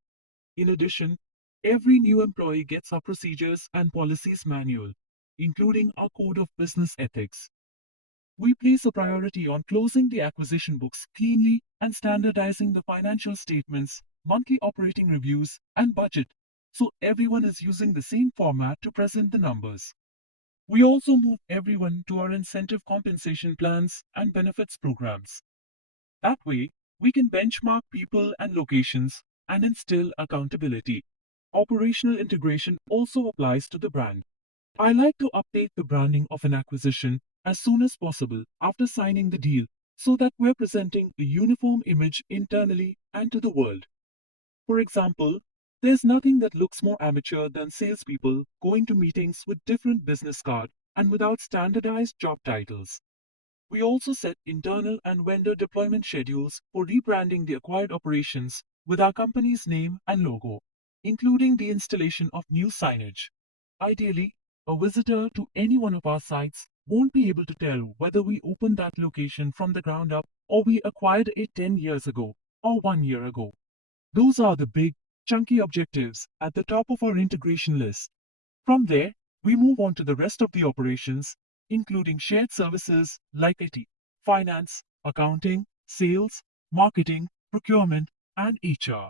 In addition, every new employee gets our procedures and policies manual, including our code of business ethics. We place a priority on closing the acquisition books cleanly and standardizing the financial statements, monthly operating reviews, and budget so everyone is using the same format to present the numbers. We also move everyone to our incentive compensation plans and benefits programs. That way, we can benchmark people and locations and instill accountability. Operational integration also applies to the brand. I like to update the branding of an acquisition as soon as possible after signing the deal so that we're presenting a uniform image internally and to the world. For example, there's nothing that looks more amateur than salespeople going to meetings with different business cards and without standardized job titles. We also set internal and vendor deployment schedules for rebranding the acquired operations with our company's name and logo, including the installation of new signage. Ideally, a visitor to any one of our sites won't be able to tell whether we opened that location from the ground up or we acquired it 10 years ago or 1 year ago. Those are the big, chunky objectives at the top of our integration list. From there, we move on to the rest of the operations, including shared services like IT, finance, accounting, sales, marketing, procurement, and HR.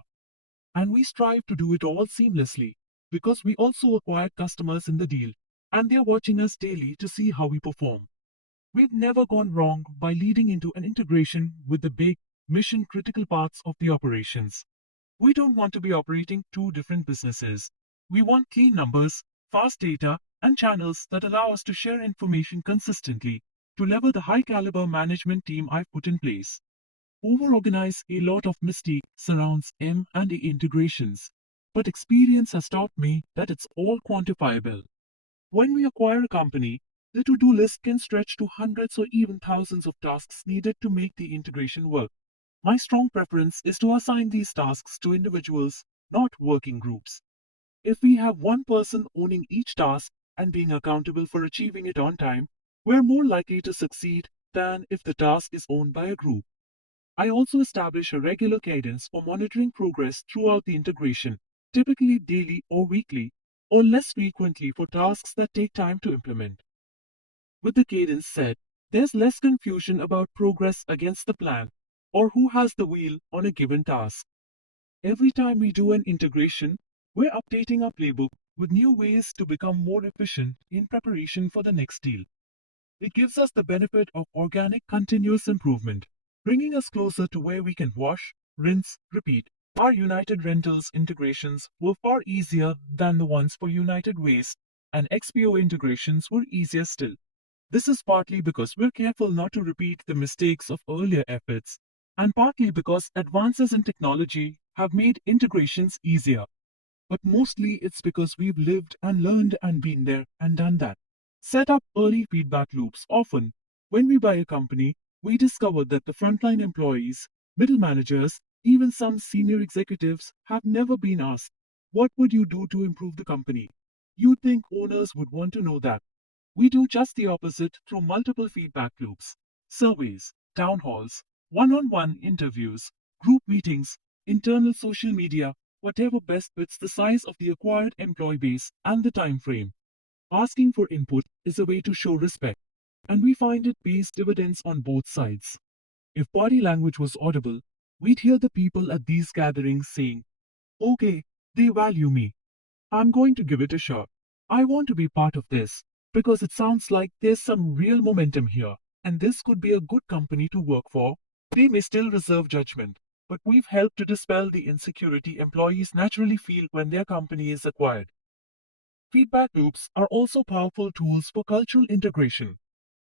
And we strive to do it all seamlessly because we also acquired customers in the deal and they're watching us daily to see how we perform. We've never gone wrong by leading into an integration with the big, mission critical parts of the operations. We don't want to be operating two different businesses. We want clean numbers, fast data, and channels that allow us to share information consistently to lever the high caliber management team I've put in place. Over-organize a lot of mystique surrounds M&A integrations, but experience has taught me that it's all quantifiable. When we acquire a company, the to-do list can stretch to hundreds or even thousands of tasks needed to make the integration work. My strong preference is to assign these tasks to individuals, not working groups. If we have one person owning each task and being accountable for achieving it on time, we're more likely to succeed than if the task is owned by a group. I also establish a regular cadence for monitoring progress throughout the integration, typically daily or weekly, or less frequently for tasks that take time to implement. With the cadence set, there's less confusion about progress against the plan or who has the wheel on a given task. Every time we do an integration, we're updating our playbook with new ways to become more efficient in preparation for the next deal. It gives us the benefit of organic continuous improvement, bringing us closer to where we can wash, rinse, repeat. Our United Rentals integrations were far easier than the ones for United Waste, and XPO integrations were easier still. This is partly because we're careful not to repeat the mistakes of earlier efforts, and partly because advances in technology have made integrations easier. But mostly it's because we've lived and learned and been there and done that. Set up early feedback loops. Often, when we buy a company, we discover that the frontline employees, middle managers, even some senior executives have never been asked, "What would you do to improve the company?" You'd think owners would want to know that. We do just the opposite through multiple feedback loops, surveys, town halls, one on one interviews, group meetings, internal social media, whatever best fits the size of the acquired employee base and the time frame. Asking for input is a way to show respect, and we find it pays dividends on both sides. If body language was audible, we'd hear the people at these gatherings saying, "Okay, they value me. I'm going to give it a shot. I want to be part of this because it sounds like there's some real momentum here, and this could be a good company to work for." They may still reserve judgment, but we've helped to dispel the insecurity employees naturally feel when their company is acquired. Feedback loops are also powerful tools for cultural integration.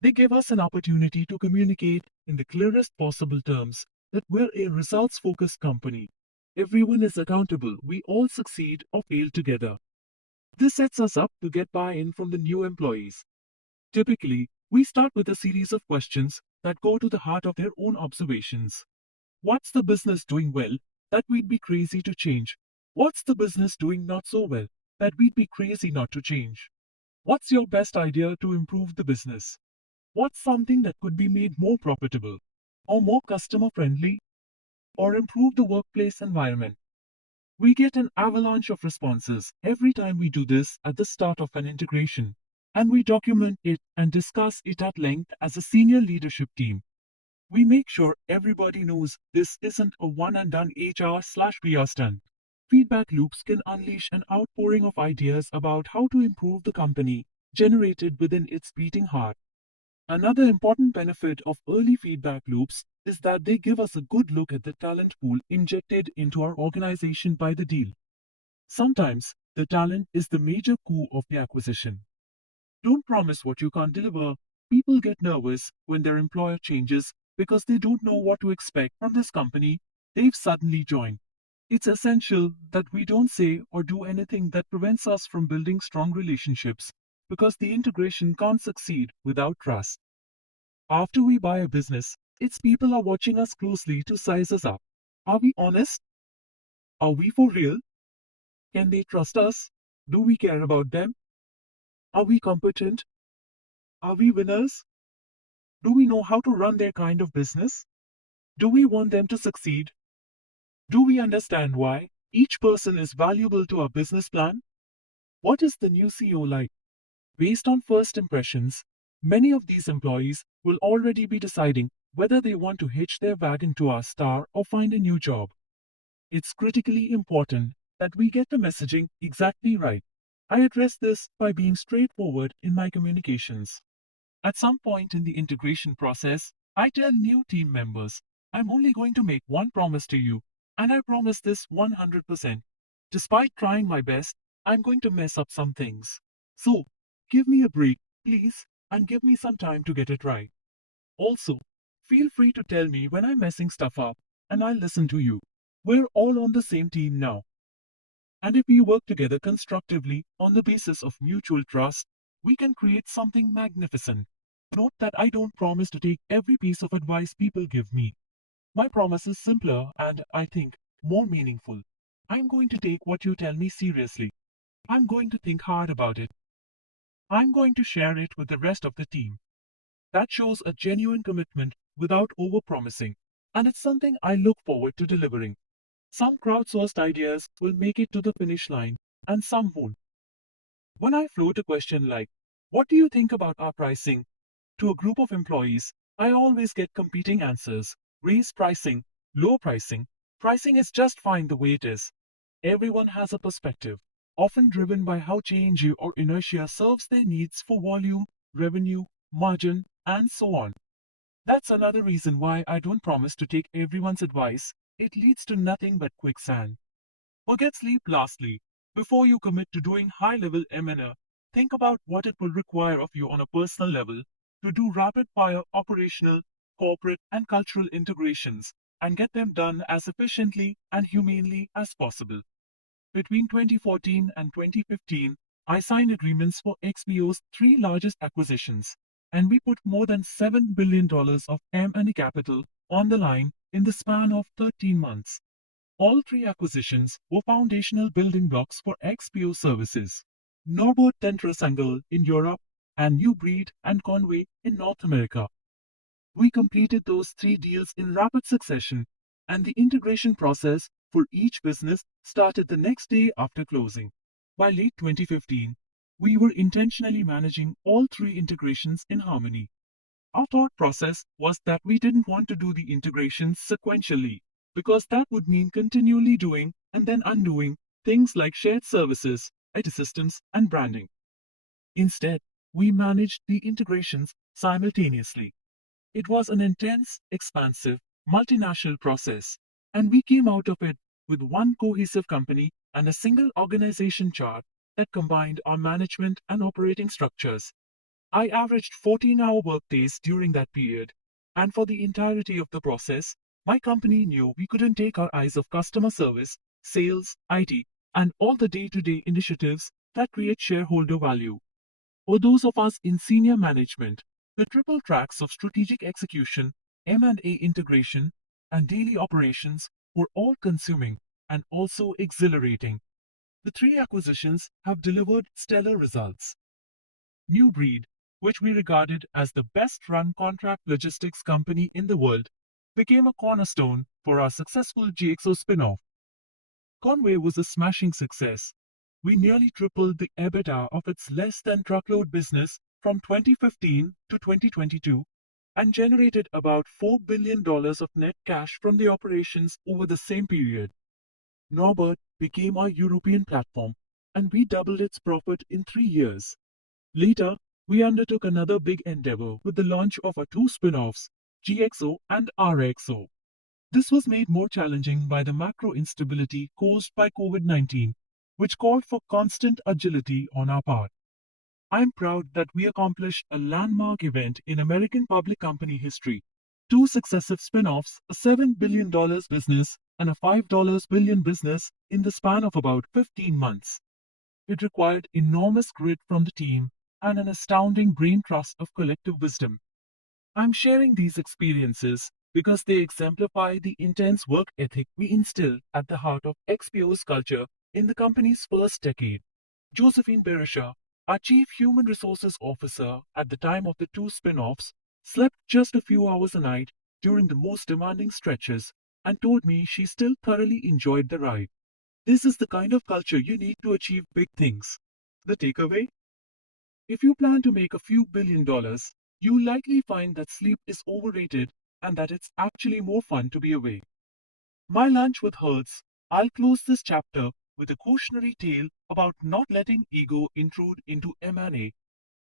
They give us an opportunity to communicate in the clearest possible terms that we're a results focused company. Everyone is accountable, we all succeed or fail together. This sets us up to get buy in from the new employees. Typically, we start with a series of questions that go to the heart of their own observations. What's the business doing well that we'd be crazy to change? What's the business doing not so well that we'd be crazy not to change? What's your best idea to improve the business? What's something that could be made more profitable, or more customer friendly, or improve the workplace environment? We get an avalanche of responses every time we do this at the start of an integration, and we document it and discuss it at length as a senior leadership team. We make sure everybody knows this isn't a one and done HR/PR stunt. Feedback loops can unleash an outpouring of ideas about how to improve the company, generated within its beating heart. Another important benefit of early feedback loops is that they give us a good look at the talent pool injected into our organization by the deal. Sometimes, the talent is the major coup of the acquisition. Don't promise what you can't deliver. People get nervous when their employer changes because they don't know what to expect from this company they've suddenly joined. It's essential that we don't say or do anything that prevents us from building strong relationships because the integration can't succeed without trust. After we buy a business, its people are watching us closely to size us up. Are we honest? Are we for real? Can they trust us? Do we care about them? Are we competent? Are we winners? Do we know how to run their kind of business? Do we want them to succeed? Do we understand why each person is valuable to our business plan? What is the new CEO like? Based on first impressions, many of these employees will already be deciding whether they want to hitch their wagon to our star or find a new job. It's critically important that we get the messaging exactly right. I address this by being straightforward in my communications. At some point in the integration process, I tell new team members, "I'm only going to make one promise to you, and I promise this 100%. Despite trying my best, I'm going to mess up some things. So, give me a break, please, and give me some time to get it right. Also, feel free to tell me when I'm messing stuff up, and I'll listen to you. We're all on the same team now. And if we work together constructively on the basis of mutual trust, we can create something magnificent." Note that I don't promise to take every piece of advice people give me. My promise is simpler and, I think, more meaningful. I'm going to take what you tell me seriously. I'm going to think hard about it. I'm going to share it with the rest of the team. That shows a genuine commitment without overpromising, and it's something I look forward to delivering. Some crowdsourced ideas will make it to the finish line, and some won't. When I float a question like, "What do you think about our pricing?" to a group of employees, I always get competing answers. Raise pricing, low pricing. Pricing is just fine the way it is. Everyone has a perspective, often driven by how change or inertia serves their needs for volume, revenue, margin, and so on. That's another reason why I don't promise to take everyone's advice. It leads to nothing but quicksand. Forget sleep lastly. Before you commit to doing high-level M&A, think about what it will require of you on a personal level to do rapid-fire operational, corporate, and cultural integrations and get them done as efficiently and humanely as possible. Between 2014 and 2015, I signed agreements for XPO's three largest acquisitions, and we put more than $7 billion of M&A capital on the line in the span of 13 months. All three acquisitions were foundational building blocks for XPO services. Norbert Tentrasangel in Europe and New Breed and Conway in North America. We completed those three deals in rapid succession, and the integration process for each business started the next day after closing. By late 2015, we were intentionally managing all three integrations in harmony. Our thought process was that we didn't want to do the integrations sequentially, because that would mean continually doing and then undoing things like shared services, IT systems, and branding. Instead, we managed the integrations simultaneously. It was an intense, expansive, multinational process, and we came out of it with one cohesive company and a single organization chart that combined our management and operating structures. I averaged 14-hour workdays during that period, and for the entirety of the process, my company knew we couldn't take our eyes off customer service, sales, IT, and all the day-to-day initiatives that create shareholder value. For those of us in senior management, the triple tracks of strategic execution, M&A integration, and daily operations were all consuming and also exhilarating. The three acquisitions have delivered stellar results. New Breed, which we regarded as the best run contract logistics company in the world, became a cornerstone for our successful GXO spin-off. Conway was a smashing success. We nearly tripled the EBITDA of its less than truckload business from 2015 to 2022 and generated about $4 billion of net cash from the operations over the same period. Norbert became our European platform, and we doubled its profit in 3 years. Later, we undertook another big endeavor with the launch of our two spin-offs, GXO and RXO. This was made more challenging by the macro instability caused by COVID-19, which called for constant agility on our part. I'm proud that we accomplished a landmark event in American public company history. Two successive spin-offs, a $7 billion business and a $5 billion business in the span of about 15 months. It required enormous grit from the team and an astounding brain trust of collective wisdom. I'm sharing these experiences because they exemplify the intense work ethic we instill at the heart of XPO's culture in the company's first decade. Josephine Berisha, our Chief Human Resources Officer at the time of the two spin-offs, slept just a few hours a night during the most demanding stretches and told me she still thoroughly enjoyed the ride. This is the kind of culture you need to achieve big things. The takeaway? If you plan to make a few $1 billion, you'll likely find that sleep is overrated and that it's actually more fun to be awake. My lunch with Hertz, I'll close this chapter with a cautionary tale about not letting ego intrude into M&A.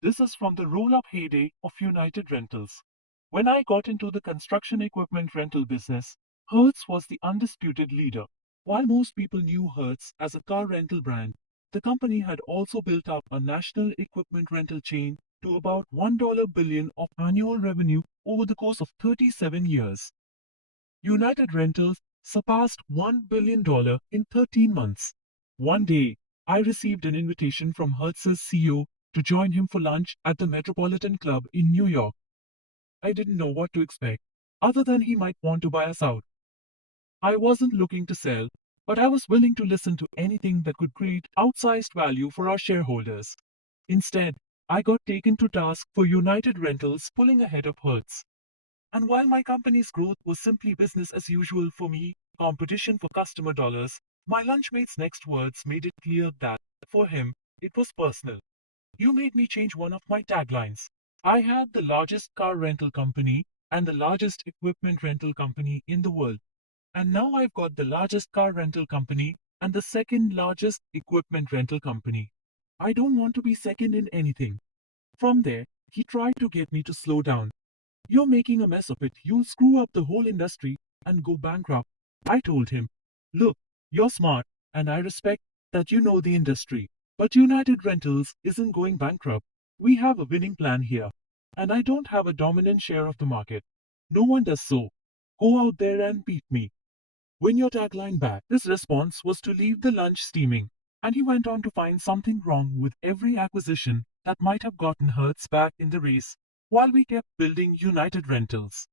This is from the roll-up heyday of United Rentals. When I got into the construction equipment rental business, Hertz was the undisputed leader. While most people knew Hertz as a car rental brand, the company had also built up a national equipment rental chain to about $1 billion of annual revenue over the course of 37 years. United Rentals surpassed $1 billion in 13 months. One day, I received an invitation from Hertz's CEO to join him for lunch at the Metropolitan Club in New York. I didn't know what to expect, other than he might want to buy us out. I wasn't looking to sell, but I was willing to listen to anything that could create outsized value for our shareholders. Instead, I got taken to task for United Rentals pulling ahead of Hertz. And while my company's growth was simply business as usual for me, competition for customer dollars, my lunchmate's next words made it clear that, for him, it was personal. You made me change one of my taglines. I had the largest car rental company and the largest equipment rental company in the world. And now I've got the largest car rental company and the second largest equipment rental company. I don't want to be second in anything. From there, he tried to get me to slow down. You're making a mess of it. You'll screw up the whole industry and go bankrupt. I told him, look, you're smart, and I respect that you know the industry. But United Rentals isn't going bankrupt. We have a winning plan here. And I don't have a dominant share of the market. No one does so. Go out there and beat me. Win your tagline back. His response was to leave the lunch steaming. And he went on to find something wrong with every acquisition that might have gotten Hertz back in the race while we kept building United Rentals.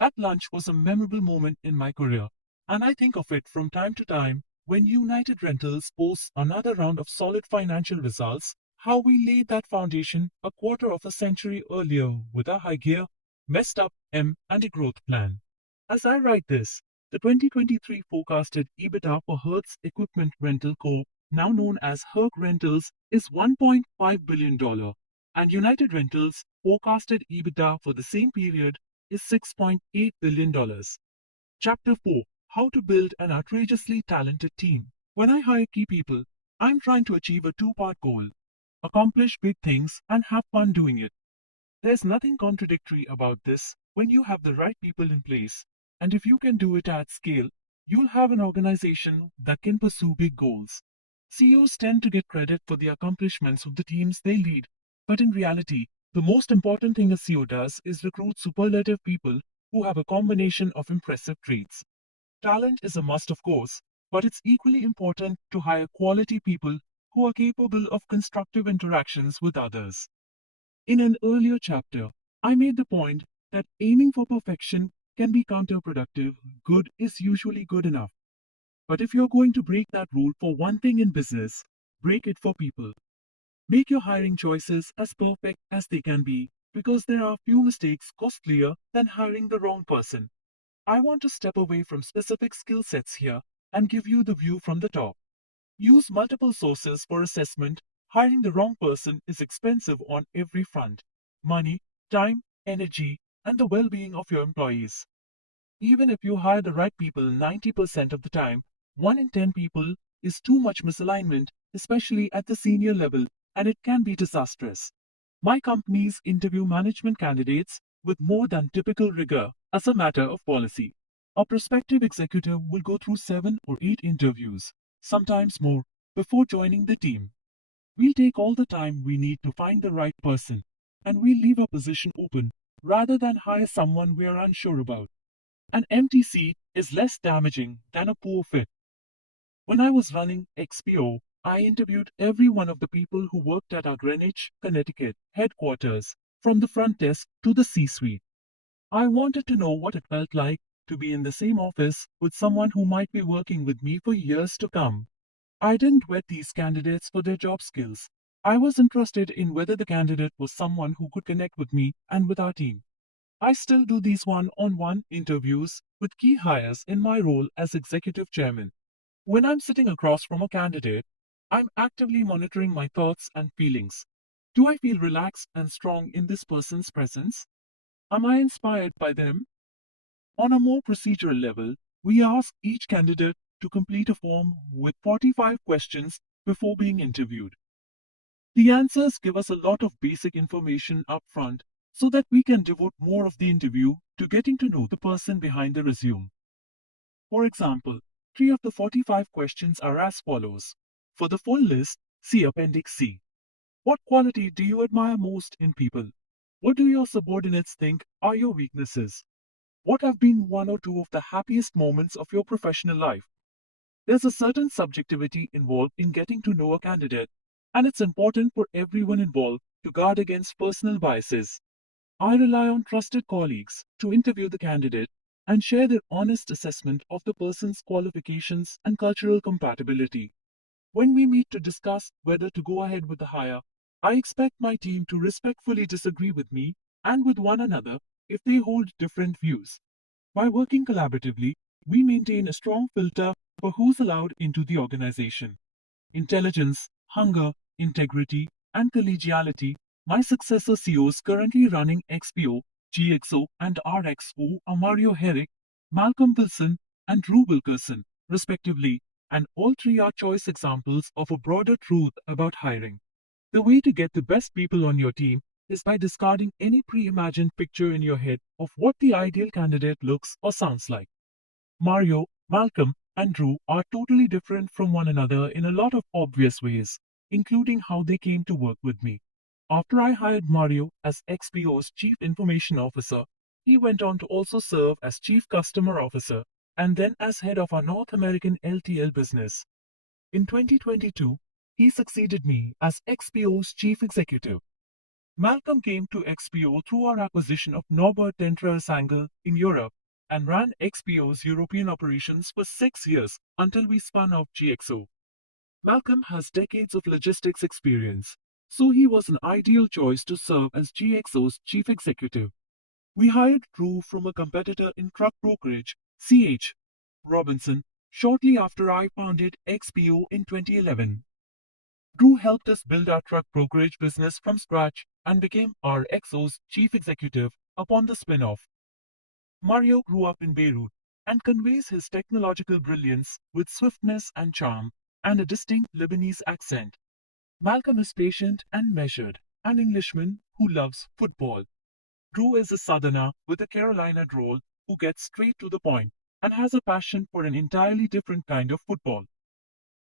That lunch was a memorable moment in my career, and I think of it from time to time when United Rentals posts another round of solid financial results, how we laid that foundation a quarter of a century earlier with a high gear, messed up M and a growth plan. As I write this, the 2023 forecasted EBITDA for Hertz Equipment Rental Co., now known as Herc Rentals, is $1.5 billion, and United Rentals forecasted EBITDA for the same period is $6.8 billion. Chapter 4: How to Build an Outrageously Talented Team. When I hire key people, I'm trying to achieve a two-part goal: accomplish big things and have fun doing it. There's nothing contradictory about this when you have the right people in place, and if you can do it at scale, you'll have an organization that can pursue big goals. CEOs tend to get credit for the accomplishments of the teams they lead, but in reality, the most important thing a CEO does is recruit superlative people who have a combination of impressive traits. Talent is a must, of course, but it's equally important to hire quality people who are capable of constructive interactions with others. In an earlier chapter, I made the point that aiming for perfection can be counterproductive. Good is usually good enough. But if you're going to break that rule for one thing in business, break it for people. Make your hiring choices as perfect as they can be, because there are few mistakes costlier than hiring the wrong person. I want to step away from specific skill sets here and give you the view from the top. Use multiple sources for assessment. Hiring the wrong person is expensive on every front: money, time, energy, and the well being of your employees. Even if you hire the right people 90% of the time, 1 in 10 people is too much misalignment, especially at the senior level, and it can be disastrous. My companies interview management candidates with more than typical rigor as a matter of policy. A prospective executive will go through 7 or 8 interviews, sometimes more, before joining the team. We'll take all the time we need to find the right person, and we'll leave a position open rather than hire someone we are unsure about. An empty seat is less damaging than a poor fit. When I was running XPO, I interviewed every one of the people who worked at our Greenwich, Connecticut headquarters, from the front desk to the C-suite. I wanted to know what it felt like to be in the same office with someone who might be working with me for years to come. I didn't vet these candidates for their job skills. I was interested in whether the candidate was someone who could connect with me and with our team. I still do these one-on-one interviews with key hires in my role as executive chairman. When I'm sitting across from a candidate, I'm actively monitoring my thoughts and feelings. Do I feel relaxed and strong in this person's presence? Am I inspired by them? On a more procedural level, we ask each candidate to complete a form with 45 questions before being interviewed. The answers give us a lot of basic information up front so that we can devote more of the interview to getting to know the person behind the resume. For example, 3 of the 45 questions are as follows. For the full list, see Appendix C. What quality do you admire most in people? What do your subordinates think are your weaknesses? What have been 1 or 2 of the happiest moments of your professional life? There's a certain subjectivity involved in getting to know a candidate, and it's important for everyone involved to guard against personal biases. I rely on trusted colleagues to interview the candidate, and share their honest assessment of the person's qualifications and cultural compatibility. When we meet to discuss whether to go ahead with the hire, I expect my team to respectfully disagree with me and with one another if they hold different views. By working collaboratively, we maintain a strong filter for who's allowed into the organization. Intelligence, hunger, integrity, and collegiality. My successor CEOs currently running XPO, GXO, and RXO are Mario Herrick, Malcolm Wilson, and Drew Wilkerson, respectively, and all three are choice examples of a broader truth about hiring. The way to get the best people on your team is by discarding any pre-imagined picture in your head of what the ideal candidate looks or sounds like. Mario, Malcolm, and Drew are totally different from one another in a lot of obvious ways, including how they came to work with me. After I hired Mario as XPO's Chief Information Officer, he went on to also serve as Chief Customer Officer and then as head of our North American LTL business. In 2022, he succeeded me as XPO's Chief Executive. Malcolm came to XPO through our acquisition of Norbert Dentra in Europe and ran XPO's European operations for 6 years until we spun off GXO. Malcolm has decades of logistics experience, so he was an ideal choice to serve as GXO's chief executive. We hired Drew from a competitor in truck brokerage, CH Robinson, shortly after I founded XPO in 2011. Drew helped us build our truck brokerage business from scratch and became our XO's chief executive upon the spin-off. Mario grew up in Beirut and conveys his technological brilliance with swiftness and charm and a distinct Lebanese accent. Malcolm is patient and measured, an Englishman who loves football. Drew is a Southerner with a Carolina drawl who gets straight to the point and has a passion for an entirely different kind of football.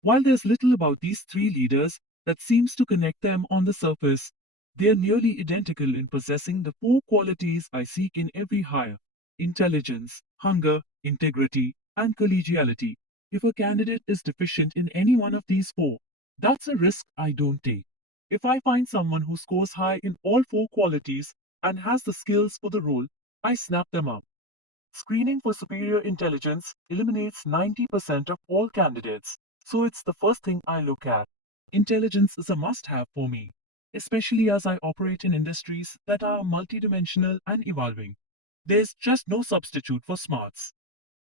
While there's little about these three leaders that seems to connect them on the surface, they are nearly identical in possessing the four qualities I seek in every hire: intelligence, hunger, integrity, and collegiality. If a candidate is deficient in any one of these four, that's a risk I don't take. If I find someone who scores high in all four qualities and has the skills for the role, I snap them up. Screening for superior intelligence eliminates 90% of all candidates, so it's the first thing I look at. Intelligence is a must have for me, especially as I operate in industries that are multidimensional and evolving. There's just no substitute for smarts.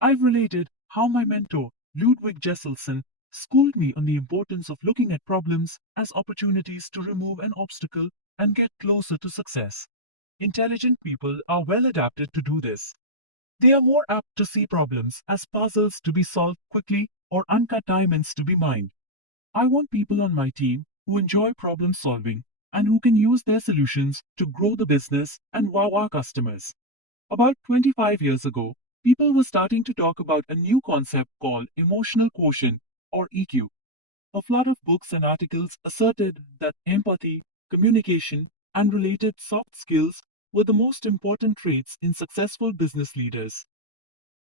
I've related how my mentor, Ludwig Jesselson, schooled me on the importance of looking at problems as opportunities to remove an obstacle and get closer to success. Intelligent people are well adapted to do this. They are more apt to see problems as puzzles to be solved quickly or uncut diamonds to be mined. I want people on my team who enjoy problem solving and who can use their solutions to grow the business and wow our customers. About 25 years ago, people were starting to talk about a new concept called emotional quotient, or EQ. A flood of books and articles asserted that empathy, communication, and related soft skills were the most important traits in successful business leaders.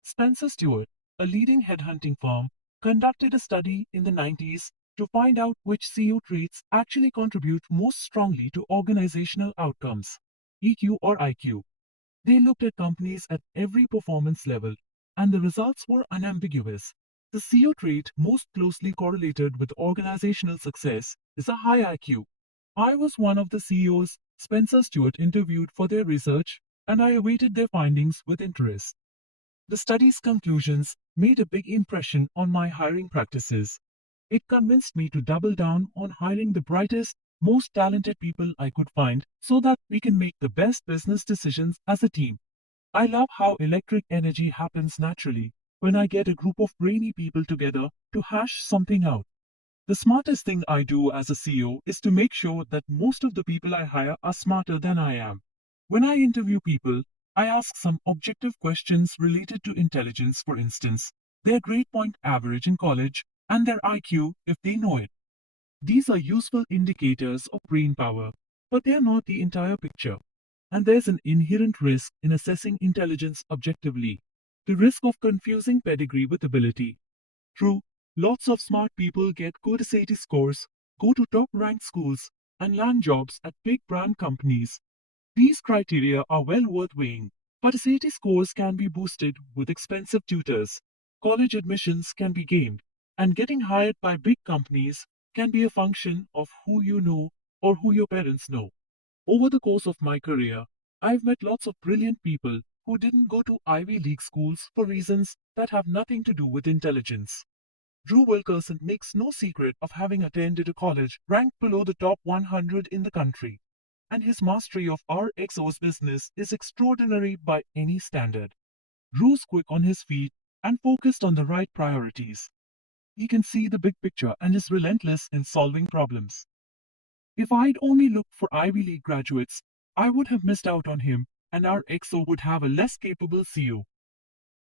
Spencer Stuart, a leading headhunting firm, conducted a study in the 90s to find out which CEO traits actually contribute most strongly to organizational outcomes, EQ or IQ. They looked at companies at every performance level, and the results were unambiguous. The CEO trait most closely correlated with organizational success is a high IQ. I was one of the CEOs Spencer Stuart interviewed for their research, and I awaited their findings with interest. The study's conclusions made a big impression on my hiring practices. It convinced me to double down on hiring the brightest, most talented people I could find so that we can make the best business decisions as a team. I love how electric energy happens naturally when I get a group of brainy people together to hash something out. The smartest thing I do as a CEO is to make sure that most of the people I hire are smarter than I am. When I interview people, I ask some objective questions related to intelligence, for instance, their grade point average in college, and their IQ if they know it. These are useful indicators of brain power, but they are not the entire picture. And there's an inherent risk in assessing intelligence objectively, the risk of confusing pedigree with ability. True, lots of smart people get good SAT scores, go to top ranked schools, and land jobs at big brand companies. These criteria are well worth weighing, But SAT scores can be boosted with expensive tutors, college admissions can be gained, and getting hired by big companies can be a function of who you know or who your parents know. Over the course of my career, I've met lots of brilliant people who didn't go to Ivy League schools for reasons that have nothing to do with intelligence. Drew Wilkerson makes no secret of having attended a college ranked below the top 100 in the country, and his mastery of RXO's business is extraordinary by any standard. Drew's quick on his feet and focused on the right priorities. He can see the big picture and is relentless in solving problems. If I'd only looked for Ivy League graduates, I would have missed out on him, and our XO would have a less capable CEO.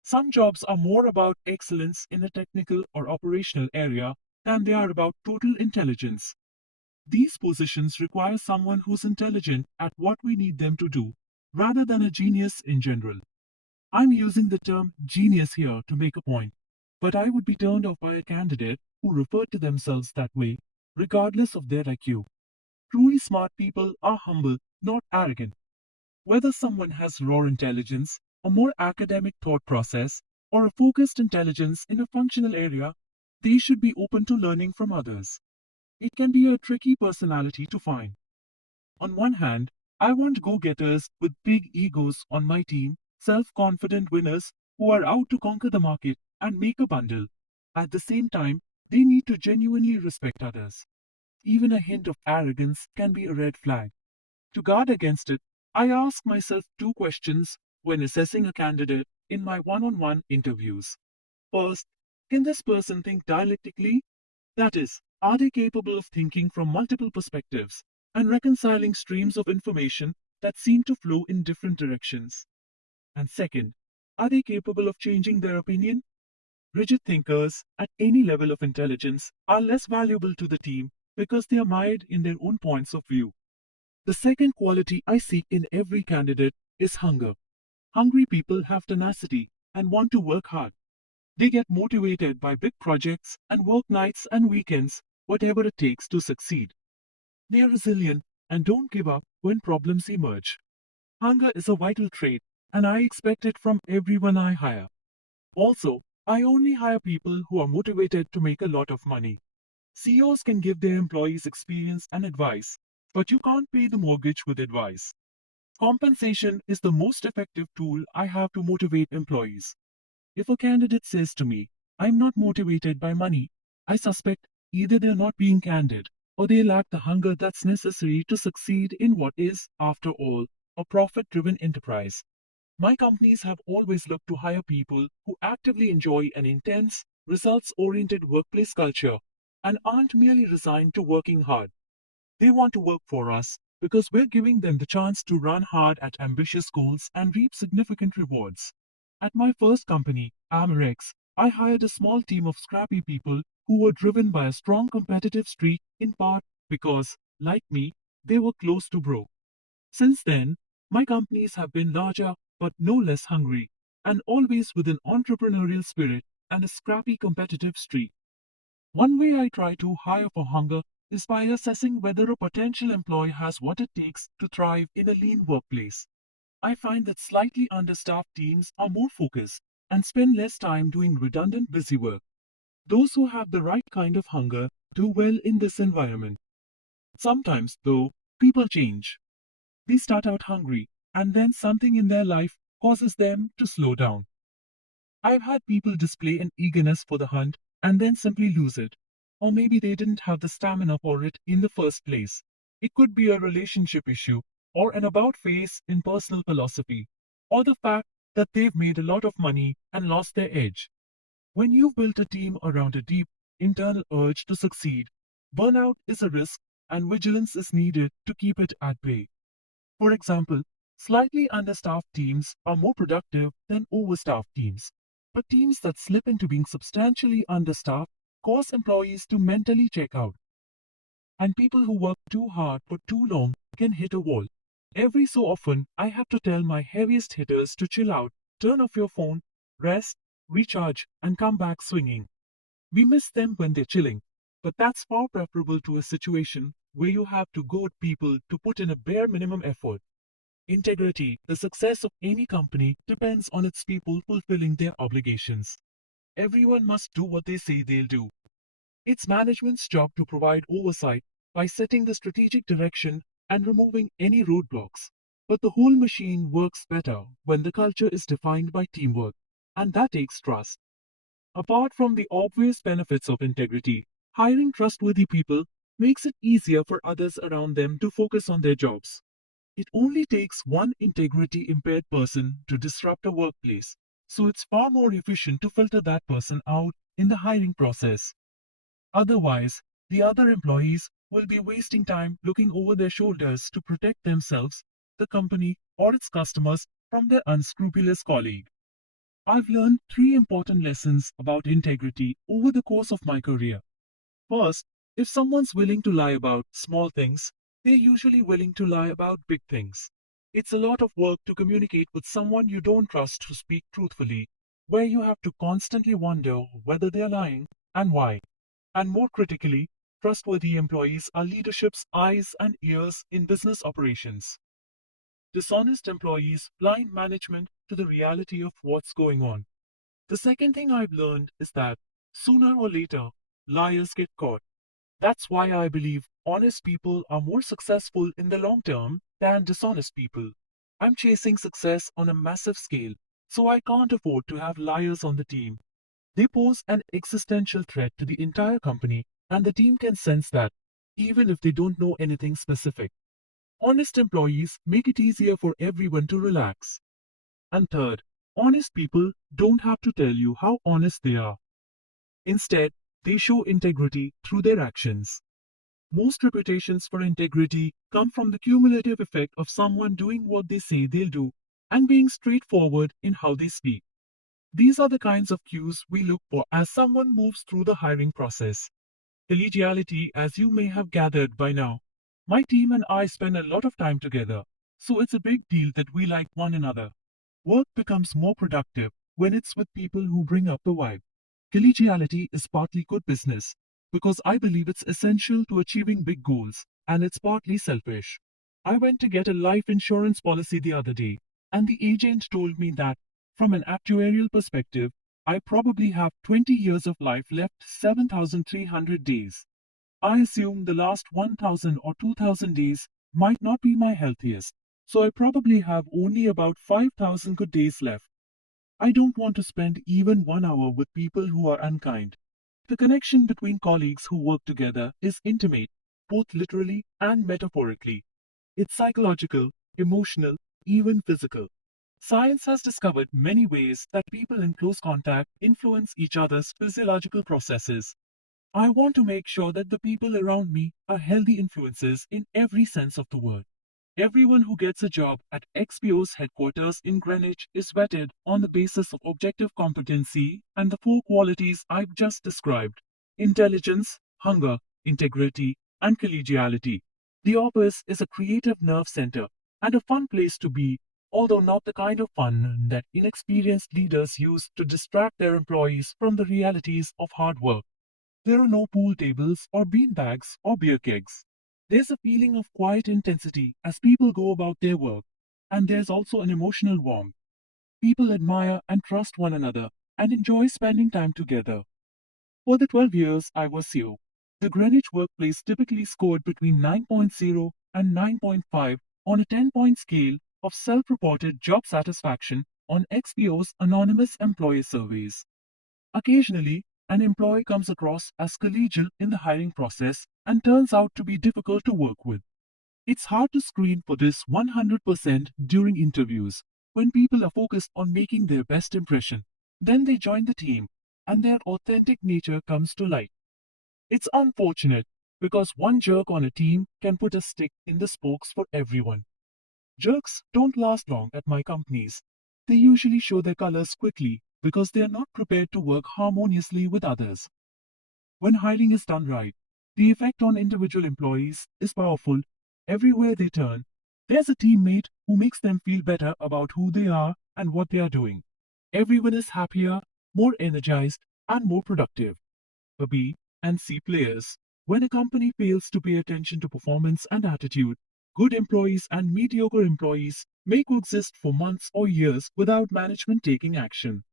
Some jobs are more about excellence in a technical or operational area than they are about total intelligence. These positions require someone who's intelligent at what we need them to do, rather than a genius in general. I'm using the term genius here to make a point, but I would be turned off by a candidate who referred to themselves that way, regardless of their IQ. Truly smart people are humble, not arrogant. Whether someone has raw intelligence, a more academic thought process, or a focused intelligence in a functional area, they should be open to learning from others. It can be a tricky personality to find. On one hand, I want go getters with big egos on my team, self confident winners who are out to conquer the market and make a bundle. At the same time, they need to genuinely respect others. Even a hint of arrogance can be a red flag. To guard against it, I ask myself two questions when assessing a candidate in my one on one interviews. First, can this person think dialectically? That is, are they capable of thinking from multiple perspectives and reconciling streams of information that seem to flow in different directions? And second, are they capable of changing their opinion? Rigid thinkers, at any level of intelligence, are less valuable to the team because they are mired in their own points of view. The second quality I seek in every candidate is hunger. Hungry people have tenacity and want to work hard. They get motivated by big projects and work nights and weekends, whatever it takes to succeed. They are resilient and don't give up when problems emerge. Hunger is a vital trait, and I expect it from everyone I hire. Also, I only hire people who are motivated to make a lot of money. CEOs can give their employees experience and advice, but you can't pay the mortgage with advice. Compensation is the most effective tool I have to motivate employees. If a candidate says to me, I'm not motivated by money, I suspect either they're not being candid or they lack the hunger that's necessary to succeed in what is, after all, a profit driven enterprise. My companies have always looked to hire people who actively enjoy an intense, results oriented workplace culture and aren't merely resigned to working hard. They want to work for us because we're giving them the chance to run hard at ambitious goals and reap significant rewards. At my first company, Amerex, I hired a small team of scrappy people who were driven by a strong competitive streak in part because, like me, they were close to broke. Since then, my companies have been larger but no less hungry, and always with an entrepreneurial spirit and a scrappy competitive streak. One way I try to hire for hunger is by assessing whether a potential employee has what it takes to thrive in a lean workplace. I find that slightly understaffed teams are more focused and spend less time doing redundant busy work. Those who have the right kind of hunger do well in this environment. Sometimes, though, people change. They start out hungry, and then something in their life causes them to slow down. I've had people display an eagerness for the hunt and then simply lose it. Or maybe they didn't have the stamina for it in the first place. It could be a relationship issue, or an about face in personal philosophy, or the fact that they've made a lot of money and lost their edge. When you've built a team around a deep, internal urge to succeed, burnout is a risk and vigilance is needed to keep it at bay. For example, slightly understaffed teams are more productive than overstaffed teams. But teams that slip into being substantially understaffed cause employees to mentally check out. And people who work too hard for too long can hit a wall. Every so often, I have to tell my heaviest hitters to chill out, turn off your phone, rest, recharge, and come back swinging. We miss them when they're chilling, but that's far preferable to a situation where you have to goad people to put in a bare minimum effort. Integrity, the success of any company, depends on its people fulfilling their obligations. Everyone must do what they say they'll do. It's management's job to provide oversight by setting the strategic direction and removing any roadblocks. But the whole machine works better when the culture is defined by teamwork, and that takes trust. Apart from the obvious benefits of integrity, hiring trustworthy people makes it easier for others around them to focus on their jobs. It only takes one integrity impaired person to disrupt a workplace, so it's far more efficient to filter that person out in the hiring process. Otherwise, the other employees will be wasting time looking over their shoulders to protect themselves, the company, or its customers from their unscrupulous colleague. I've learned three important lessons about integrity over the course of my career. First, if someone's willing to lie about small things, they're usually willing to lie about big things. It's a lot of work to communicate with someone you don't trust to speak truthfully, where you have to constantly wonder whether they're lying and why. And more critically, trustworthy employees are leadership's eyes and ears in business operations. Dishonest employees blind management to the reality of what's going on. The second thing I've learned is that sooner or later, liars get caught. That's why I believe honest people are more successful in the long term than dishonest people. I'm chasing success on a massive scale, so I can't afford to have liars on the team. They pose an existential threat to the entire company, and the team can sense that, even if they don't know anything specific. Honest employees make it easier for everyone to relax. And third, honest people don't have to tell you how honest they are. Instead, they show integrity through their actions. Most reputations for integrity come from the cumulative effect of someone doing what they say they'll do and being straightforward in how they speak. These are the kinds of cues we look for as someone moves through the hiring process. Collegiality, as you may have gathered by now. My team and I spend a lot of time together, so it's a big deal that we like one another. Work becomes more productive when it's with people who bring up the vibe. Collegiality is partly good business, because I believe it's essential to achieving big goals, and it's partly selfish. I went to get a life insurance policy the other day, and the agent told me that, from an actuarial perspective, I probably have 20 years of life left, 7,300 days. I assume the last 1,000 or 2,000 days might not be my healthiest, so I probably have only about 5,000 good days left. I don't want to spend even 1 hour with people who are unkind. The connection between colleagues who work together is intimate, both literally and metaphorically. It's psychological, emotional, even physical. Science has discovered many ways that people in close contact influence each other's physiological processes. I want to make sure that the people around me are healthy influences in every sense of the word. Everyone who gets a job at XPO's headquarters in Greenwich is vetted on the basis of objective competency and the four qualities I've just described: intelligence, hunger, integrity, and collegiality. The office is a creative nerve center and a fun place to be, although not the kind of fun that inexperienced leaders use to distract their employees from the realities of hard work. There are no pool tables or bean bags or beer kegs. There's a feeling of quiet intensity as people go about their work, and there's also an emotional warmth. People admire and trust one another and enjoy spending time together. For the 12 years I was CEO, the Greenwich workplace typically scored between 9.0 and 9.5 on a 10-point scale of self-reported job satisfaction on XPO's anonymous employee surveys. Occasionally, an employee comes across as collegial in the hiring process and turns out to be difficult to work with. It's hard to screen for this 100% during interviews when people are focused on making their best impression. Then they join the team, and their authentic nature comes to light. It's unfortunate because one jerk on a team can put a stick in the spokes for everyone. Jerks don't last long at my companies. They usually show their colors quickly because they are not prepared to work harmoniously with others. When hiring is done right, the effect on individual employees is powerful. Everywhere they turn, there's a teammate who makes them feel better about who they are and what they are doing. Everyone is happier, more energized, and more productive. For B and C players, when a company fails to pay attention to performance and attitude, good employees and mediocre employees may coexist for months or years without management taking action.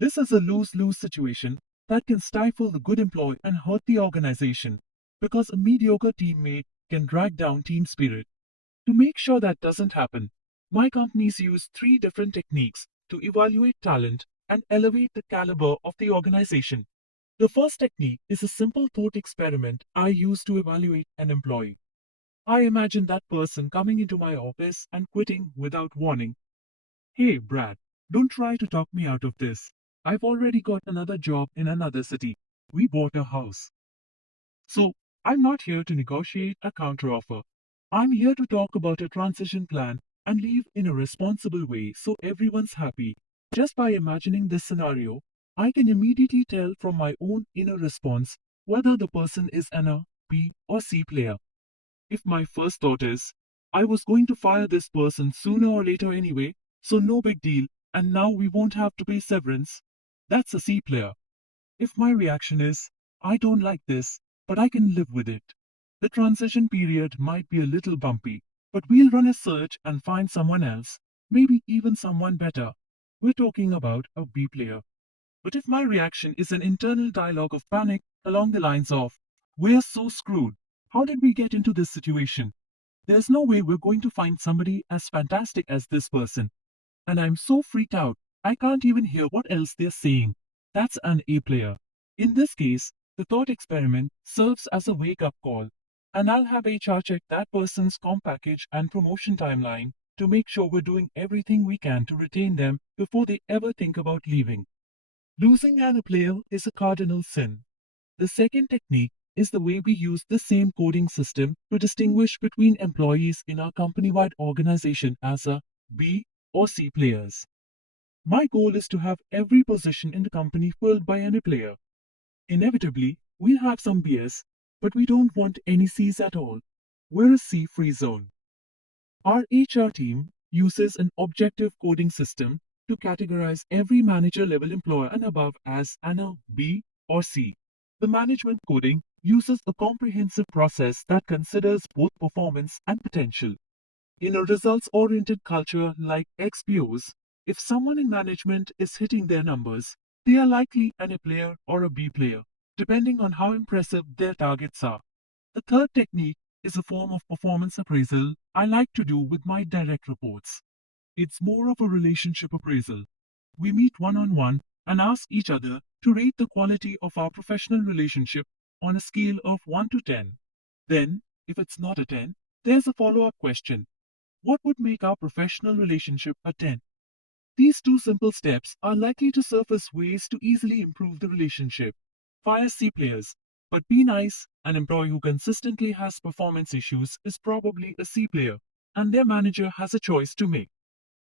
This is a lose-lose situation that can stifle the good employee and hurt the organization because a mediocre teammate can drag down team spirit. To make sure that doesn't happen, my companies use three different techniques to evaluate talent and elevate the caliber of the organization. The first technique is a simple thought experiment I use to evaluate an employee. I imagine that person coming into my office and quitting without warning. Hey, Brad, don't try to talk me out of this. I've already got another job in another city. We bought a house. So, I'm not here to negotiate a counteroffer. I'm here to talk about a transition plan and leave in a responsible way so everyone's happy. Just by imagining this scenario, I can immediately tell from my own inner response whether the person is an A, B, or C player. If my first thought is, I was going to fire this person sooner or later anyway, so no big deal, and now we won't have to pay severance, that's a C player. If my reaction is, I don't like this, but I can live with it, the transition period might be a little bumpy, but we'll run a search and find someone else, maybe even someone better. We're talking about a B player. But if my reaction is an internal dialogue of panic along the lines of, we're so screwed, how did we get into this situation? There's no way we're going to find somebody as fantastic as this person. And I'm so freaked out, I can't even hear what else they're saying. That's an A player. In this case, the thought experiment serves as a wake up call. And I'll have HR check that person's comp package and promotion timeline to make sure we're doing everything we can to retain them before they ever think about leaving. Losing an A player is a cardinal sin. The second technique is the way we use the same coding system to distinguish between employees in our company-wide organization as a B or C players. My goal is to have every position in the company filled by an A player. Inevitably, we'll have some Bs, but we don't want any Cs at all. We're a C-free zone. Our HR team uses an objective coding system to categorize every manager level employee and above as an A, B, or C. The management coding uses a comprehensive process that considers both performance and potential. In a results oriented culture like XPO's, if someone in management is hitting their numbers, they are likely an A player or a B player, depending on how impressive their targets are. The third technique is a form of performance appraisal I like to do with my direct reports. It's more of a relationship appraisal. We meet one on one and ask each other to rate the quality of our professional relationship on a scale of 1 to 10. Then, if it's not a 10, there's a follow up question. What would make our professional relationship a 10? These two simple steps are likely to surface ways to easily improve the relationship. Fire C players, but be nice. An employee who consistently has performance issues is probably a C player, and their manager has a choice to make.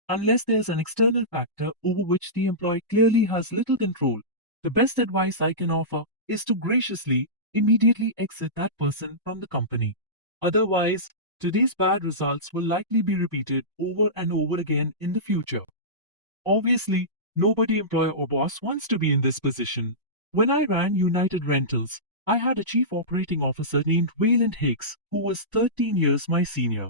Unless there's an external factor over which the employee clearly has little control, the best advice I can offer is to graciously, immediately exit that person from the company. Otherwise, today's bad results will likely be repeated over and over again in the future. Obviously, nobody employer or boss wants to be in this position. When I ran United Rentals, I had a chief operating officer named Wayland Hicks, who was 13 years my senior.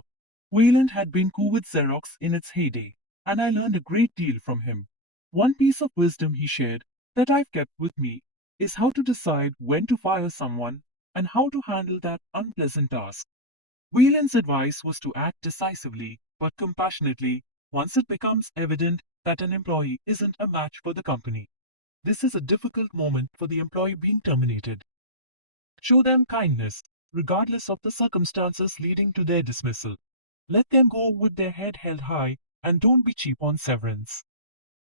Wayland had been cool with Xerox in its heyday, and I learned a great deal from him. One piece of wisdom he shared that I've kept with me is how to decide when to fire someone and how to handle that unpleasant task. Whelan's advice was to act decisively but compassionately once it becomes evident that an employee isn't a match for the company. This is a difficult moment for the employee being terminated. Show them kindness, regardless of the circumstances leading to their dismissal. Let them go with their head held high and don't be cheap on severance.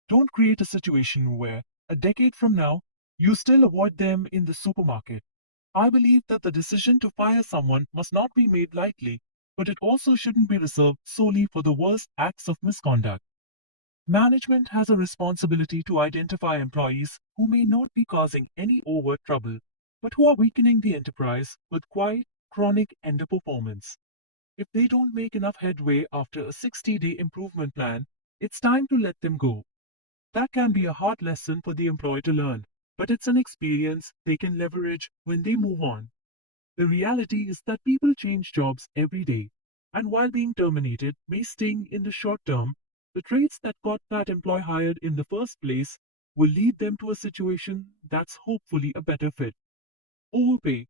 Don't create a situation where, a decade from now, you still avoid them in the supermarket. I believe that the decision to fire someone must not be made lightly, but it also shouldn't be reserved solely for the worst acts of misconduct. Management has a responsibility to identify employees who may not be causing any overt trouble, but who are weakening the enterprise with quiet, chronic underperformance. If they don't make enough headway after a 60-day improvement plan, it's time to let them go. That can be a hard lesson for the employee to learn, but it's an experience they can leverage when they move on. The reality is that people change jobs every day. and while being terminated may sting in the short term, the traits that got that employee hired in the first place will lead them to a situation that's hopefully a better fit. Overpay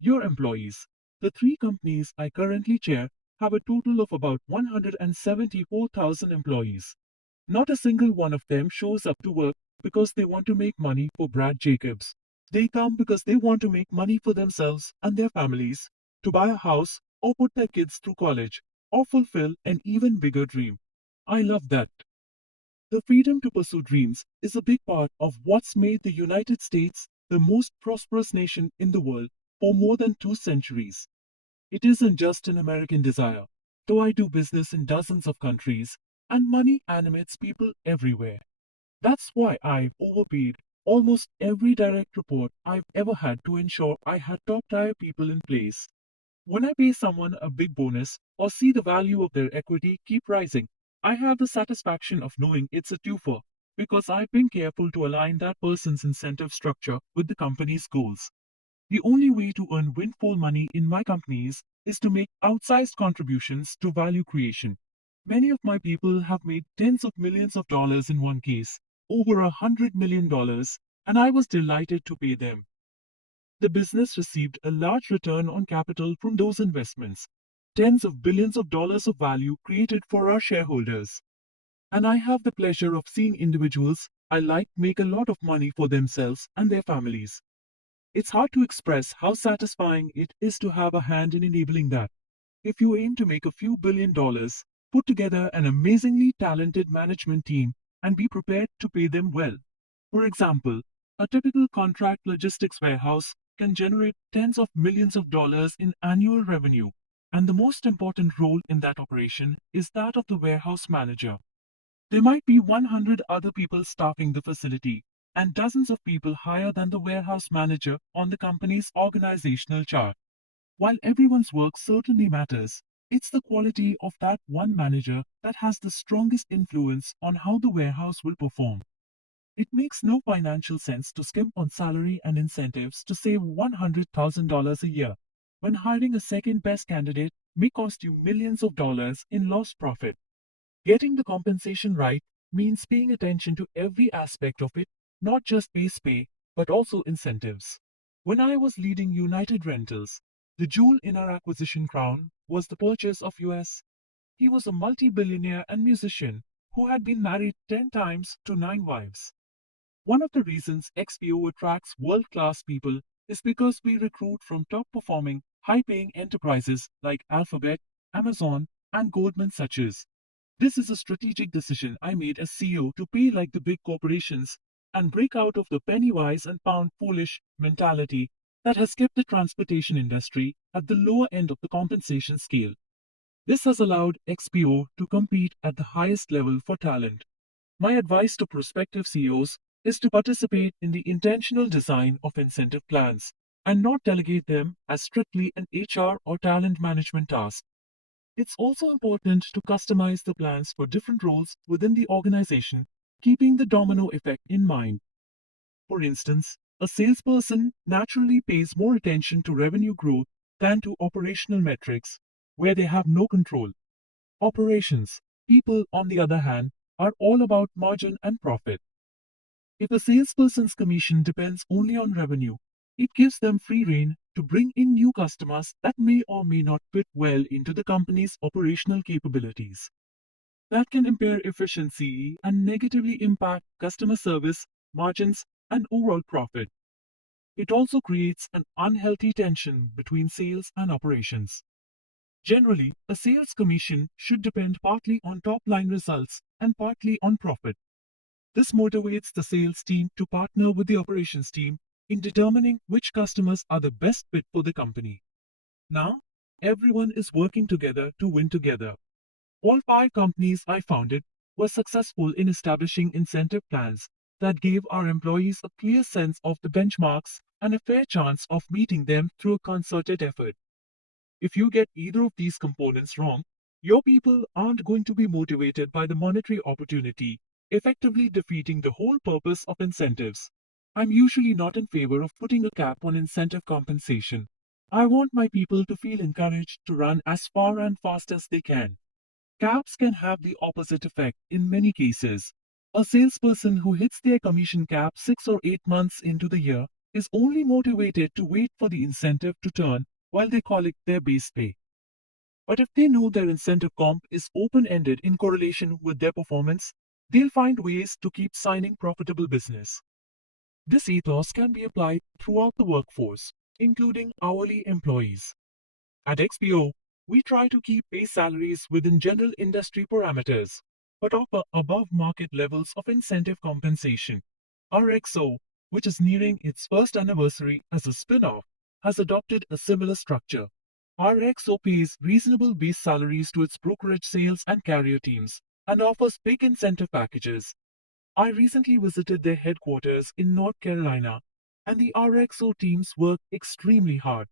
your employees. The three companies I currently chair have a total of about 174,000 employees. Not a single one of them shows up to work because they want to make money for Brad Jacobs. They come because they want to make money for themselves and their families, to buy a house or put their kids through college, or fulfill an even bigger dream. I love that. The freedom to pursue dreams is a big part of what's made the United States the most prosperous nation in the world for more than 2 centuries. It isn't just an American desire, though I do business in dozens of countries, and money animates people everywhere. That's why I've overpaid almost every direct report I've ever had to ensure I had top tier people in place. When I pay someone a big bonus or see the value of their equity keep rising, I have the satisfaction of knowing it's a twofer because I've been careful to align that person's incentive structure with the company's goals. The only way to earn windfall money in my companies is to make outsized contributions to value creation. Many of my people have made tens of millions of dollars in one case, over $100 million, and I was delighted to pay them. The business received a large return on capital from those investments, tens of billions of dollars of value created for our shareholders. And I have the pleasure of seeing individuals I like make a lot of money for themselves and their families. It's hard to express how satisfying it is to have a hand in enabling that. If you aim to make a few $1 billion, put together an amazingly talented management team and be prepared to pay them well. For example, a typical contract logistics warehouse can generate tens of millions of dollars in annual revenue, and the most important role in that operation is that of the warehouse manager. There might be 100 other people staffing the facility, and dozens of people higher than the warehouse manager on the company's organizational chart. While everyone's work certainly matters, it's the quality of that one manager that has the strongest influence on how the warehouse will perform. It makes no financial sense to skimp on salary and incentives to save $100,000 a year, when hiring a second best candidate may cost you millions of dollars in lost profit. Getting the compensation right means paying attention to every aspect of it, not just base pay, but also incentives. When I was leading United Rentals, the jewel in our acquisition crown was the purchase of US. He was a multi-billionaire and musician who had been married 10 times to 9 wives. One of the reasons XPO attracts world-class people is because we recruit from top-performing, high-paying enterprises like Alphabet, Amazon, and Goldman Sachs. This is a strategic decision I made as CEO to pay like the big corporations and break out of the penny wise and pound foolish mentality that has kept the transportation industry at the lower end of the compensation scale. This has allowed XPO to compete at the highest level for talent. My advice to prospective CEOs is to participate in the intentional design of incentive plans and not delegate them as strictly an HR or talent management task. It's also important to customize the plans for different roles within the organization, keeping the domino effect in mind. For instance, a salesperson naturally pays more attention to revenue growth than to operational metrics, where they have no control. Operations, people, on the other hand, are all about margin and profit. If a salesperson's commission depends only on revenue, it gives them free rein to bring in new customers that may or may not fit well into the company's operational capabilities. That can impair efficiency and negatively impact customer service, margins, and overall profit. It also creates an unhealthy tension between sales and operations. Generally, a sales commission should depend partly on top line results and partly on profit. This motivates the sales team to partner with the operations team in determining which customers are the best fit for the company. Now, everyone is working together to win together. All 5 companies I founded were successful in establishing incentive plans that gave our employees a clear sense of the benchmarks and a fair chance of meeting them through a concerted effort. If you get either of these components wrong, your people aren't going to be motivated by the monetary opportunity, effectively defeating the whole purpose of incentives. I'm usually not in favor of putting a cap on incentive compensation. I want my people to feel encouraged to run as far and fast as they can. Caps can have the opposite effect in many cases. A salesperson who hits their commission cap 6 or 8 months into the year is only motivated to wait for the incentive to turn while they collect their base pay. But if they know their incentive comp is open ended in correlation with their performance, they'll find ways to keep signing profitable business. This ethos can be applied throughout the workforce, including hourly employees. At XPO, we try to keep base salaries within general industry parameters, but offer above market levels of incentive compensation. Our XO, which is nearing its first anniversary as a spin off, has adopted a similar structure. Our XO pays reasonable base salaries to its brokerage sales and carrier teams and offers big incentive packages. I recently visited their headquarters in North Carolina, and the RXO teams work extremely hard.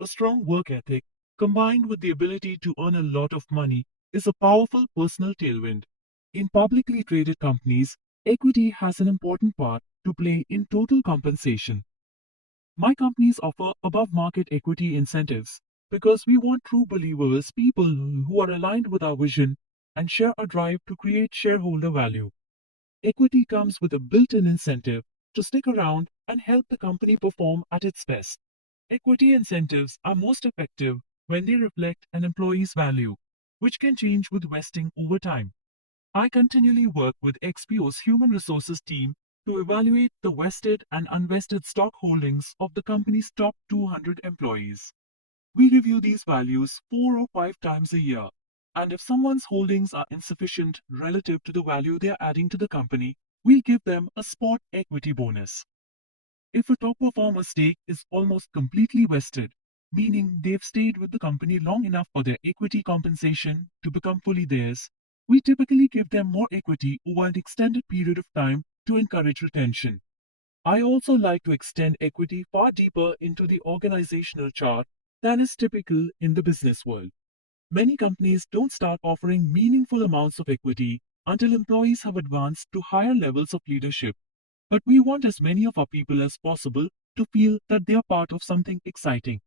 A strong work ethic, combined with the ability to earn a lot of money, is a powerful personal tailwind. In publicly traded companies, equity has an important part to play in total compensation. My companies offer above market equity incentives because we want true believers, people who are aligned with our vision and share our drive to create shareholder value. Equity comes with a built in incentive to stick around and help the company perform at its best. Equity incentives are most effective when they reflect an employee's value, which can change with vesting over time. I continually work with XPO's human resources team to evaluate the vested and unvested stock holdings of the company's top 200 employees. We review these values 4 or 5 times a year, and if someone's holdings are insufficient relative to the value they are adding to the company, we give them a spot equity bonus. If a top performer's stake is almost completely vested, meaning they've stayed with the company long enough for their equity compensation to become fully theirs, we typically give them more equity over an extended period of time to encourage retention. I also like to extend equity far deeper into the organizational chart than is typical in the business world. Many companies don't start offering meaningful amounts of equity until employees have advanced to higher levels of leadership. But we want as many of our people as possible to feel that they are part of something exciting.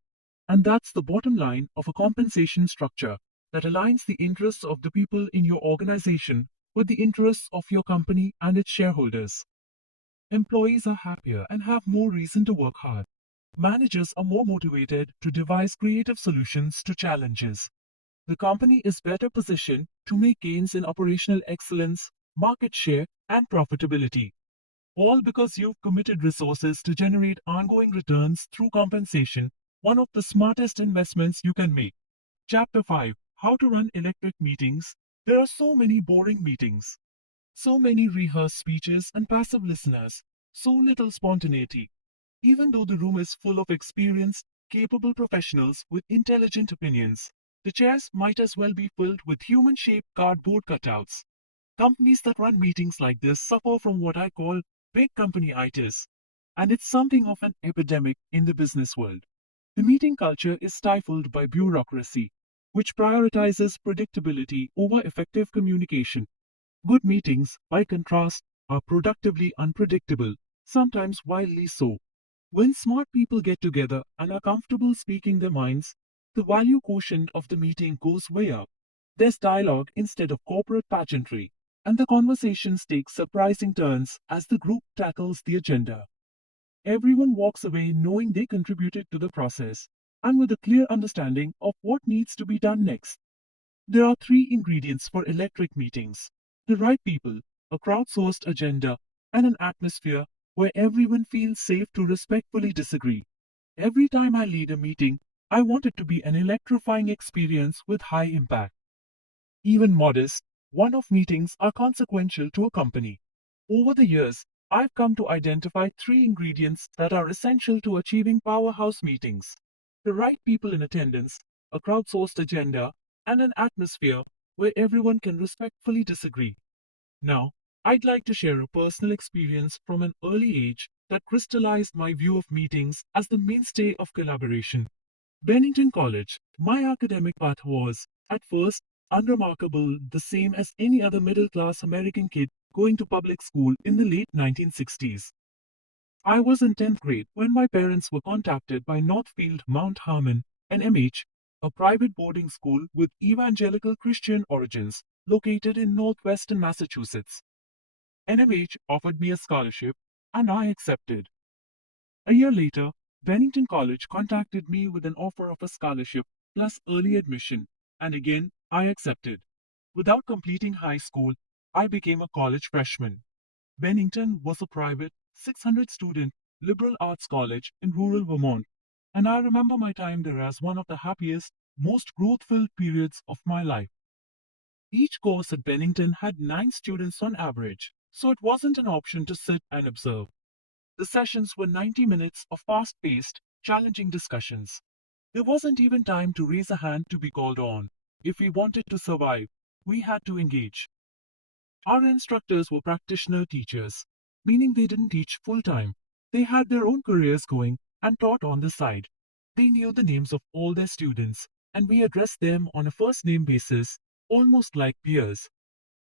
And that's the bottom line of a compensation structure that aligns the interests of the people in your organization with the interests of your company and its shareholders. Employees are happier and have more reason to work hard. Managers are more motivated to devise creative solutions to challenges. The company is better positioned to make gains in operational excellence, market share, and profitability. All because you've committed resources to generate ongoing returns through compensation, one of the smartest investments you can make. Chapter 5: How to Run Electric Meetings. There are so many boring meetings, so many rehearsed speeches and passive listeners, so little spontaneity. Even though the room is full of experienced, capable professionals with intelligent opinions, the chairs might as well be filled with human shaped cardboard cutouts. Companies that run meetings like this suffer from what I call big company-itis, and it's something of an epidemic in the business world. The meeting culture is stifled by bureaucracy, which prioritizes predictability over effective communication. Good meetings, by contrast, are productively unpredictable, sometimes wildly so. When smart people get together and are comfortable speaking their minds, the value quotient of the meeting goes way up. There's dialogue instead of corporate pageantry, and the conversations take surprising turns as the group tackles the agenda. Everyone walks away knowing they contributed to the process and with a clear understanding of what needs to be done next. There are three ingredients for electric meetings: the right people, a crowdsourced agenda, and an atmosphere where everyone feels safe to respectfully disagree. Every time I lead a meeting, I want it to be an electrifying experience with high impact. Even modest, one-off meetings are consequential to a company. Over the years, I've come to identify three ingredients that are essential to achieving powerhouse meetings: the right people in attendance, a crowdsourced agenda, and an atmosphere where everyone can respectfully disagree. Now, I'd like to share a personal experience from an early age that crystallized my view of meetings as the mainstay of collaboration. Bennington College, my academic path was, at first, unremarkable, the same as any other middle class American kid going to public school in the late 1960s. I was in 10th grade when my parents were contacted by Northfield Mount Harmon, NMH, a private boarding school with evangelical Christian origins located in northwestern Massachusetts. NMH offered me a scholarship, and I accepted. A year later, Bennington College contacted me with an offer of a scholarship plus early admission, and again I accepted. Without completing high school, I became a college freshman. Bennington was a private, 600 student liberal arts college in rural Vermont, and I remember my time there as one of the happiest, most growth filled periods of my life. Each course at Bennington had 9 students on average, so it wasn't an option to sit and observe. The sessions were 90 minutes of fast paced, challenging discussions. There wasn't even time to raise a hand to be called on. If we wanted to survive, we had to engage. Our instructors were practitioner teachers, meaning they didn't teach full time. They had their own careers going and taught on the side. They knew the names of all their students, and we addressed them on a first name basis, almost like peers.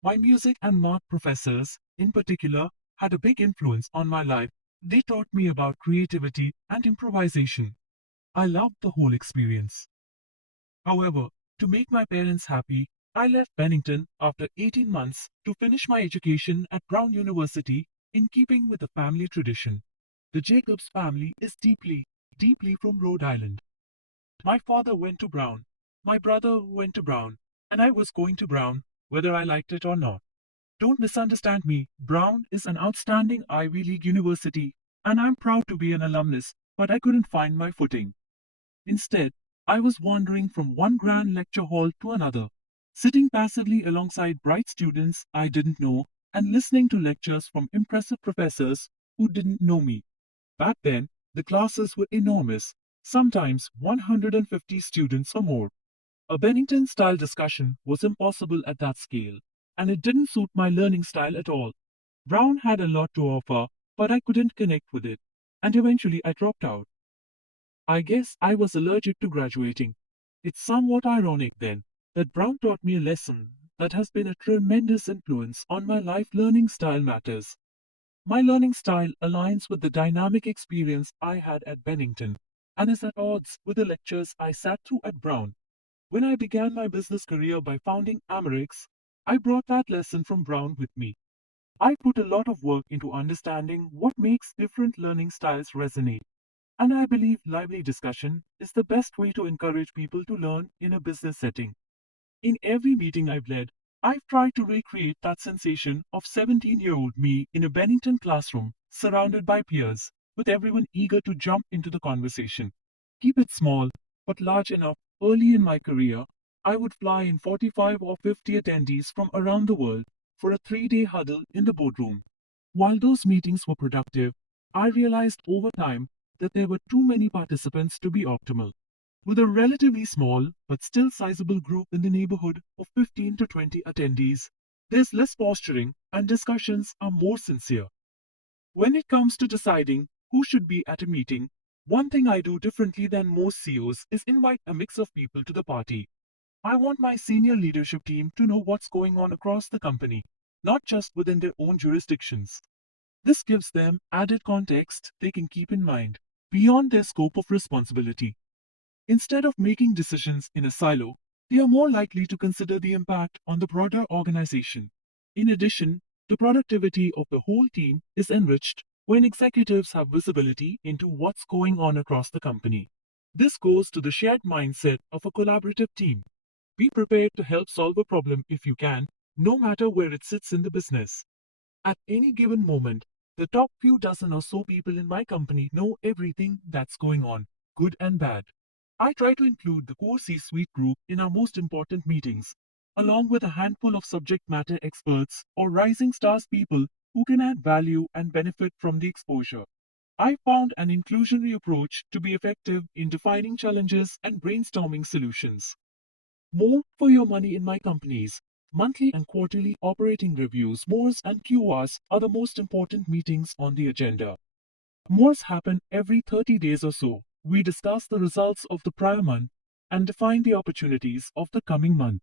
My music and math professors, in particular, had a big influence on my life. They taught me about creativity and improvisation. I loved the whole experience. However, to make my parents happy, I left Bennington after 18 months to finish my education at Brown University in keeping with the family tradition. The Jacobs family is deeply, deeply from Rhode Island. My father went to Brown, my brother went to Brown, and I was going to Brown, whether I liked it or not. Don't misunderstand me, Brown is an outstanding Ivy League university, and I'm proud to be an alumnus, but I couldn't find my footing. Instead, I was wandering from one grand lecture hall to another, sitting passively alongside bright students I didn't know and listening to lectures from impressive professors who didn't know me. Back then, the classes were enormous, sometimes 150 students or more. A Bennington style discussion was impossible at that scale, and it didn't suit my learning style at all. Brown had a lot to offer, but I couldn't connect with it, and eventually I dropped out. I guess I was allergic to graduating. It's somewhat ironic then that Brown taught me a lesson that has been a tremendous influence on my life. Learning style matters. My learning style aligns with the dynamic experience I had at Bennington and is at odds with the lectures I sat through at Brown. When I began my business career by founding Amerix, I brought that lesson from Brown with me. I put a lot of work into understanding what makes different learning styles resonate, and I believe lively discussion is the best way to encourage people to learn in a business setting. In every meeting I've led, I've tried to recreate that sensation of 17-year-old me in a Bennington classroom, surrounded by peers, with everyone eager to jump into the conversation. Keep it small, but large enough. Early in my career, I would fly in 45 or 50 attendees from around the world for a 3-day huddle in the boardroom. While those meetings were productive, I realized over time that there were too many participants to be optimal. With a relatively small but still sizable group in the neighborhood of 15 to 20 attendees, there's less posturing and discussions are more sincere. When it comes to deciding who should be at a meeting, one thing I do differently than most CEOs is invite a mix of people to the party. I want my senior leadership team to know what's going on across the company, not just within their own jurisdictions. This gives them added context they can keep in mind, beyond their scope of responsibility. Instead of making decisions in a silo, they are more likely to consider the impact on the broader organization. In addition, the productivity of the whole team is enriched when executives have visibility into what's going on across the company. This goes to the shared mindset of a collaborative team. Be prepared to help solve a problem if you can, no matter where it sits in the business. At any given moment, the top few dozen or so people in my company know everything that's going on, good and bad. I try to include the core C-suite group in our most important meetings, along with a handful of subject matter experts or rising stars people who can add value and benefit from the exposure. I found an inclusionary approach to be effective in defining challenges and brainstorming solutions. More for your money in my companies. Monthly and quarterly operating reviews, MORS and QRs are the most important meetings on the agenda. MORS happen every 30 days or so. We discuss the results of the prior month and define the opportunities of the coming month.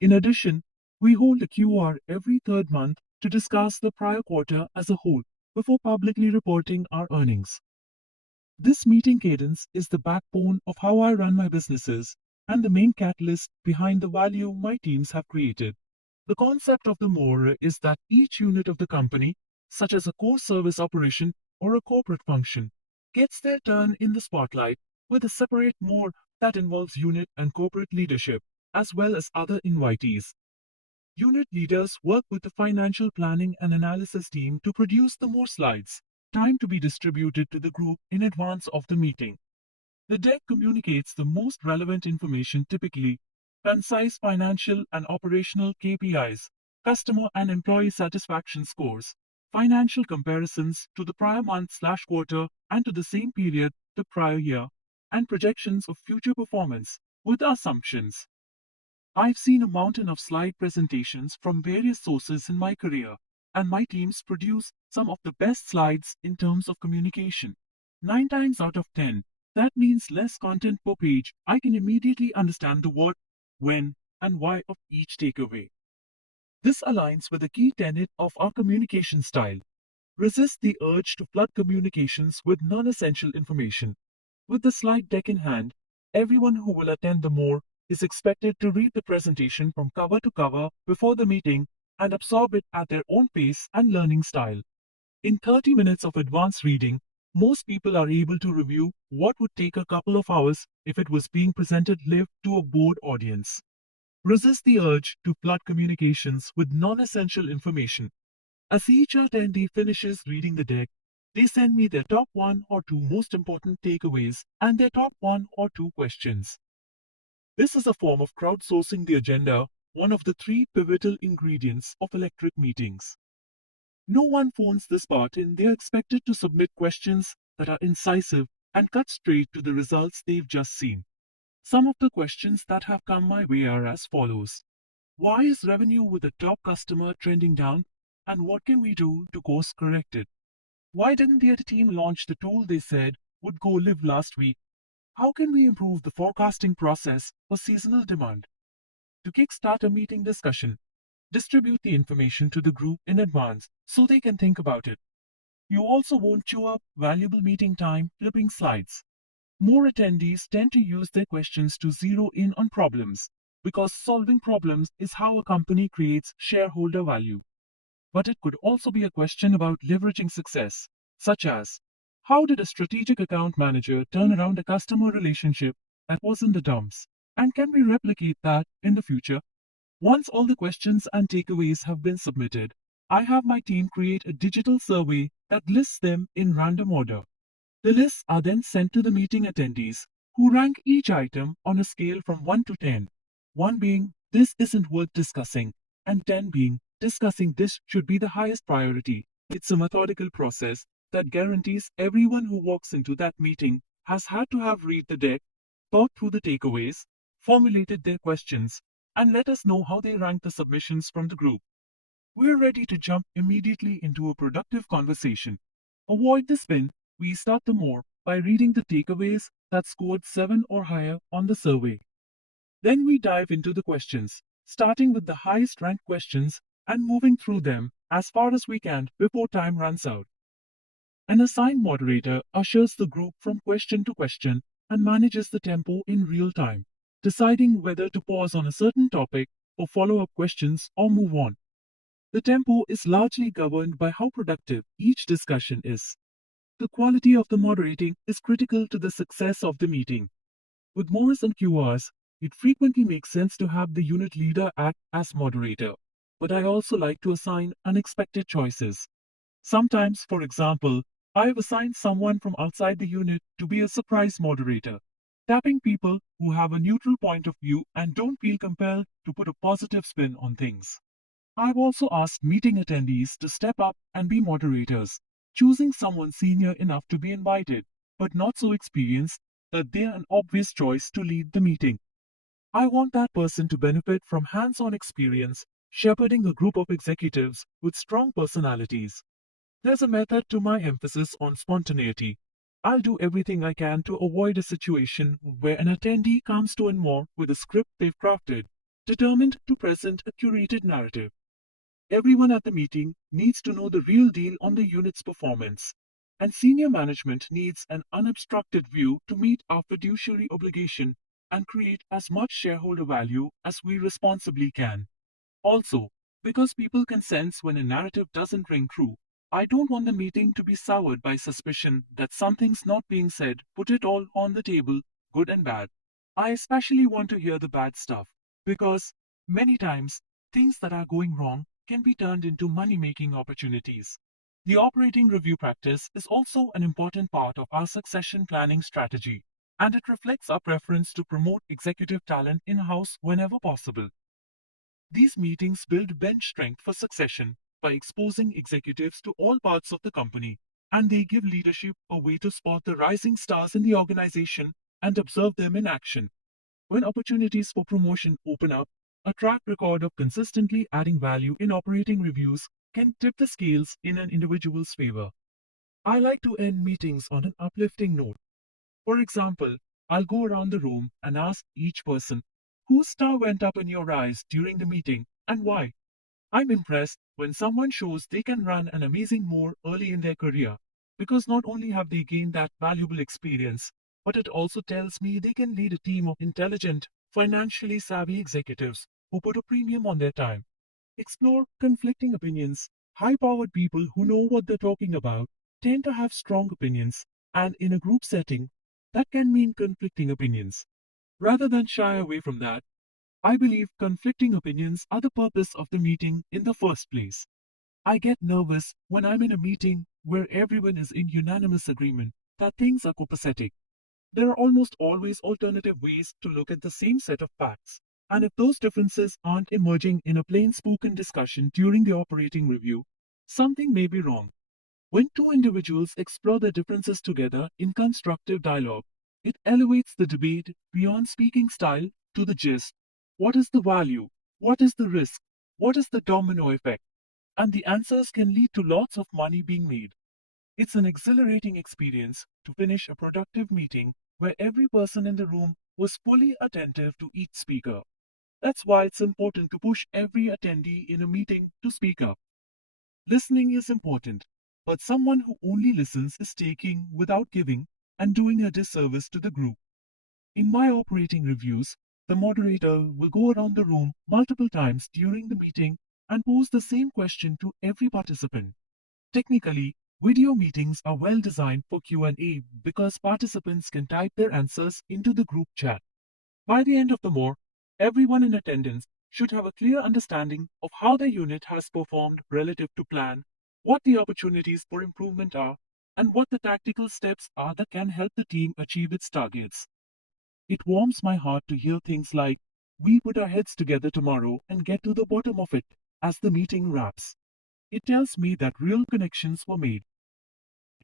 In addition, we hold a QR every third month to discuss the prior quarter as a whole. before publicly reporting our earnings. This meeting cadence is the backbone of how I run my businesses and the main catalyst behind the value my teams have created. The concept of the more is that each unit of the company, such as a core service operation or a corporate function, gets their turn in the spotlight with a separate more that involves unit and corporate leadership, as well as other invitees. Unit leaders work with the financial planning and analysis team to produce the more slides, time to be distributed to the group in advance of the meeting. The deck communicates the most relevant information, typically concise financial and operational KPIs, customer and employee satisfaction scores, financial comparisons to the prior month/quarter and to the same period the prior year, and projections of future performance with assumptions. I've seen a mountain of slide presentations from various sources in my career, and my teams produce some of the best slides in terms of communication. 9 times out of 10, that means less content per page. I can immediately understand the what, when, and why of each takeaway. This aligns with a key tenet of our communication style. Resist the urge to flood communications with non essential information. With the slide deck in hand, everyone who will attend the more is expected to read the presentation from cover to cover before the meeting and absorb it at their own pace and learning style. In 30 minutes of advanced reading, most people are able to review what would take a couple of hours if it was being presented live to a bored audience. Resist the urge to flood communications with non-essential information. As each attendee finishes reading the deck, they send me their top 1 or 2 most important takeaways and their top 1 or 2 questions. This is a form of crowdsourcing the agenda, one of the 3 pivotal ingredients of electric meetings. No one phones this part in. They are expected to submit questions that are incisive and cut straight to the results they've just seen. Some of the questions that have come my way are as follows. Why is revenue with a top customer trending down, and what can we do to course correct it? Why didn't their team launch the tool they said would go live last week? How can we improve the forecasting process for seasonal demand? To kickstart a meeting discussion, distribute the information to the group in advance so they can think about it. You also won't chew up valuable meeting time flipping slides. More attendees tend to use their questions to zero in on problems, because solving problems is how a company creates shareholder value. But it could also be a question about leveraging success, such as, how did a strategic account manager turn around a customer relationship that was in the dumps? And can we replicate that in the future? Once all the questions and takeaways have been submitted, I have my team create a digital survey that lists them in random order. The lists are then sent to the meeting attendees, who rank each item on a scale from 1 to 10, 1 being, this isn't worth discussing, and 10 being, discussing this should be the highest priority. It's a methodical process that guarantees everyone who walks into that meeting has had to have read the deck, thought through the takeaways, formulated their questions, and let us know how they rank the submissions from the group. We're ready to jump immediately into a productive conversation. Avoid the spin. We start the more by reading the takeaways that scored 7 or higher on the survey. Then we dive into the questions, starting with the highest ranked questions and moving through them as far as we can before time runs out. An assigned moderator ushers the group from question to question and manages the tempo in real time, deciding whether to pause on a certain topic for follow-up questions or move on. The tempo is largely governed by how productive each discussion is. The quality of the moderating is critical to the success of the meeting. With Morris and QRs, it frequently makes sense to have the unit leader act as moderator, but I also like to assign unexpected choices. Sometimes, for example, I have assigned someone from outside the unit to be a surprise moderator, tapping people who have a neutral point of view and don't feel compelled to put a positive spin on things. I've also asked meeting attendees to step up and be moderators, choosing someone senior enough to be invited, but not so experienced that they're an obvious choice to lead the meeting. I want that person to benefit from hands-on experience, shepherding a group of executives with strong personalities. There's a method to my emphasis on spontaneity. I'll do everything I can to avoid a situation where an attendee comes to more with a script they've crafted, determined to present a curated narrative. Everyone at the meeting needs to know the real deal on the unit's performance. And senior management needs an unobstructed view to meet our fiduciary obligation and create as much shareholder value as we responsibly can. Also, because people can sense when a narrative doesn't ring true, I don't want the meeting to be soured by suspicion that something's not being said. Put it all on the table, good and bad. I especially want to hear the bad stuff, because many times things that are going wrong can be turned into money making opportunities. The operating review practice is also an important part of our succession planning strategy, and it reflects our preference to promote executive talent in house whenever possible. These meetings build bench strength for succession by exposing executives to all parts of the company, and they give leadership a way to spot the rising stars in the organization and observe them in action. When opportunities for promotion open up, a track record of consistently adding value in operating reviews can tip the scales in an individual's favor. I like to end meetings on an uplifting note. For example, I'll go around the room and ask each person, whose star went up in your eyes during the meeting and why? I'm impressed when someone shows they can run an amazing more early in their career, because not only have they gained that valuable experience, but it also tells me they can lead a team of intelligent, financially savvy executives who put a premium on their time. Explore conflicting opinions. High powered people who know what they're talking about tend to have strong opinions, and in a group setting, that can mean conflicting opinions. Rather than shy away from that, I believe conflicting opinions are the purpose of the meeting in the first place. I get nervous when I'm in a meeting where everyone is in unanimous agreement that things are copacetic. There are almost always alternative ways to look at the same set of facts, and if those differences aren't emerging in a plain spoken discussion during the operating review, something may be wrong. When two individuals explore their differences together in constructive dialogue, it elevates the debate beyond speaking style to the gist. What is the value? What is the risk? What is the domino effect? And the answers can lead to lots of money being made. It's an exhilarating experience to finish a productive meeting where every person in the room was fully attentive to each speaker. That's why it's important to push every attendee in a meeting to speak up. Listening is important, but someone who only listens is taking without giving and doing a disservice to the group. In my operating reviews, the moderator will go around the room multiple times during the meeting and pose the same question to every participant. Technically, video meetings are well designed for Q&A because participants can type their answers into the group chat. By the end of the MORE, everyone in attendance should have a clear understanding of how their unit has performed relative to plan, what the opportunities for improvement are, and what the tactical steps are that can help the team achieve its targets. It warms my heart to hear things like, we put our heads together tomorrow and get to the bottom of it as the meeting wraps. It tells me that real connections were made.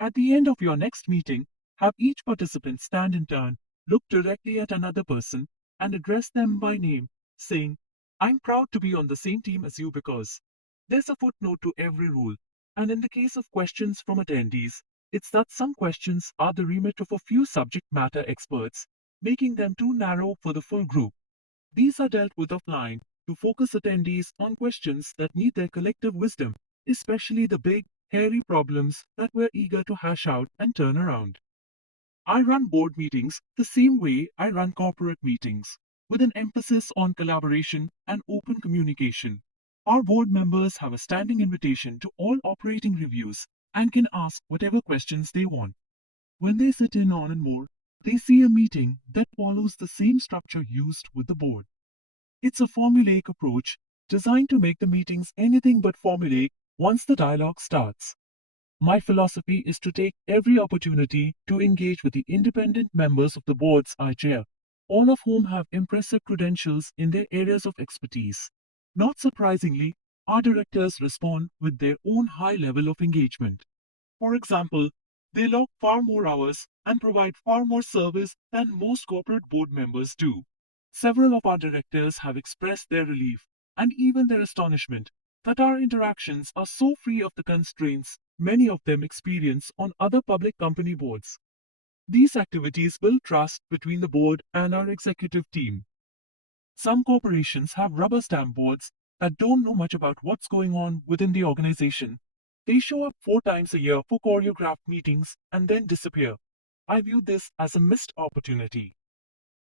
At the end of your next meeting, have each participant stand in turn, look directly at another person, and address them by name, saying, I'm proud to be on the same team as you because. There's a footnote to every rule, and in the case of questions from attendees, it's that some questions are the remit of a few subject matter experts, making them too narrow for the full group. These are dealt with offline to focus attendees on questions that need their collective wisdom, especially the big, hairy problems that we're eager to hash out and turn around. I run board meetings the same way I run corporate meetings, with an emphasis on collaboration and open communication. Our board members have a standing invitation to all operating reviews and can ask whatever questions they want. When they sit in on and more, they see a meeting that follows the same structure used with the board. It's a formulaic approach designed to make the meetings anything but formulaic once the dialogue starts. My philosophy is to take every opportunity to engage with the independent members of the boards I chair, all of whom have impressive credentials in their areas of expertise. Not surprisingly, our directors respond with their own high level of engagement. For example, they log far more hours and provide far more service than most corporate board members do. Several of our directors have expressed their relief and even their astonishment that our interactions are so free of the constraints many of them experience on other public company boards. These activities build trust between the board and our executive team. Some corporations have rubber stamp boards that don't know much about what's going on within the organization. They show up 4 times a year for choreographed meetings and then disappear. I view this as a missed opportunity.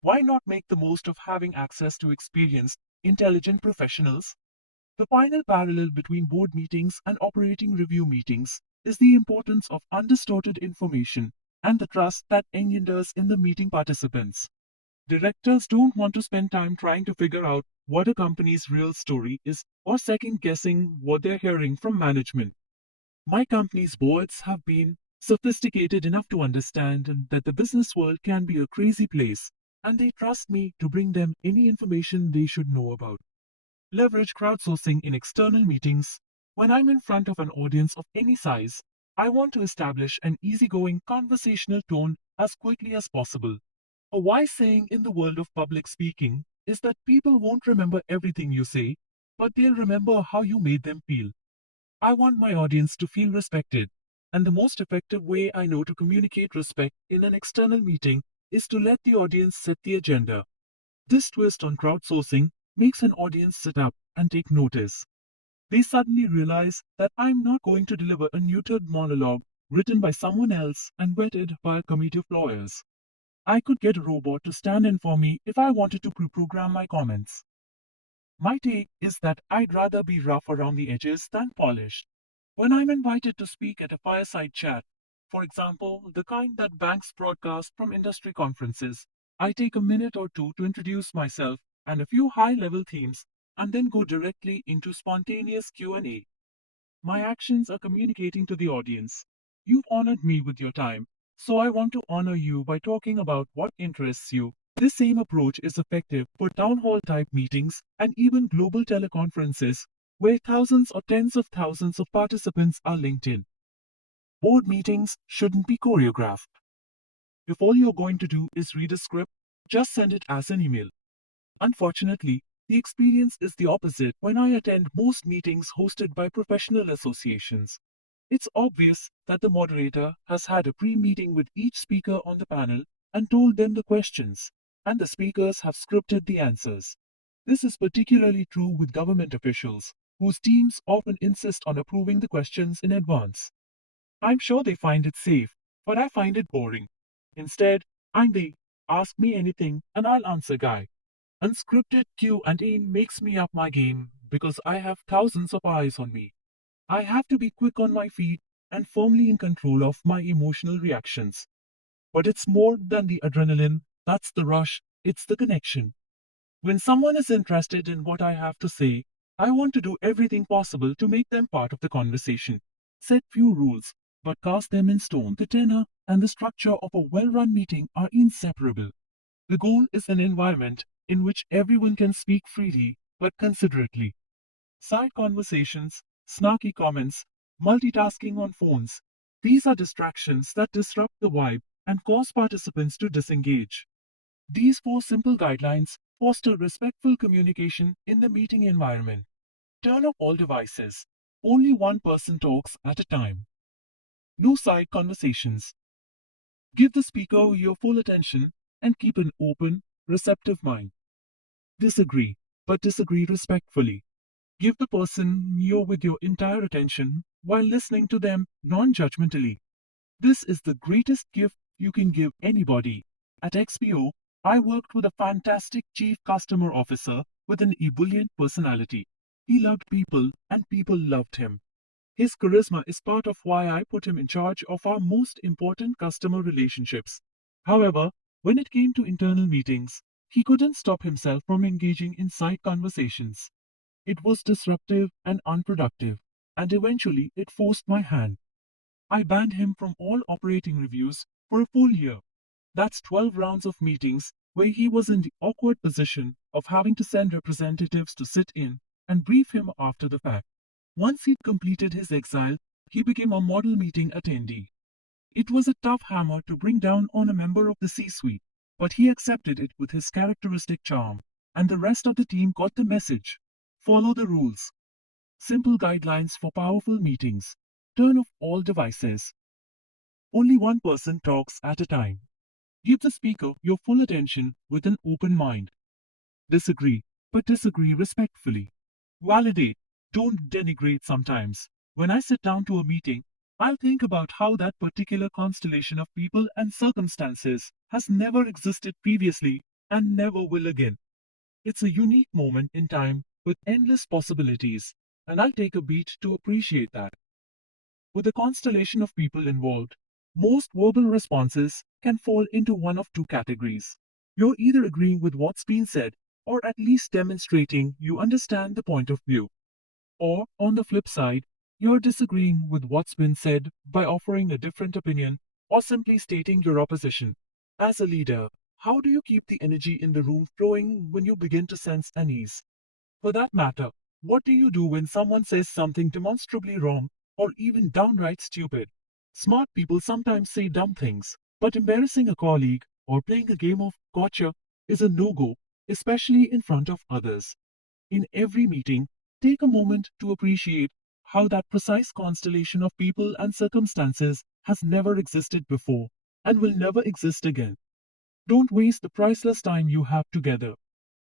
Why not make the most of having access to experienced, intelligent professionals? The final parallel between board meetings and operating review meetings is the importance of undistorted information and the trust that engenders in the meeting participants. Directors don't want to spend time trying to figure out what a company's real story is or second guessing what they're hearing from management. My company's boards have been sophisticated enough to understand that the business world can be a crazy place, and they trust me to bring them any information they should know about. Leverage crowdsourcing in external meetings. When I'm in front of an audience of any size, I want to establish an easygoing conversational tone as quickly as possible. A wise saying in the world of public speaking is that people won't remember everything you say, but they'll remember how you made them feel. I want my audience to feel respected, and the most effective way I know to communicate respect in an external meeting is to let the audience set the agenda. This twist on crowdsourcing makes an audience sit up and take notice. They suddenly realize that I'm not going to deliver a neutered monologue written by someone else and vetted by a committee of lawyers. I could get a robot to stand in for me if I wanted to pre-program my comments. My take is that I'd rather be rough around the edges than polished. When I'm invited to speak at a fireside chat, for example, the kind that banks broadcast from industry conferences, I take a minute or two to introduce myself and a few high-level themes and then go directly into spontaneous Q&A. My actions are communicating to the audience. You've honored me with your time, so I want to honor you by talking about what interests you. This same approach is effective for town hall type meetings and even global teleconferences where thousands or tens of thousands of participants are linked in. Board meetings shouldn't be choreographed. If all you're going to do is read a script, just send it as an email. Unfortunately, the experience is the opposite when I attend most meetings hosted by professional associations. It's obvious that the moderator has had a pre-meeting with each speaker on the panel and told them the questions, and the speakers have scripted the answers. This is particularly true with government officials, whose teams often insist on approving the questions in advance. I'm sure they find it safe, but I find it boring. Instead, I'm the ask me anything and I'll answer guy. Unscripted Q&A makes me up my game because I have thousands of eyes on me. I have to be quick on my feet and firmly in control of my emotional reactions. But it's more than the adrenaline, that's the rush, it's the connection. When someone is interested in what I have to say, I want to do everything possible to make them part of the conversation. Set few rules, but cast them in stone. The tenor and the structure of a well-run meeting are inseparable. The goal is an environment in which everyone can speak freely but considerately. Side conversations, snarky comments, multitasking on phones. These are distractions that disrupt the vibe and cause participants to disengage. These 4 simple guidelines foster respectful communication in the meeting environment. Turn off all devices. Only one person talks at a time. No side conversations. Give the speaker your full attention and keep an open, receptive mind. Disagree, but disagree respectfully. Give the person you with your entire attention while listening to them non-judgmentally. This is the greatest gift you can give anybody. At XPO, I worked with a fantastic chief customer officer with an ebullient personality. He loved people and people loved him. His charisma is part of why I put him in charge of our most important customer relationships. However, when it came to internal meetings, he couldn't stop himself from engaging in side conversations. It was disruptive and unproductive, and eventually it forced my hand. I banned him from all operating reviews for a full year. That's 12 rounds of meetings where he was in the awkward position of having to send representatives to sit in and brief him after the fact. Once he'd completed his exile, he became a model meeting attendee. It was a tough hammer to bring down on a member of the C-suite, but he accepted it with his characteristic charm, and the rest of the team got the message. Follow the rules. Simple guidelines for powerful meetings. Turn off all devices. Only one person talks at a time. Give the speaker your full attention with an open mind. Disagree, but disagree respectfully. Validate, don't denigrate sometimes. When I sit down to a meeting, I'll think about how that particular constellation of people and circumstances has never existed previously and never will again. It's a unique moment in time with endless possibilities, and I'll take a beat to appreciate that. With a constellation of people involved, most verbal responses can fall into one of two categories. You're either agreeing with what's been said, or at least demonstrating you understand the point of view. Or, on the flip side, you're disagreeing with what's been said by offering a different opinion or simply stating your opposition. As a leader, how do you keep the energy in the room flowing when you begin to sense unease? For that matter, what do you do when someone says something demonstrably wrong or even downright stupid? Smart people sometimes say dumb things, but embarrassing a colleague or playing a game of gotcha is a no go, especially in front of others. In every meeting, take a moment to appreciate how that precise constellation of people and circumstances has never existed before and will never exist again. Don't waste the priceless time you have together.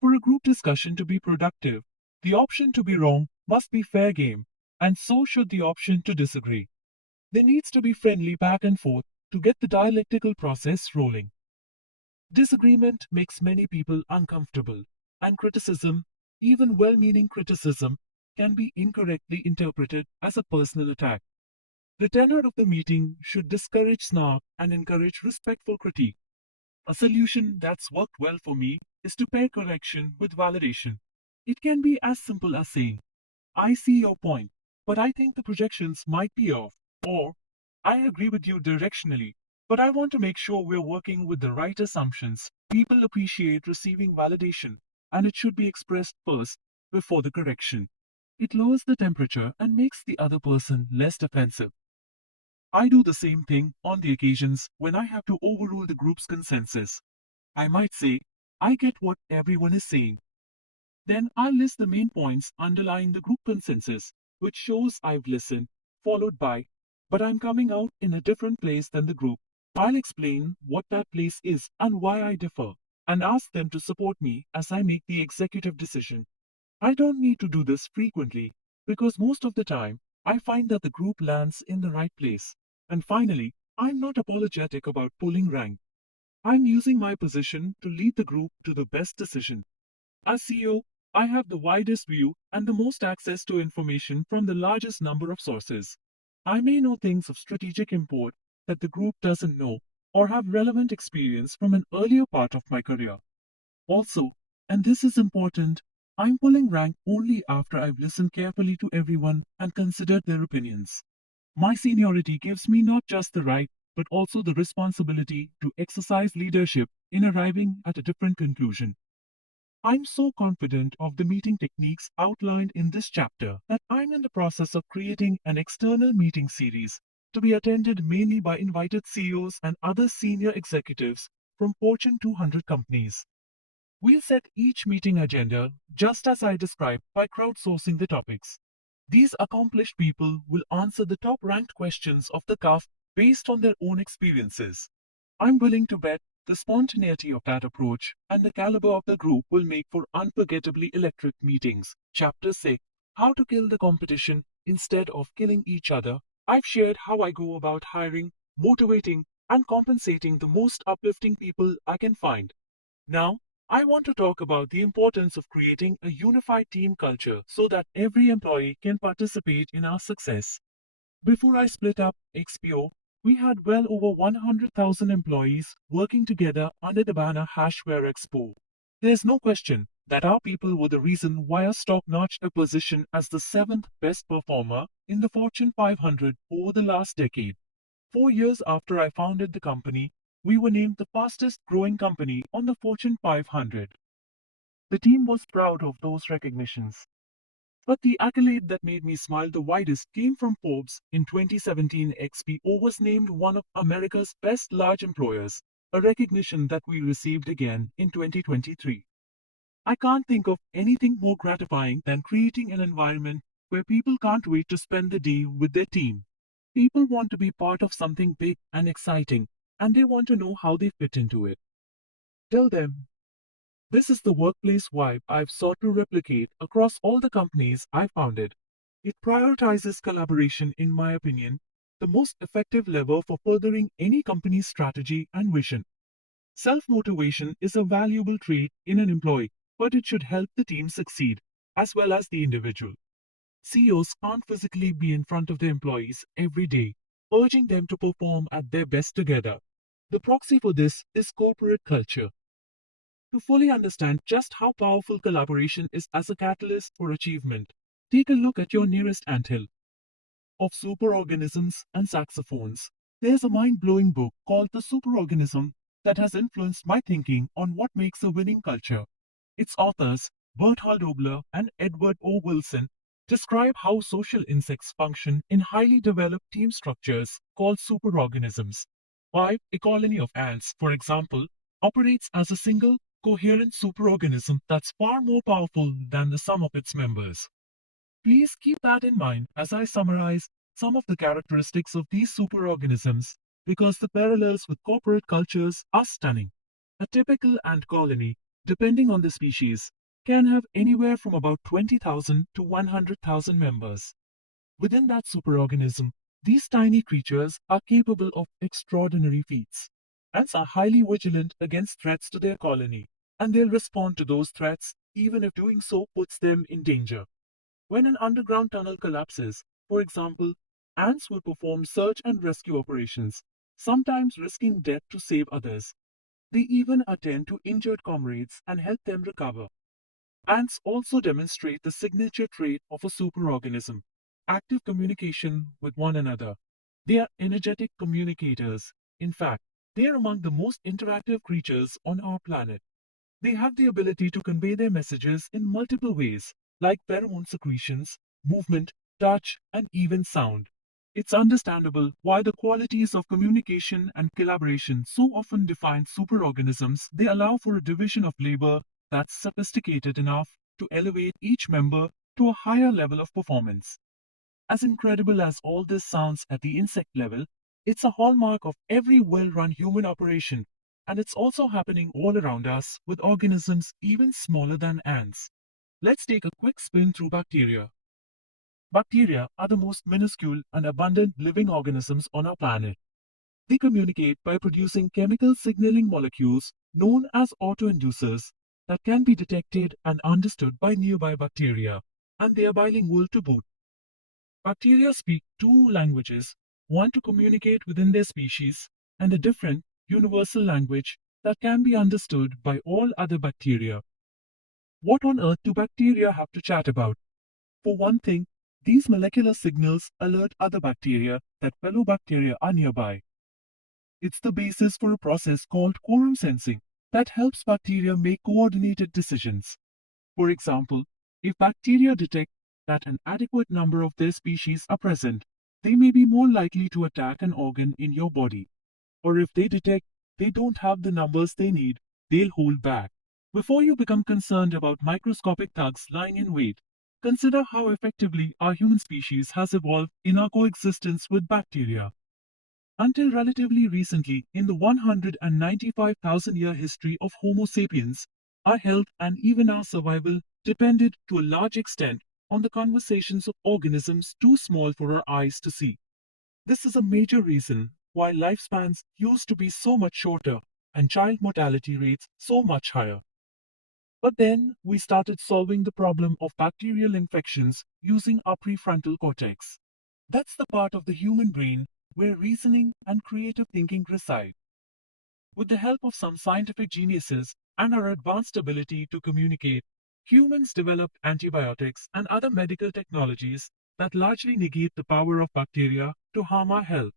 For a group discussion to be productive, the option to be wrong must be fair game, and so should the option to disagree. There needs to be friendly back and forth to get the dialectical process rolling. Disagreement makes many people uncomfortable, and criticism, even well meaning criticism, can be incorrectly interpreted as a personal attack. The tenor of the meeting should discourage snark and encourage respectful critique. A solution that's worked well for me is to pair correction with validation. It can be as simple as saying, I see your point, but I think the projections might be off. Or, I agree with you directionally, but I want to make sure we're working with the right assumptions. People appreciate receiving validation, and it should be expressed first before the correction. It lowers the temperature and makes the other person less defensive. I do the same thing on the occasions when I have to overrule the group's consensus. I might say, I get what everyone is saying. Then I'll list the main points underlying the group consensus, which shows I've listened, followed by, but I'm coming out in a different place than the group. I'll explain what that place is and why I differ, and ask them to support me as I make the executive decision. I don't need to do this frequently, because most of the time, I find that the group lands in the right place. And finally, I'm not apologetic about pulling rank. I'm using my position to lead the group to the best decision. As CEO, I have the widest view and the most access to information from the largest number of sources. I may know things of strategic import that the group doesn't know, or have relevant experience from an earlier part of my career. Also, and this is important, I'm pulling rank only after I've listened carefully to everyone and considered their opinions. My seniority gives me not just the right, but also the responsibility to exercise leadership in arriving at a different conclusion. I'm so confident of the meeting techniques outlined in this chapter that I'm in the process of creating an external meeting series to be attended mainly by invited CEOs and other senior executives from Fortune 200 companies. We'll set each meeting agenda just as I described by crowdsourcing the topics. These accomplished people will answer the top ranked questions of the cuff based on their own experiences. I'm willing to bet the spontaneity of that approach and the caliber of the group will make for unforgettably electric meetings. Chapter 6: How to Kill the Competition Instead of Killing Each Other. I've shared how I go about hiring, motivating, and compensating the most uplifting people I can find. Now, I want to talk about the importance of creating a unified team culture so that every employee can participate in our success. Before I split up XPO, we had well over 100,000 employees working together under the banner Hashware Expo. There's no question that our people were the reason why our stock notched a position as the seventh best performer in the Fortune 500 over the last decade. 4 years after I founded the company, we were named the fastest growing company on the Fortune 500. The team was proud of those recognitions. But the accolade that made me smile the widest came from Forbes. In 2017, XPO was named one of America's best large employers, a recognition that we received again in 2023. I can't think of anything more gratifying than creating an environment where people can't wait to spend the day with their team. People want to be part of something big and exciting, and they want to know how they fit into it. Tell them This is the workplace vibe I've sought to replicate across all the companies I founded. It prioritizes collaboration, in my opinion, the most effective lever for furthering any company's strategy and vision. Self motivation is a valuable trait in an employee, but it should help the team succeed, as well as the individual. CEOs can't physically be in front of their employees every day, urging them to perform at their best together. The proxy for this is corporate culture. To fully understand just how powerful collaboration is as a catalyst for achievement, take a look at your nearest anthill. Of superorganisms and saxophones, there's a mind blowing book called The Superorganism that has influenced my thinking on what makes a winning culture. Its authors, Berthold Obler and Edward O. Wilson, describe how social insects function in highly developed team structures called superorganisms. Why a colony of ants, for example, operates as a single, coherent superorganism that's far more powerful than the sum of its members. Please keep that in mind as I summarize some of the characteristics of these superorganisms because the parallels with corporate cultures are stunning. A typical ant colony, depending on the species, can have anywhere from about 20,000 to 100,000 members. Within that superorganism, these tiny creatures are capable of extraordinary feats. Ants are highly vigilant against threats to their colony, and they'll respond to those threats even if doing so puts them in danger. When an underground tunnel collapses, for example, ants will perform search and rescue operations, sometimes risking death to save others. They even attend to injured comrades and help them recover. Ants also demonstrate the signature trait of a superorganism: active communication with one another. They are energetic communicators. In fact, they are among the most interactive creatures on our planet. They have the ability to convey their messages in multiple ways, like pheromone secretions, movement, touch, and even sound. It's understandable why the qualities of communication and collaboration so often define superorganisms. They allow for a division of labor that's sophisticated enough to elevate each member to a higher level of performance. As incredible as all this sounds at the insect level, it's a hallmark of every well run human operation, and it's also happening all around us with organisms even smaller than ants. Let's take a quick spin through bacteria. Bacteria are the most minuscule and abundant living organisms on our planet. They communicate by producing chemical signaling molecules known as autoinducers that can be detected and understood by nearby bacteria, and they are bilingual to boot. Bacteria speak two languages, one to communicate within their species, and a different, universal language that can be understood by all other bacteria. What on earth do bacteria have to chat about? For one thing, these molecular signals alert other bacteria that fellow bacteria are nearby. It's the basis for a process called quorum sensing that helps bacteria make coordinated decisions. For example, if bacteria detect that an adequate number of their species are present, they may be more likely to attack an organ in your body. Or if they detect they don't have the numbers they need, they'll hold back. Before you become concerned about microscopic thugs lying in wait, consider how effectively our human species has evolved in our coexistence with bacteria. Until relatively recently, in the 195,000-year history of Homo sapiens, our health and even our survival depended to a large extent on the conversations of organisms too small for our eyes to see. This is a major reason why lifespans used to be so much shorter and child mortality rates so much higher. But then we started solving the problem of bacterial infections using our prefrontal cortex. That's the part of the human brain where reasoning and creative thinking reside. With the help of some scientific geniuses and our advanced ability to communicate, humans developed antibiotics and other medical technologies that largely negate the power of bacteria to harm our health.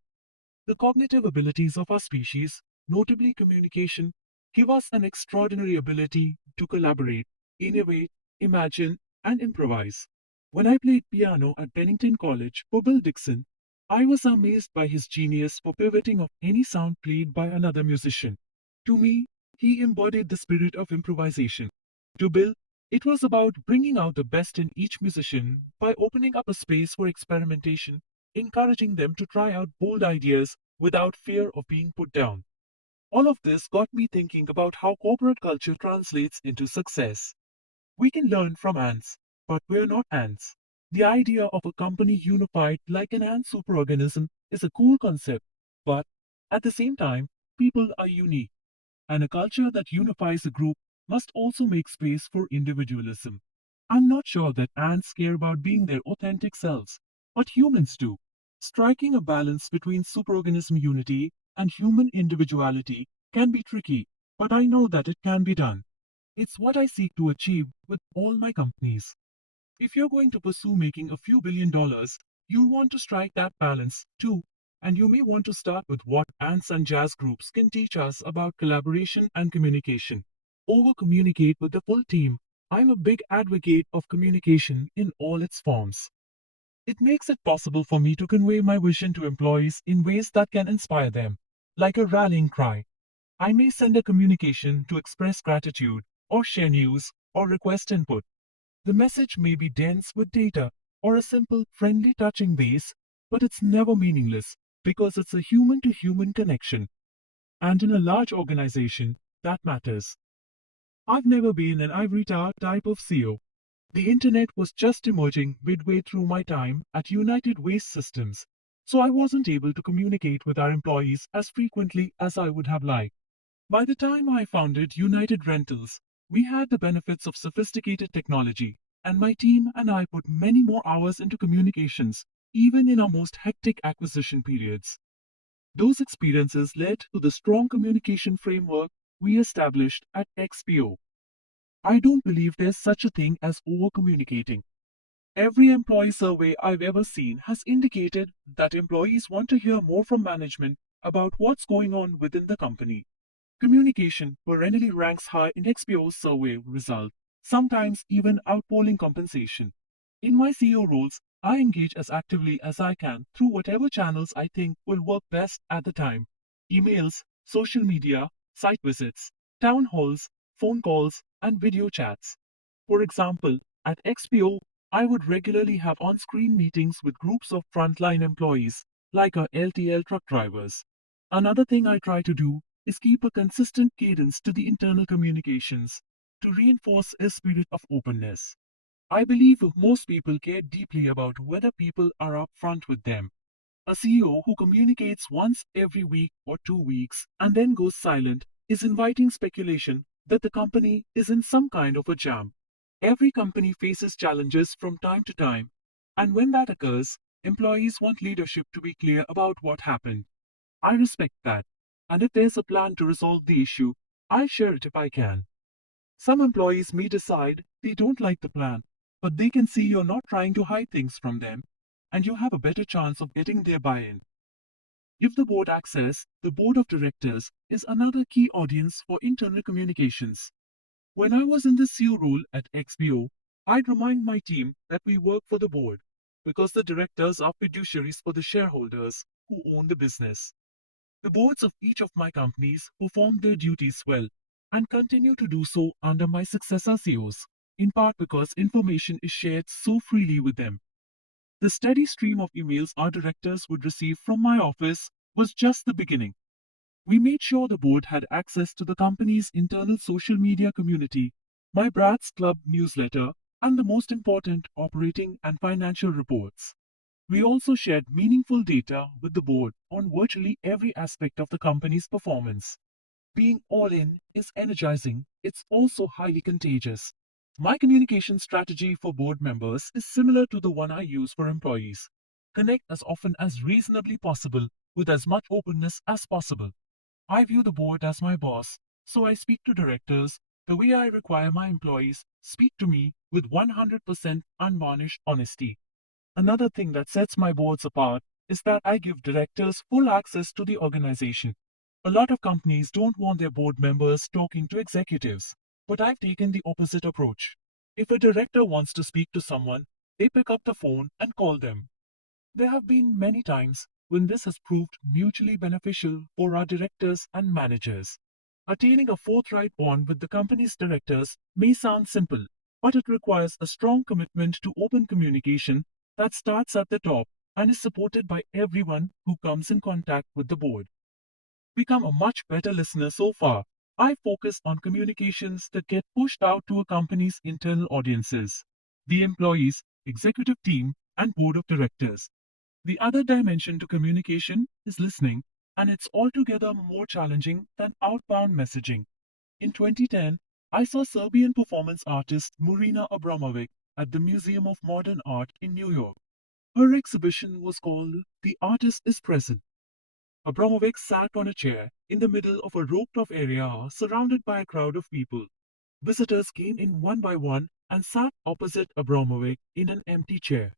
The cognitive abilities of our species, notably communication, give us an extraordinary ability to collaborate, innovate, imagine, and improvise. When I played piano at Bennington College for Bill Dixon, I was amazed by his genius for pivoting of any sound played by another musician. To me, he embodied the spirit of improvisation. To Bill, it was about bringing out the best in each musician by opening up a space for experimentation, encouraging them to try out bold ideas without fear of being put down. All of this got me thinking about how corporate culture translates into success. We can learn from ants, but we're not ants. The idea of a company unified like an ant superorganism is a cool concept, but at the same time, people are unique, and a culture that unifies a group must also make space for individualism. I'm not sure that ants care about being their authentic selves, but humans do. Striking a balance between superorganism unity and human individuality can be tricky, but I know that it can be done. It's what I seek to achieve with all my companies. If you're going to pursue making a few $1 billion, you'll want to strike that balance too. And you may want to start with what ants and jazz groups can teach us about collaboration and communication. Over communicate with the full team. I'm a big advocate of communication in all its forms. It makes it possible for me to convey my vision to employees in ways that can inspire them, like a rallying cry. I may send a communication to express gratitude, or share news, or request input. The message may be dense with data, or a simple, friendly touching base, but it's never meaningless because it's a human to human connection. And in a large organization, that matters. I've never been an ivory tower type of CEO. The internet was just emerging midway through my time at United Waste Systems, so I wasn't able to communicate with our employees as frequently as I would have liked. By the time I founded United Rentals, we had the benefits of sophisticated technology, and my team and I put many more hours into communications, even in our most hectic acquisition periods. Those experiences led to the strong communication framework we established at XPO. I don't believe there's such a thing as over communicating. Every employee survey I've ever seen has indicated that employees want to hear more from management about what's going on within the company. Communication perennially ranks high in XPO's survey result, sometimes even outpolling compensation. In my CEO roles, I engage as actively as I can through whatever channels I think will work best at the time: emails, social media, site visits, town halls, phone calls, and video chats. For example, at XPO, I would regularly have on screen meetings with groups of frontline employees, like our LTL truck drivers. Another thing I try to do is keep a consistent cadence to the internal communications to reinforce a spirit of openness. I believe most people care deeply about whether people are upfront with them. A CEO who communicates once every week or 2 weeks and then goes silent is inviting speculation that the company is in some kind of a jam. Every company faces challenges from time to time, and when that occurs, employees want leadership to be clear about what happened. I respect that, and if there's a plan to resolve the issue, I'll share it if I can. Some employees may decide they don't like the plan, but they can see you're not trying to hide things from them, and you have a better chance of getting their buy-in. If the board access, the board of directors is another key audience for internal communications. When I was in the CEO role at XBO, I'd remind my team that we work for the board, because the directors are fiduciaries for the shareholders who own the business. The boards of each of my companies performed their duties well and continue to do so under my successor CEOs, in part because information is shared so freely with them. The steady stream of emails our directors would receive from my office was just the beginning. We made sure the board had access to the company's internal social media community, my Brad's Club newsletter, and the most important operating and financial reports. We also shared meaningful data with the board on virtually every aspect of the company's performance. Being all in is energizing, it's also highly contagious. My communication strategy for board members is similar to the one I use for employees. Connect as often as reasonably possible with as much openness as possible. I view the board as my boss, so I speak to directors the way I require my employees speak to me with 100% unvarnished honesty. Another thing that sets my boards apart is that I give directors full access to the organization. A lot of companies don't want their board members talking to executives, but I've taken the opposite approach. If a director wants to speak to someone, they pick up the phone and call them. There have been many times when this has proved mutually beneficial for our directors and managers. Attaining a forthright bond with the company's directors may sound simple, but it requires a strong commitment to open communication that starts at the top and is supported by everyone who comes in contact with the board. become a much better listener so far. I focus on communications that get pushed out to a company's internal audiences, the employees, executive team, and board of directors. The other dimension to communication is listening, and it's altogether more challenging than outbound messaging. In 2010, I saw Serbian performance artist Marina Abramovic at the Museum of Modern Art in New York. Her exhibition was called The Artist is Present. Abramovic sat on a chair in the middle of a roped off area surrounded by a crowd of people. Visitors came in one by one and sat opposite Abramovic in an empty chair.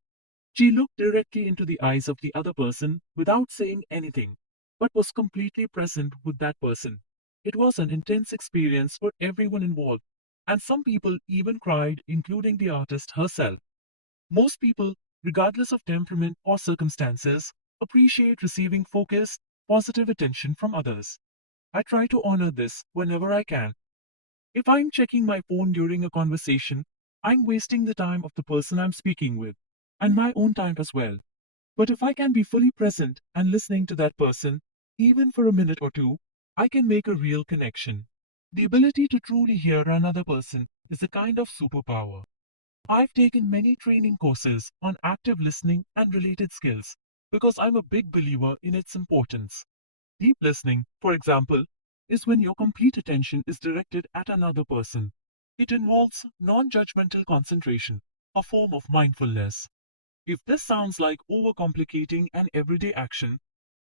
She looked directly into the eyes of the other person without saying anything, but was completely present with that person. It was an intense experience for everyone involved, and some people even cried, including the artist herself. Most people, regardless of temperament or circumstances, appreciate receiving focused, positive attention from others. I try to honor this whenever I can. If I'm checking my phone during a conversation, I'm wasting the time of the person I'm speaking with, and my own time as well. But if I can be fully present and listening to that person, even for a minute or two, I can make a real connection. The ability to truly hear another person is a kind of superpower. I've taken many training courses on active listening and related skills because I'm a big believer in its importance. Deep listening, for example, is when your complete attention is directed at another person. It involves non judgmental concentration, a form of mindfulness. If this sounds like overcomplicating an everyday action,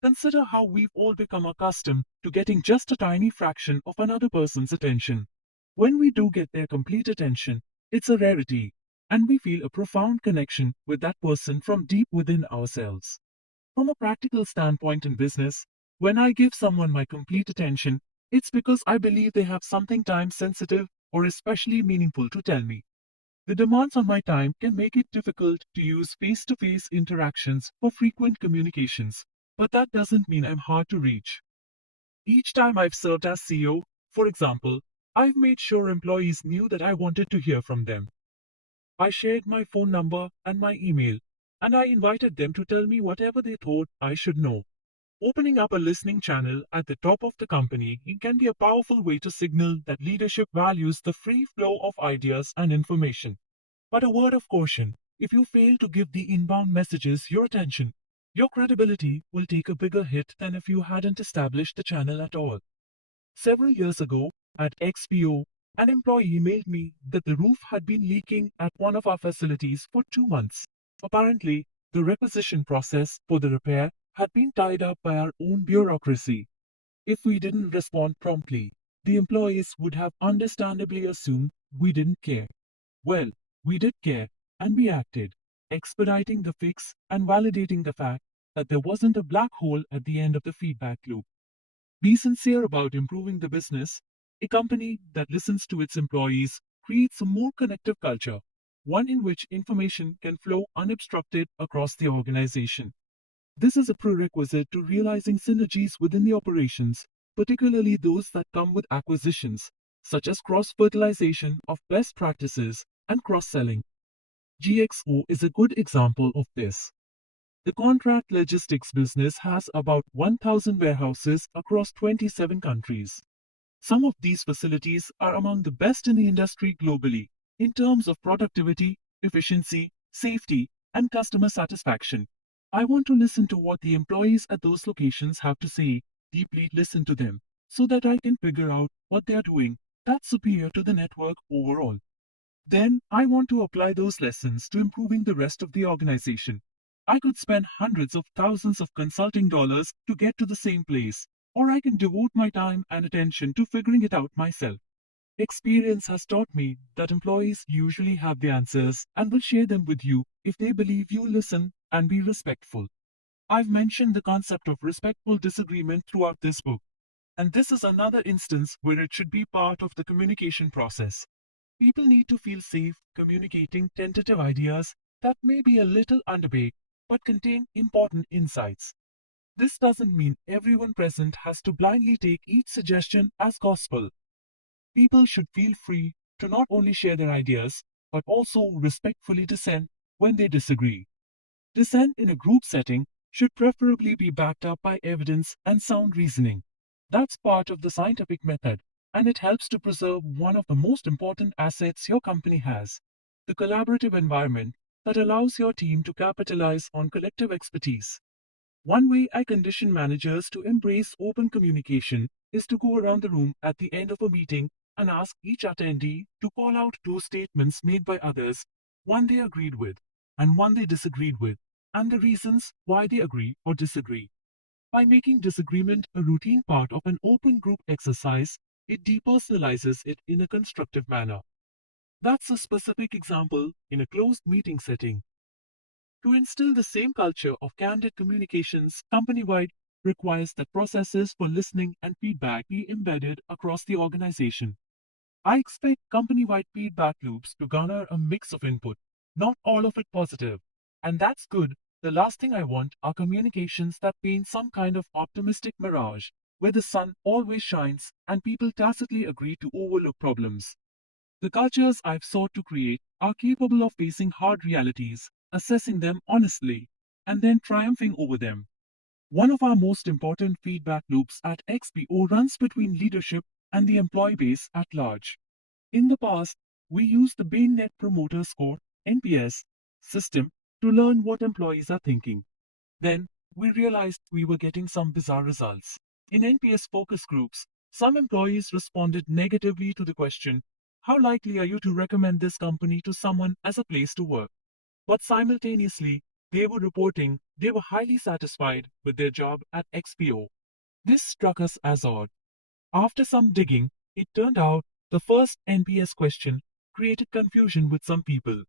consider how we've all become accustomed to getting just a tiny fraction of another person's attention. When we do get their complete attention, it's a rarity, and we feel a profound connection with that person from deep within ourselves. From a practical standpoint in business, when I give someone my complete attention, it's because I believe they have something time sensitive or especially meaningful to tell me. The demands on my time can make it difficult to use face to face interactions for frequent communications, but that doesn't mean I'm hard to reach. Each time I've served as CEO, for example, I've made sure employees knew that I wanted to hear from them. I shared my phone number and my email, and I invited them to tell me whatever they thought I should know. Opening up a listening channel at the top of the company can be a powerful way to signal that leadership values the free flow of ideas and information. But a word of caution, if you fail to give the inbound messages your attention, your credibility will take a bigger hit than if you hadn't established the channel at all. Several years ago, at XPO, an employee emailed me that the roof had been leaking at one of our facilities for 2 months. Apparently, the requisition process for the repair had been tied up by our own bureaucracy. If we didn't respond promptly, the employees would have understandably assumed we didn't care. Well, we did care, and we acted, expediting the fix and validating the fact that there wasn't a black hole at the end of the feedback loop. Be sincere about improving the business. A company that listens to its employees creates a more connective culture, one in which information can flow unobstructed across the organization. This is a prerequisite to realizing synergies within the operations, particularly those that come with acquisitions, such as cross fertilization of best practices and cross selling. GXO is a good example of this. The contract logistics business has about 1,000 warehouses across 27 countries. Some of these facilities are among the best in the industry globally in terms of productivity, efficiency, safety, and customer satisfaction. I want to listen to what the employees at those locations have to say, deeply listen to them, so that I can figure out what they are doing that's superior to the network overall. Then I want to apply those lessons to improving the rest of the organization. I could spend hundreds of thousands of consulting dollars to get to the same place, or I can devote my time and attention to figuring it out myself. Experience has taught me that employees usually have the answers and will share them with you if they believe you listen and be respectful. I've mentioned the concept of respectful disagreement throughout this book, and this is another instance where it should be part of the communication process. People need to feel safe communicating tentative ideas that may be a little underbaked but contain important insights. This doesn't mean everyone present has to blindly take each suggestion as gospel. People should feel free to not only share their ideas, but also respectfully dissent when they disagree. Dissent in a group setting should preferably be backed up by evidence and sound reasoning. That's part of the scientific method, and it helps to preserve one of the most important assets your company has, the collaborative environment that allows your team to capitalize on collective expertise. One way I condition managers to embrace open communication is to go around the room at the end of a meeting and ask each attendee to call out two statements made by others, one they agreed with and one they disagreed with, and the reasons why they agree or disagree. By making disagreement a routine part of an open group exercise, it depersonalizes it in a constructive manner. That's a specific example in a closed meeting setting. To instill the same culture of candid communications company-wide requires that processes for listening and feedback be embedded across the organization. I expect company-wide feedback loops to garner a mix of input, not all of it positive. And that's good. The last thing I want are communications that paint some kind of optimistic mirage, where the sun always shines and people tacitly agree to overlook problems. The cultures I've sought to create are capable of facing hard realities, assessing them honestly, and then triumphing over them. One of our most important feedback loops at XPO runs between leadership and the employee base at large. In the past, we used the Bain Net Promoter Score (NPS) system to learn what employees are thinking. Then, we realized we were getting some bizarre results. In NPS focus groups, some employees responded negatively to the question, "How likely are you to recommend this company to someone as a place to work?" But simultaneously, they were reporting they were highly satisfied with their job at XPO. This struck us as odd. After some digging, it turned out the first NPS question created confusion with some people.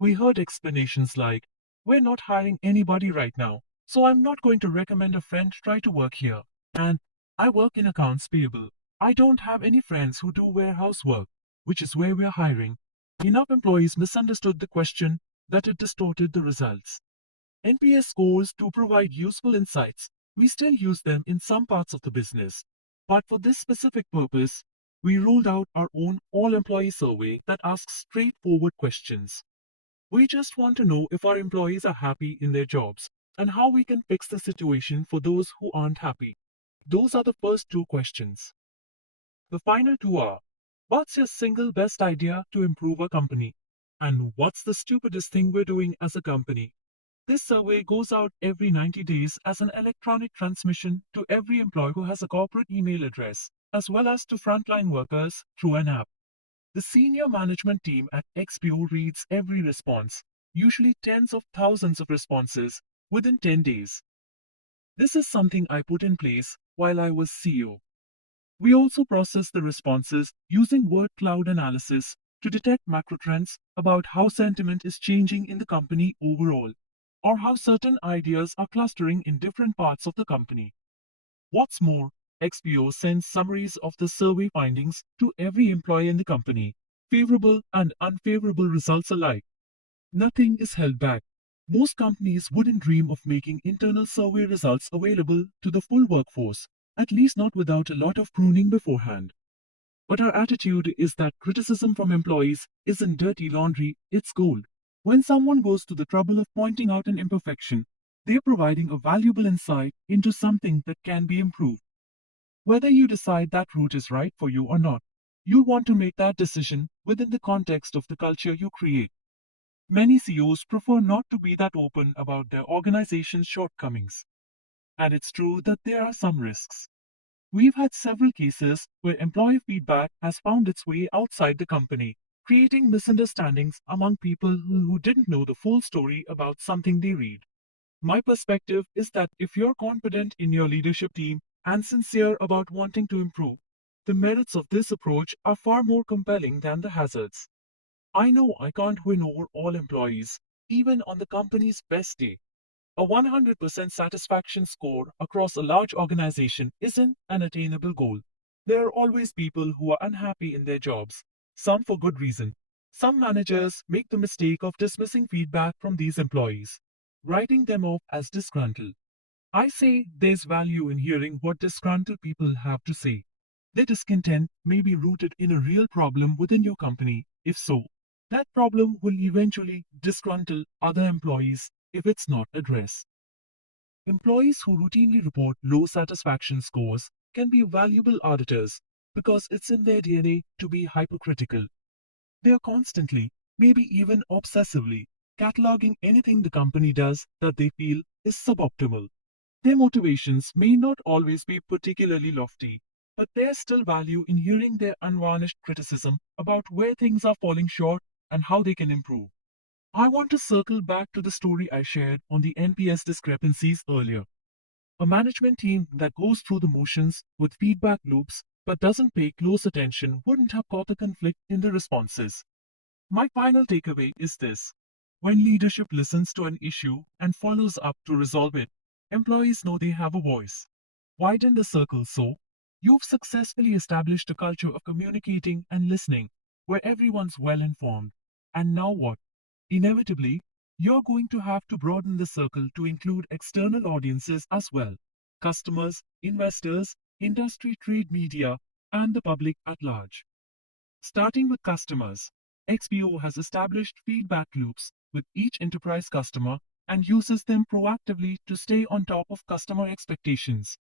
We heard explanations like, "We're not hiring anybody right now, so I'm not going to recommend a friend try to work here." And, "I work in accounts payable. I don't have any friends who do warehouse work, which is where we're hiring." Enough employees misunderstood the question that it distorted the results. NPS scores do provide useful insights. We still use them in some parts of the business. But for this specific purpose, we rolled out our own all-employee survey that asks straightforward questions. We just want to know if our employees are happy in their jobs and how we can fix the situation for those who aren't happy. Those are the first two questions. The final two are, what's your single best idea to improve our company? And what's the stupidest thing we're doing as a company? This survey goes out every 90 days as an electronic transmission to every employee who has a corporate email address, as well as to frontline workers through an app. The senior management team at XPO reads every response, usually tens of thousands of responses, within 10 days. This is something I put in place while I was CEO. We also process the responses using word cloud analysis to detect macro trends about how sentiment is changing in the company overall, or how certain ideas are clustering in different parts of the company. What's more, XPO sends summaries of the survey findings to every employee in the company, favorable and unfavorable results alike. Nothing is held back. Most companies wouldn't dream of making internal survey results available to the full workforce, at least not without a lot of pruning beforehand. But our attitude is that criticism from employees isn't dirty laundry, it's gold. When someone goes to the trouble of pointing out an imperfection, they're providing a valuable insight into something that can be improved. Whether you decide that route is right for you or not, you want to make that decision within the context of the culture you create. Many CEOs prefer not to be that open about their organization's shortcomings. And it's true that there are some risks. We've had several cases where employee feedback has found its way outside the company, creating misunderstandings among people who didn't know the full story about something they read. My perspective is that if you're confident in your leadership team and sincere about wanting to improve, the merits of this approach are far more compelling than the hazards. I know I can't win over all employees, even on the company's best day. A 100% satisfaction score across a large organization isn't an attainable goal. There are always people who are unhappy in their jobs, some for good reason. Some managers make the mistake of dismissing feedback from these employees, writing them off as disgruntled. I say there's value in hearing what disgruntled people have to say. Their discontent may be rooted in a real problem within your company. If so, that problem will eventually disgruntle other employees if it's not addressed. Employees who routinely report low satisfaction scores can be valuable auditors because it's in their DNA to be hypercritical. They are constantly, maybe even obsessively, cataloging anything the company does that they feel is suboptimal. Their motivations may not always be particularly lofty, but there's still value in hearing their unvarnished criticism about where things are falling short and how they can improve. I want to circle back to the story I shared on the NPS discrepancies earlier. A management team that goes through the motions with feedback loops but doesn't pay close attention wouldn't have caught the conflict in the responses. My final takeaway is this: when leadership listens to an issue and follows up to resolve it, employees know they have a voice. Widen the circle so you've successfully established a culture of communicating and listening where everyone's well informed. And now what? Inevitably, you're going to have to broaden the circle to include external audiences as well: customers, investors, industry trade media, and the public at large. Starting with customers, XPO has established feedback loops with each enterprise customer and uses them proactively to stay on top of customer expectations.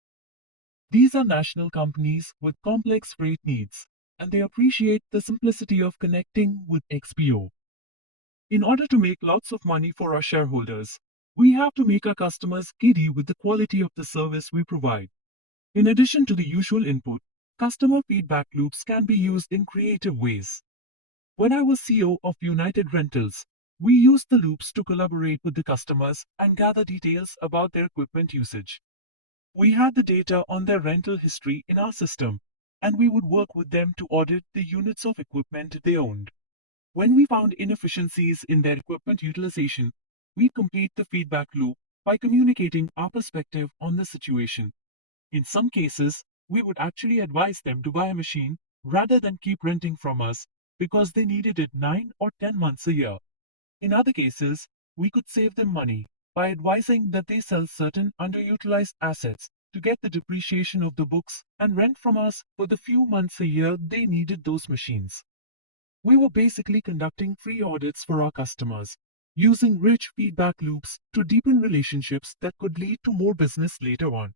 These are national companies with complex freight needs, and they appreciate the simplicity of connecting with XPO. In order to make lots of money for our shareholders, we have to make our customers giddy with the quality of the service we provide. In addition to the usual input, customer feedback loops can be used in creative ways. When I was CEO of United Rentals, we used the loops to collaborate with the customers and gather details about their equipment usage. We had the data on their rental history in our system, and we would work with them to audit the units of equipment they owned. When we found inefficiencies in their equipment utilization, we complete the feedback loop by communicating our perspective on the situation. In some cases, we would actually advise them to buy a machine rather than keep renting from us because they needed it 9 or 10 months a year. In other cases, we could save them money by advising that they sell certain underutilized assets to get the depreciation of the books and rent from us for the few months a year they needed those machines. We were basically conducting free audits for our customers, using rich feedback loops to deepen relationships that could lead to more business later on.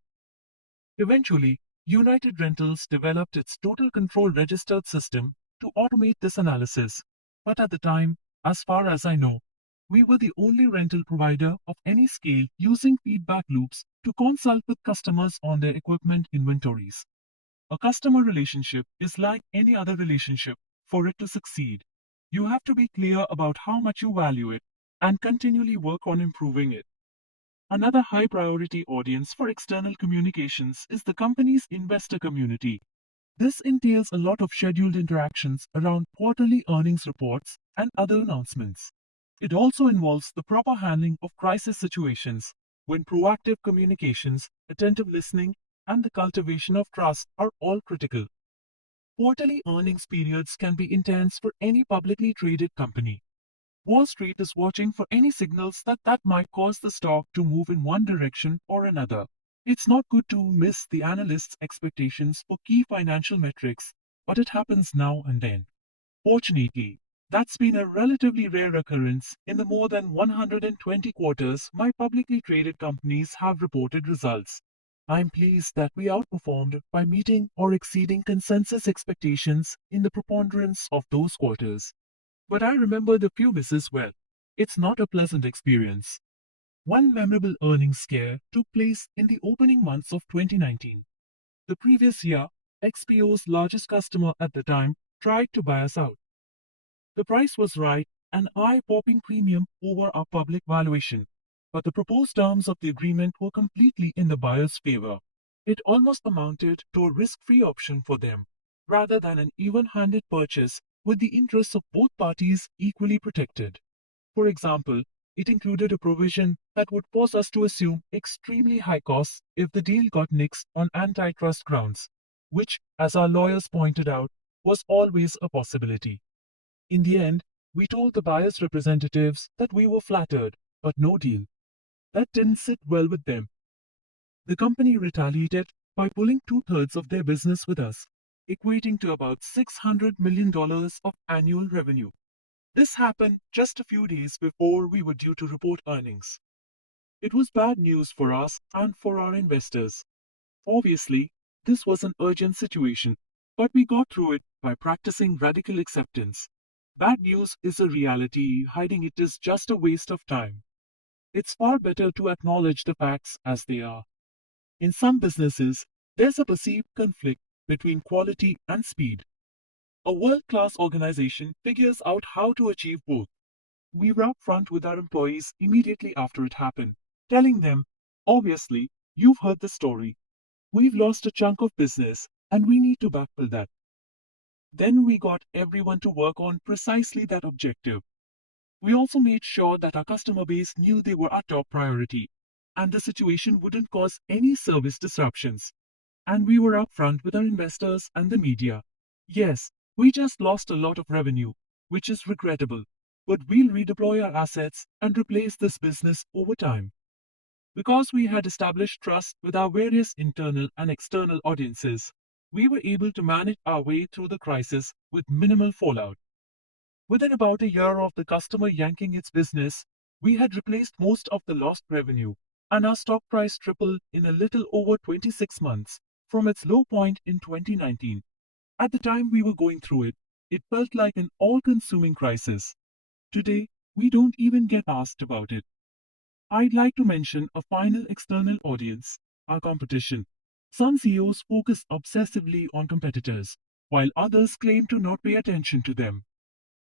Eventually, United Rentals developed its total control registered system to automate this analysis, but at the time, as far as I know, we were the only rental provider of any scale using feedback loops to consult with customers on their equipment inventories. A customer relationship is like any other relationship. For it to succeed, you have to be clear about how much you value it and continually work on improving it. Another high priority audience for external communications is the company's investor community. This entails a lot of scheduled interactions around quarterly earnings reports and other announcements. It also involves the proper handling of crisis situations when proactive communications, attentive listening, and the cultivation of trust are all critical. Quarterly earnings periods can be intense for any publicly traded company. Wall Street is watching for any signals that might cause the stock to move in one direction or another. It's not good to miss the analysts' expectations for key financial metrics, but it happens now and then. Fortunately, that's been a relatively rare occurrence in the more than 120 quarters my publicly traded companies have reported results. I'm pleased that we outperformed by meeting or exceeding consensus expectations in the preponderance of those quarters. But I remember the few misses well. It's not a pleasant experience. One memorable earnings scare took place in the opening months of 2019. The previous year, XPO's largest customer at the time tried to buy us out. The price was right, an eye-popping premium over our public valuation, but the proposed terms of the agreement were completely in the buyer's favor. It almost amounted to a risk-free option for them, rather than an even-handed purchase with the interests of both parties equally protected. For example, it included a provision that would force us to assume extremely high costs if the deal got nixed on antitrust grounds, which, as our lawyers pointed out, was always a possibility. In the end, we told the buyer's representatives that we were flattered, but no deal. That didn't sit well with them. The company retaliated by pulling two-thirds of their business with us, equating to about $600 million of annual revenue. This happened just a few days before we were due to report earnings. It was bad news for us and for our investors. Obviously, this was an urgent situation, but we got through it by practicing radical acceptance. Bad news is a reality, hiding it is just a waste of time. It's far better to acknowledge the facts as they are. In some businesses, there's a perceived conflict between quality and speed. A world class organization figures out how to achieve both. We were upfront with our employees immediately after it happened, telling them, obviously, you've heard the story. We've lost a chunk of business, and we need to backfill that. Then we got everyone to work on precisely that objective. We also made sure that our customer base knew they were our top priority, and the situation wouldn't cause any service disruptions. And we were upfront with our investors and the media. Yes, we just lost a lot of revenue, which is regrettable, but we'll redeploy our assets and replace this business over time. Because we had established trust with our various internal and external audiences, we were able to manage our way through the crisis with minimal fallout. Within about a year of the customer yanking its business, we had replaced most of the lost revenue, and our stock price tripled in a little over 26 months from its low point in 2019. At the time we were going through it, it felt like an all consuming crisis. Today, we don't even get asked about it. I'd like to mention a final external audience, our competition. Some CEOs focus obsessively on competitors, while others claim to not pay attention to them.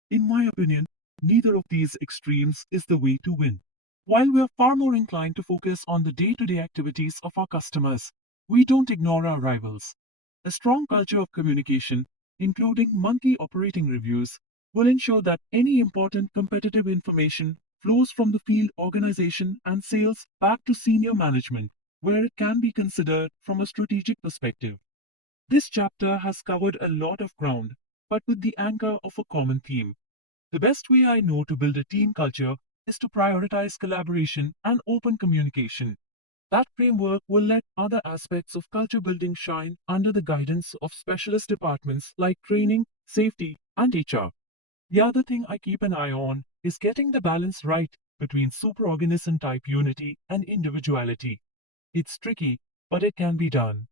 In my opinion, neither of these extremes is the way to win. While we are far more inclined to focus on the day to day activities of our customers, we don't ignore our rivals. A strong culture of communication, including monthly operating reviews, will ensure that any important competitive information flows from the field organization and sales back to senior management, where it can be considered from a strategic perspective. This chapter has covered a lot of ground, but with the anchor of a common theme. The best way I know to build a team culture is to prioritize collaboration and open communication. That framework will let other aspects of culture building shine under the guidance of specialist departments like training, safety, and HR. The other thing I keep an eye on is getting the balance right between superorganism type unity and individuality. It's tricky, but it can be done.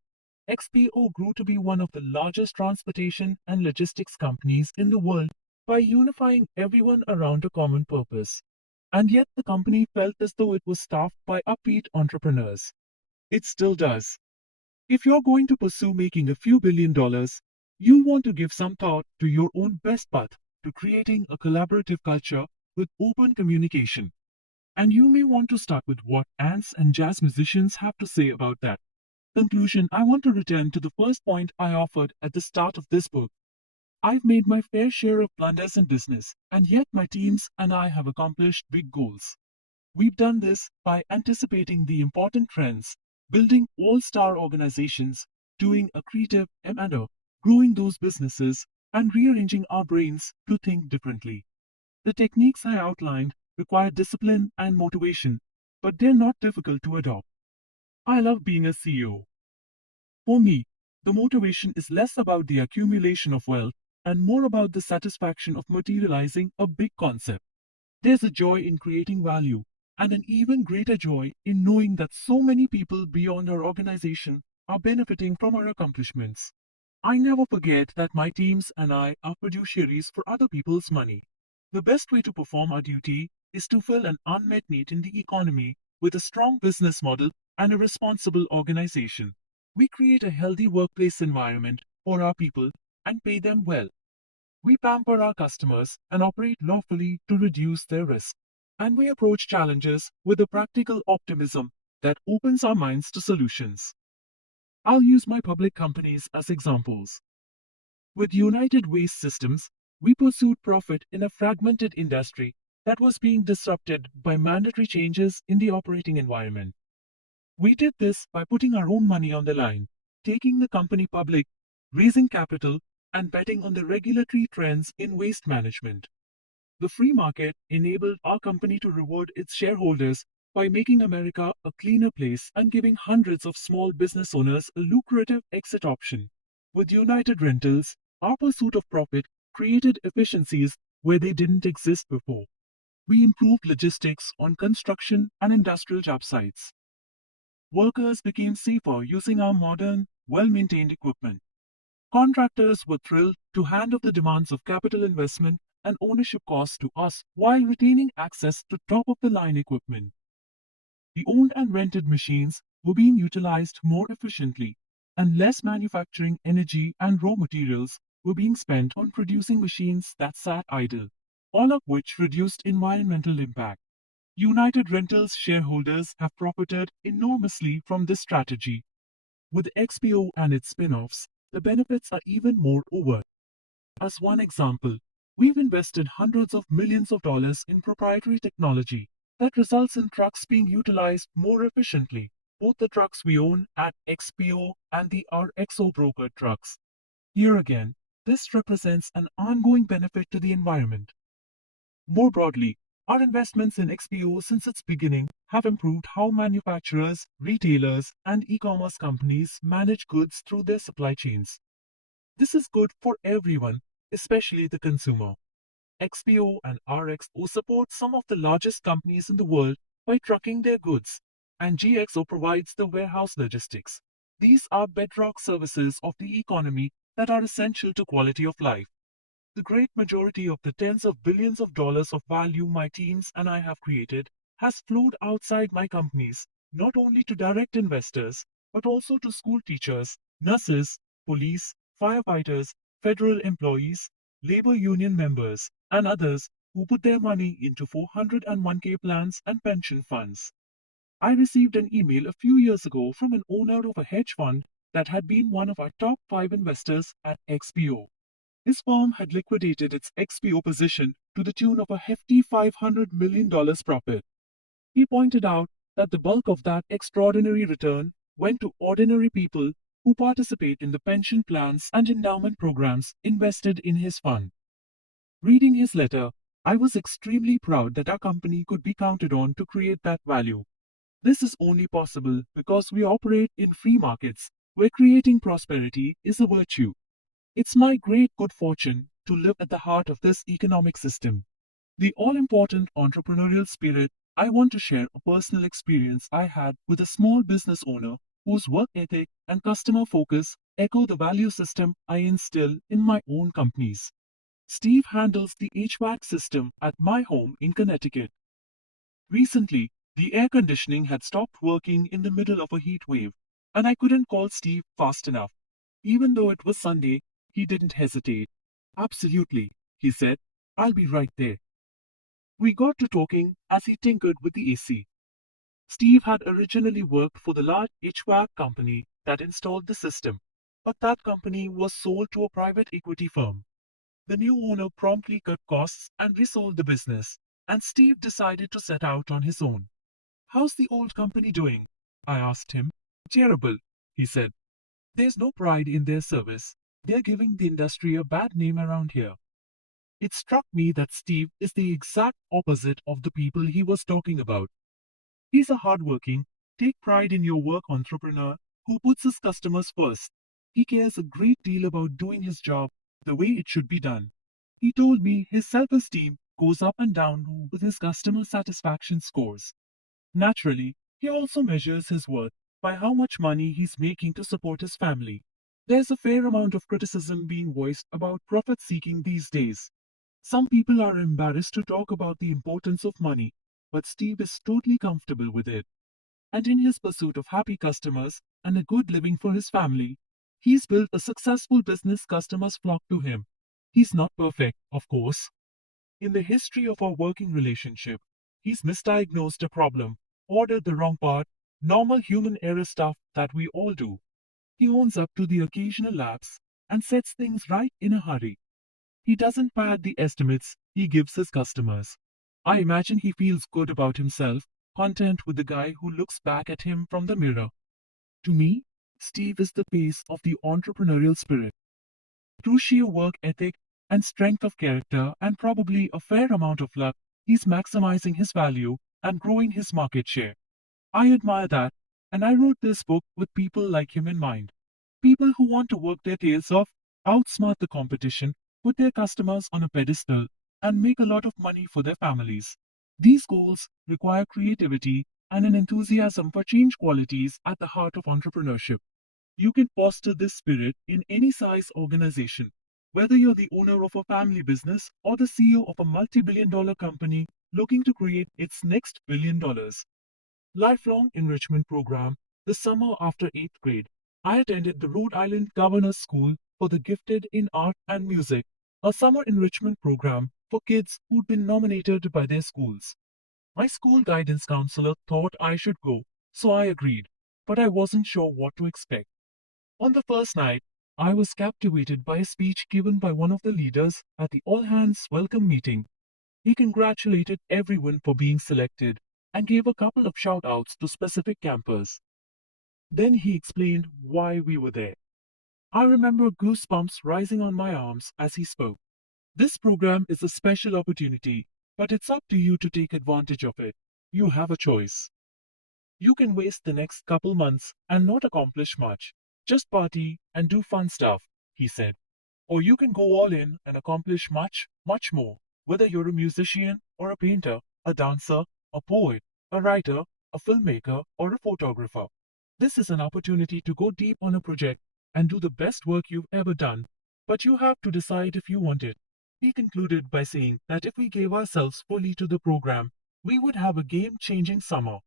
XPO grew to be one of the largest transportation and logistics companies in the world by unifying everyone around a common purpose. And yet the company felt as though it was staffed by upbeat entrepreneurs. It still does. If you're going to pursue making a few $1 billion, you'll want to give some thought to your own best path to creating a collaborative culture with open communication. And you may want to start with what ants and jazz musicians have to say about that. Conclusion, I want to return to the first point I offered at the start of this book. I've made my fair share of blunders in business, and yet my teams and I have accomplished big goals. We've done this by anticipating the important trends, building all-star organizations, doing accretive M&A, growing those businesses, and rearranging our brains to think differently. The techniques I outlined require discipline and motivation, but they're not difficult to adopt. I love being a CEO. For me, the motivation is less about the accumulation of wealth and more about the satisfaction of materializing a big concept. There's a joy in creating value, and an even greater joy in knowing that so many people beyond our organization are benefiting from our accomplishments. I never forget that my teams and I are fiduciaries for other people's money. The best way to perform our duty is to fill an unmet need in the economy with a strong business model and a responsible organization. We create a healthy workplace environment for our people and pay them well. We pamper our customers and operate lawfully to reduce their risk. And we approach challenges with a practical optimism that opens our minds to solutions. I'll use my public companies as examples. With United Waste Systems, we pursued profit in a fragmented industry that was being disrupted by mandatory changes in the operating environment. We did this by putting our own money on the line, taking the company public, raising capital, and betting on the regulatory trends in waste management. The free market enabled our company to reward its shareholders by making America a cleaner place and giving hundreds of small business owners a lucrative exit option. With United Rentals, our pursuit of profit created efficiencies where they didn't exist before. We improved logistics on construction and industrial job sites. Workers became safer using our modern, well-maintained equipment. Contractors were thrilled to hand off the demands of capital investment and ownership costs to us while retaining access to top-of-the-line equipment. The owned and rented machines were being utilized more efficiently, and less manufacturing energy and raw materials were being spent on producing machines that sat idle, all of which reduced environmental impact. United Rentals shareholders have profited enormously from this strategy. With XPO and its spin-offs, the benefits are even more overt. As one example, we've invested hundreds of millions of dollars in proprietary technology that results in trucks being utilized more efficiently, both the trucks we own at XPO and the RXO brokered trucks. Here again, this represents an ongoing benefit to the environment. More broadly, our investments in XPO since its beginning have improved how manufacturers, retailers, and e-commerce companies manage goods through their supply chains. This is good for everyone, especially the consumer. XPO and RXO support some of the largest companies in the world by trucking their goods, and GXO provides the warehouse logistics. These are bedrock services of the economy that are essential to quality of life. The great majority of the tens of billions of dollars of value my teams and I have created has flowed outside my companies, not only to direct investors, but also to school teachers, nurses, police, firefighters, federal employees, labor union members, and others who put their money into 401k plans and pension funds. I received an email a few years ago from an owner of a hedge fund that had been one of our top 5 investors at XPO. His firm had liquidated its XPO position to the tune of a hefty $500 million profit. He pointed out that the bulk of that extraordinary return went to ordinary people who participate in the pension plans and endowment programs invested in his fund. Reading his letter, I was extremely proud that our company could be counted on to create that value. This is only possible because we operate in free markets where creating prosperity is a virtue. It's my great good fortune to live at the heart of this economic system. The all-important entrepreneurial spirit. I want to share a personal experience I had with a small business owner whose work ethic and customer focus echo the value system I instill in my own companies. Steve handles the HVAC system at my home in Connecticut. Recently, the air conditioning had stopped working in the middle of a heat wave, and I couldn't call Steve fast enough. Even though it was Sunday, he didn't hesitate. Absolutely, he said. I'll be right there. We got to talking as he tinkered with the AC. Steve had originally worked for the large HVAC company that installed the system, but that company was sold to a private equity firm. The new owner promptly cut costs and resold the business, and Steve decided to set out on his own. How's the old company doing? I asked him. Terrible, he said. There's no pride in their service. They're giving the industry a bad name around here. It struck me that Steve is the exact opposite of the people he was talking about. He's a hardworking, take pride in your work entrepreneur who puts his customers first. He cares a great deal about doing his job the way it should be done. He told me his self-esteem goes up and down with his customer satisfaction scores. Naturally, he also measures his worth by how much money he's making to support his family. There's a fair amount of criticism being voiced about profit seeking these days. Some people are embarrassed to talk about the importance of money, but Steve is totally comfortable with it. And in his pursuit of happy customers and a good living for his family, he's built a successful business customers flock to him. He's not perfect, of course. In the history of our working relationship, he's misdiagnosed a problem, ordered the wrong part, normal human error stuff that we all do. He owns up to the occasional lapse and sets things right in a hurry. He doesn't pad the estimates he gives his customers. I imagine he feels good about himself, content with the guy who looks back at him from the mirror. To me, Steve is the face of the entrepreneurial spirit. Through sheer work ethic and strength of character and probably a fair amount of luck, he's maximizing his value and growing his market share. I admire that, and I wrote this book with people like him in mind. People who want to work their tails off, outsmart the competition, put their customers on a pedestal, and make a lot of money for their families. These goals require creativity and an enthusiasm for change qualities at the heart of entrepreneurship. You can foster this spirit in any size organization, whether you're the owner of a family business or the CEO of a multi-billion-dollar company looking to create its next $1 billion. Lifelong Enrichment Program. The summer after 8th grade, I attended the Rhode Island Governor's School for the Gifted in Art and Music, a summer enrichment program for kids who'd been nominated by their schools. My school guidance counselor thought I should go, so I agreed, but I wasn't sure what to expect. On the first night, I was captivated by a speech given by one of the leaders at the all hands welcome meeting. He congratulated everyone for being selected and gave a couple of shout outs to specific campers. Then he explained why we were there. I remember goosebumps rising on my arms as he spoke. This program is a special opportunity, but it's up to you to take advantage of it. You have a choice. You can waste the next couple months and not accomplish much. Just party and do fun stuff, he said. Or you can go all in and accomplish much, much more, whether you're a musician or a painter, a dancer, a poet, a writer, a filmmaker, or a photographer. This is an opportunity to go deep on a project and do the best work you've ever done, but you have to decide if you want it. He concluded by saying that if we gave ourselves fully to the program, we would have a game-changing summer.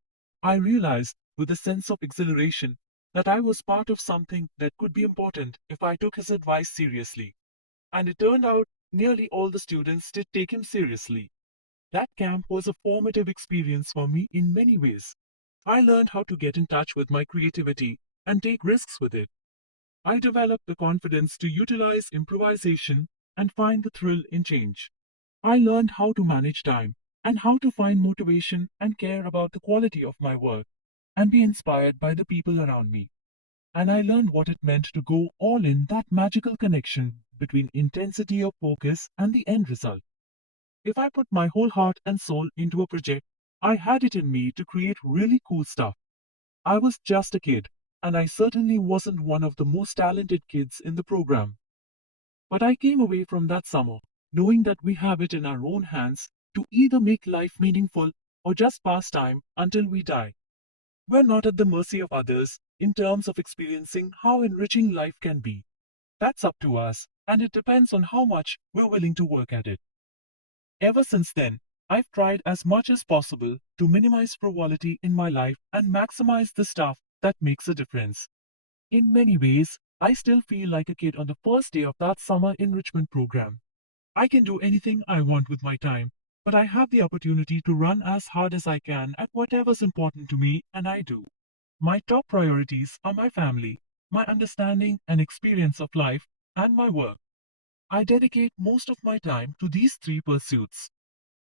I realized, with a sense of exhilaration, that I was part of something that could be important if I took his advice seriously. And it turned out nearly all the students did take him seriously. That camp was a formative experience for me in many ways. I learned how to get in touch with my creativity and take risks with it. I developed the confidence to utilize improvisation and find the thrill in change. I learned how to manage time and how to find motivation and care about the quality of my work and be inspired by the people around me. And I learned what it meant to go all in, that magical connection between intensity of focus and the end result. If I put my whole heart and soul into a project, I had it in me to create really cool stuff. I was just a kid, and I certainly wasn't one of the most talented kids in the program. But I came away from that summer knowing that we have it in our own hands to either make life meaningful or just pass time until we die. We're not at the mercy of others in terms of experiencing how enriching life can be. That's up to us, and it depends on how much we're willing to work at it. Ever since then, I've tried as much as possible to minimize frivolity in my life and maximize the stuff that makes a difference. In many ways, I still feel like a kid on the first day of that summer enrichment program. I can do anything I want with my time, but I have the opportunity to run as hard as I can at whatever's important to me, and I do. My top priorities are my family, my understanding and experience of life, and my work. I dedicate most of my time to these three pursuits.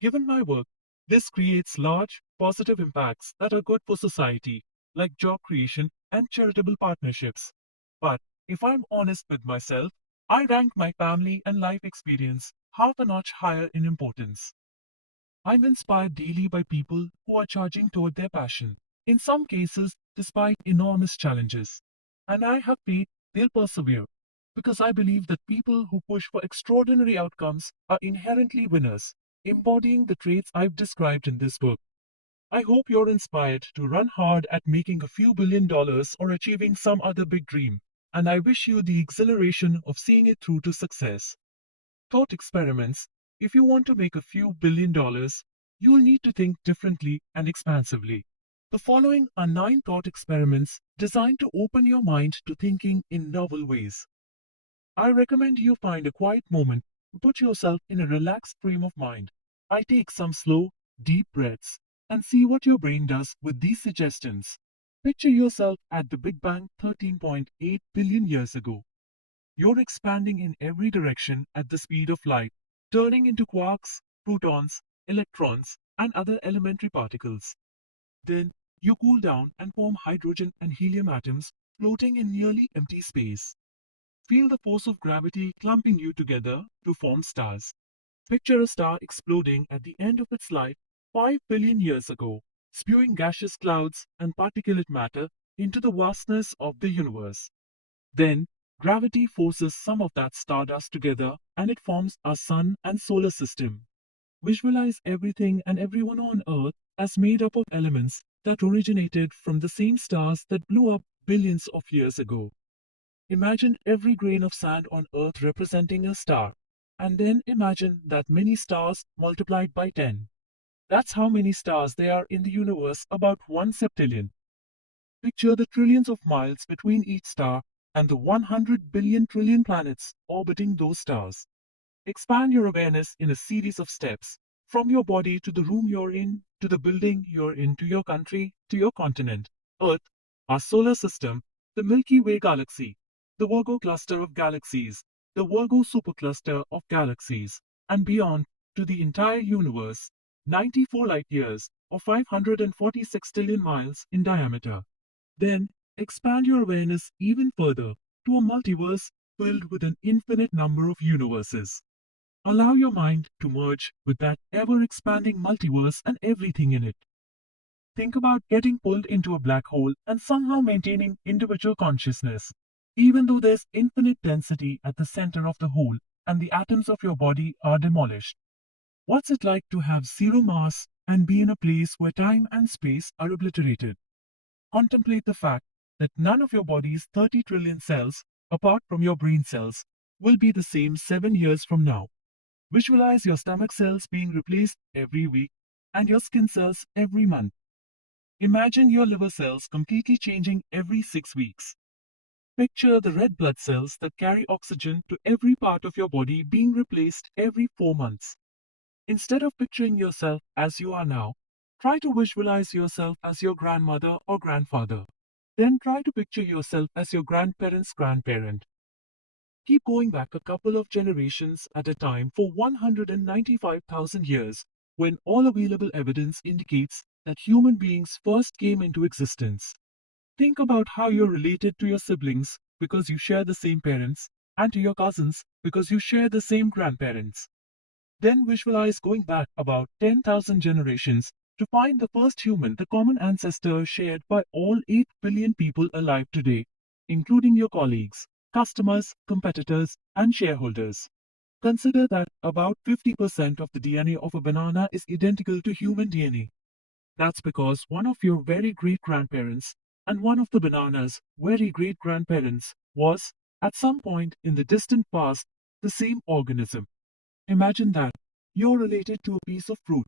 Given my work, this creates large, positive impacts that are good for society, like job creation and charitable partnerships. But if I'm honest with myself, I rank my family and life experience half a notch higher in importance. I'm inspired daily by people who are charging toward their passion, in some cases, despite enormous challenges. And I have faith they'll persevere, because I believe that people who push for extraordinary outcomes are inherently winners, embodying the traits I've described in this book. I hope you're inspired to run hard at making a few $1 billion or achieving some other big dream, and I wish you the exhilaration of seeing it through to success. Thought experiments. If you want to make a few $1 billion, you'll need to think differently and expansively. The following are 9 thought experiments designed to open your mind to thinking in novel ways. I recommend you find a quiet moment to put yourself in a relaxed frame of mind. I take some slow, deep breaths and see what your brain does with these suggestions. Picture yourself at the Big Bang 13.8 billion years ago. You're expanding in every direction at the speed of light, turning into quarks, protons, electrons, and other elementary particles. Then, you cool down and form hydrogen and helium atoms floating in nearly empty space. Feel the force of gravity clumping you together to form stars. Picture a star exploding at the end of its life 5 billion years ago, spewing gaseous clouds and particulate matter into the vastness of the universe. Then, gravity forces some of that stardust together and it forms our sun and solar system. Visualize everything and everyone on Earth as made up of elements that originated from the same stars that blew up billions of years ago. Imagine every grain of sand on Earth representing a star, and then imagine that many stars multiplied by 10. That's how many stars there are in the universe, about 1 septillion. Picture the trillions of miles between each star and the 100 billion trillion planets orbiting those stars. Expand your awareness in a series of steps, from your body to the room you're in, to the building you're in, to your country, to your continent, Earth, our solar system, the Milky Way galaxy, the Virgo cluster of galaxies, the Virgo supercluster of galaxies, and beyond to the entire universe, 94 light years or 546 trillion miles in diameter. Then expand your awareness even further to a multiverse filled with an infinite number of universes. Allow your mind to merge with that ever expanding multiverse and everything in it. Think about getting pulled into a black hole and somehow maintaining individual consciousness, even though there's infinite density at the center of the hole and the atoms of your body are demolished. What's it like to have zero mass and be in a place where time and space are obliterated? Contemplate the fact that none of your body's 30 trillion cells, apart from your brain cells, will be the same 7 years from now. Visualize your stomach cells being replaced every week and your skin cells every month. Imagine your liver cells completely changing every 6 weeks. Picture the red blood cells that carry oxygen to every part of your body being replaced every 4 months. Instead of picturing yourself as you are now, try to visualize yourself as your grandmother or grandfather. Then try to picture yourself as your grandparent's grandparent. Keep going back a couple of generations at a time for 195,000 years, when all available evidence indicates that human beings first came into existence. Think about how you're related to your siblings because you share the same parents, and to your cousins because you share the same grandparents. Then visualize going back about 10,000 generations to find the first human, the common ancestor shared by all 8 billion people alive today, including your colleagues, customers, competitors, and shareholders. Consider that about 50% of the DNA of a banana is identical to human DNA. That's because one of your very great grandparents and one of the banana's very great grandparents was, at some point in the distant past, the same organism. Imagine that you're related to a piece of fruit.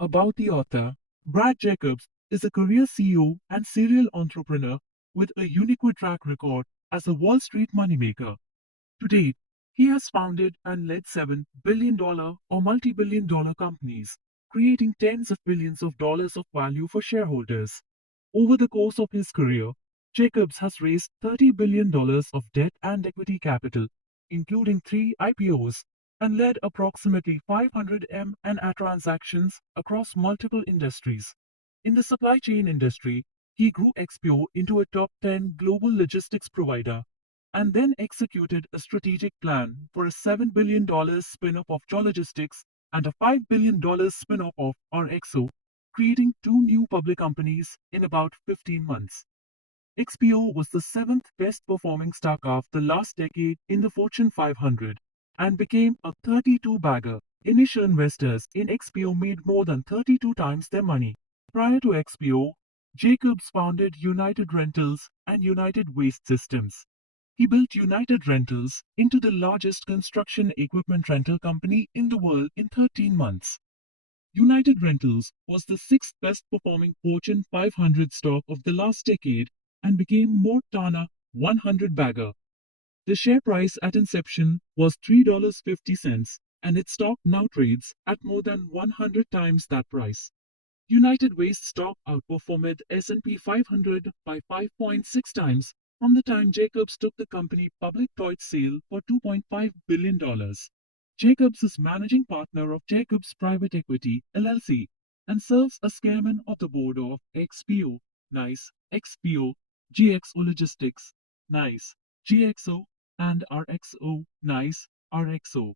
About the author, Brad Jacobs is a career CEO and serial entrepreneur with a unique track record as a Wall Street moneymaker. To date, he has founded and led $7 billion or multi-billion dollar companies, creating tens of billions of dollars of value for shareholders. Over the course of his career, Jacobs has raised $30 billion of debt and equity capital, including 3 IPOs, and led approximately 500 M&A transactions across multiple industries. In the supply chain industry, he grew XPO into a top 10 global logistics provider and then executed a strategic plan for a $7 billion spin-off of Jologistics and a $5 billion spin-off of RXO, creating 2 new public companies in about 15 months. XPO was the 7th best performing startup the last decade in the Fortune 500 and became a 32 bagger. Initial investors in XPO made more than 32 times their money. Prior to XPO, Jacobs founded United Rentals and United Waste Systems. He built United Rentals into the largest construction equipment rental company in the world in 13 months. United Rentals was the 6th best performing Fortune 500 stock of the last decade and became more Tana 100 bagger. The share price at inception was $3.50 and its stock now trades at more than 100 times that price. United Waste stock outperformed S&P 500 by 5.6 times from the time Jacobs took the company public to its sale for $2.5 billion. Jacobs is managing partner of Jacobs Private Equity LLC and serves as chairman of the board of XPO, NICE, XPO, GXO Logistics, NICE, GXO, and RXO, NICE, RXO.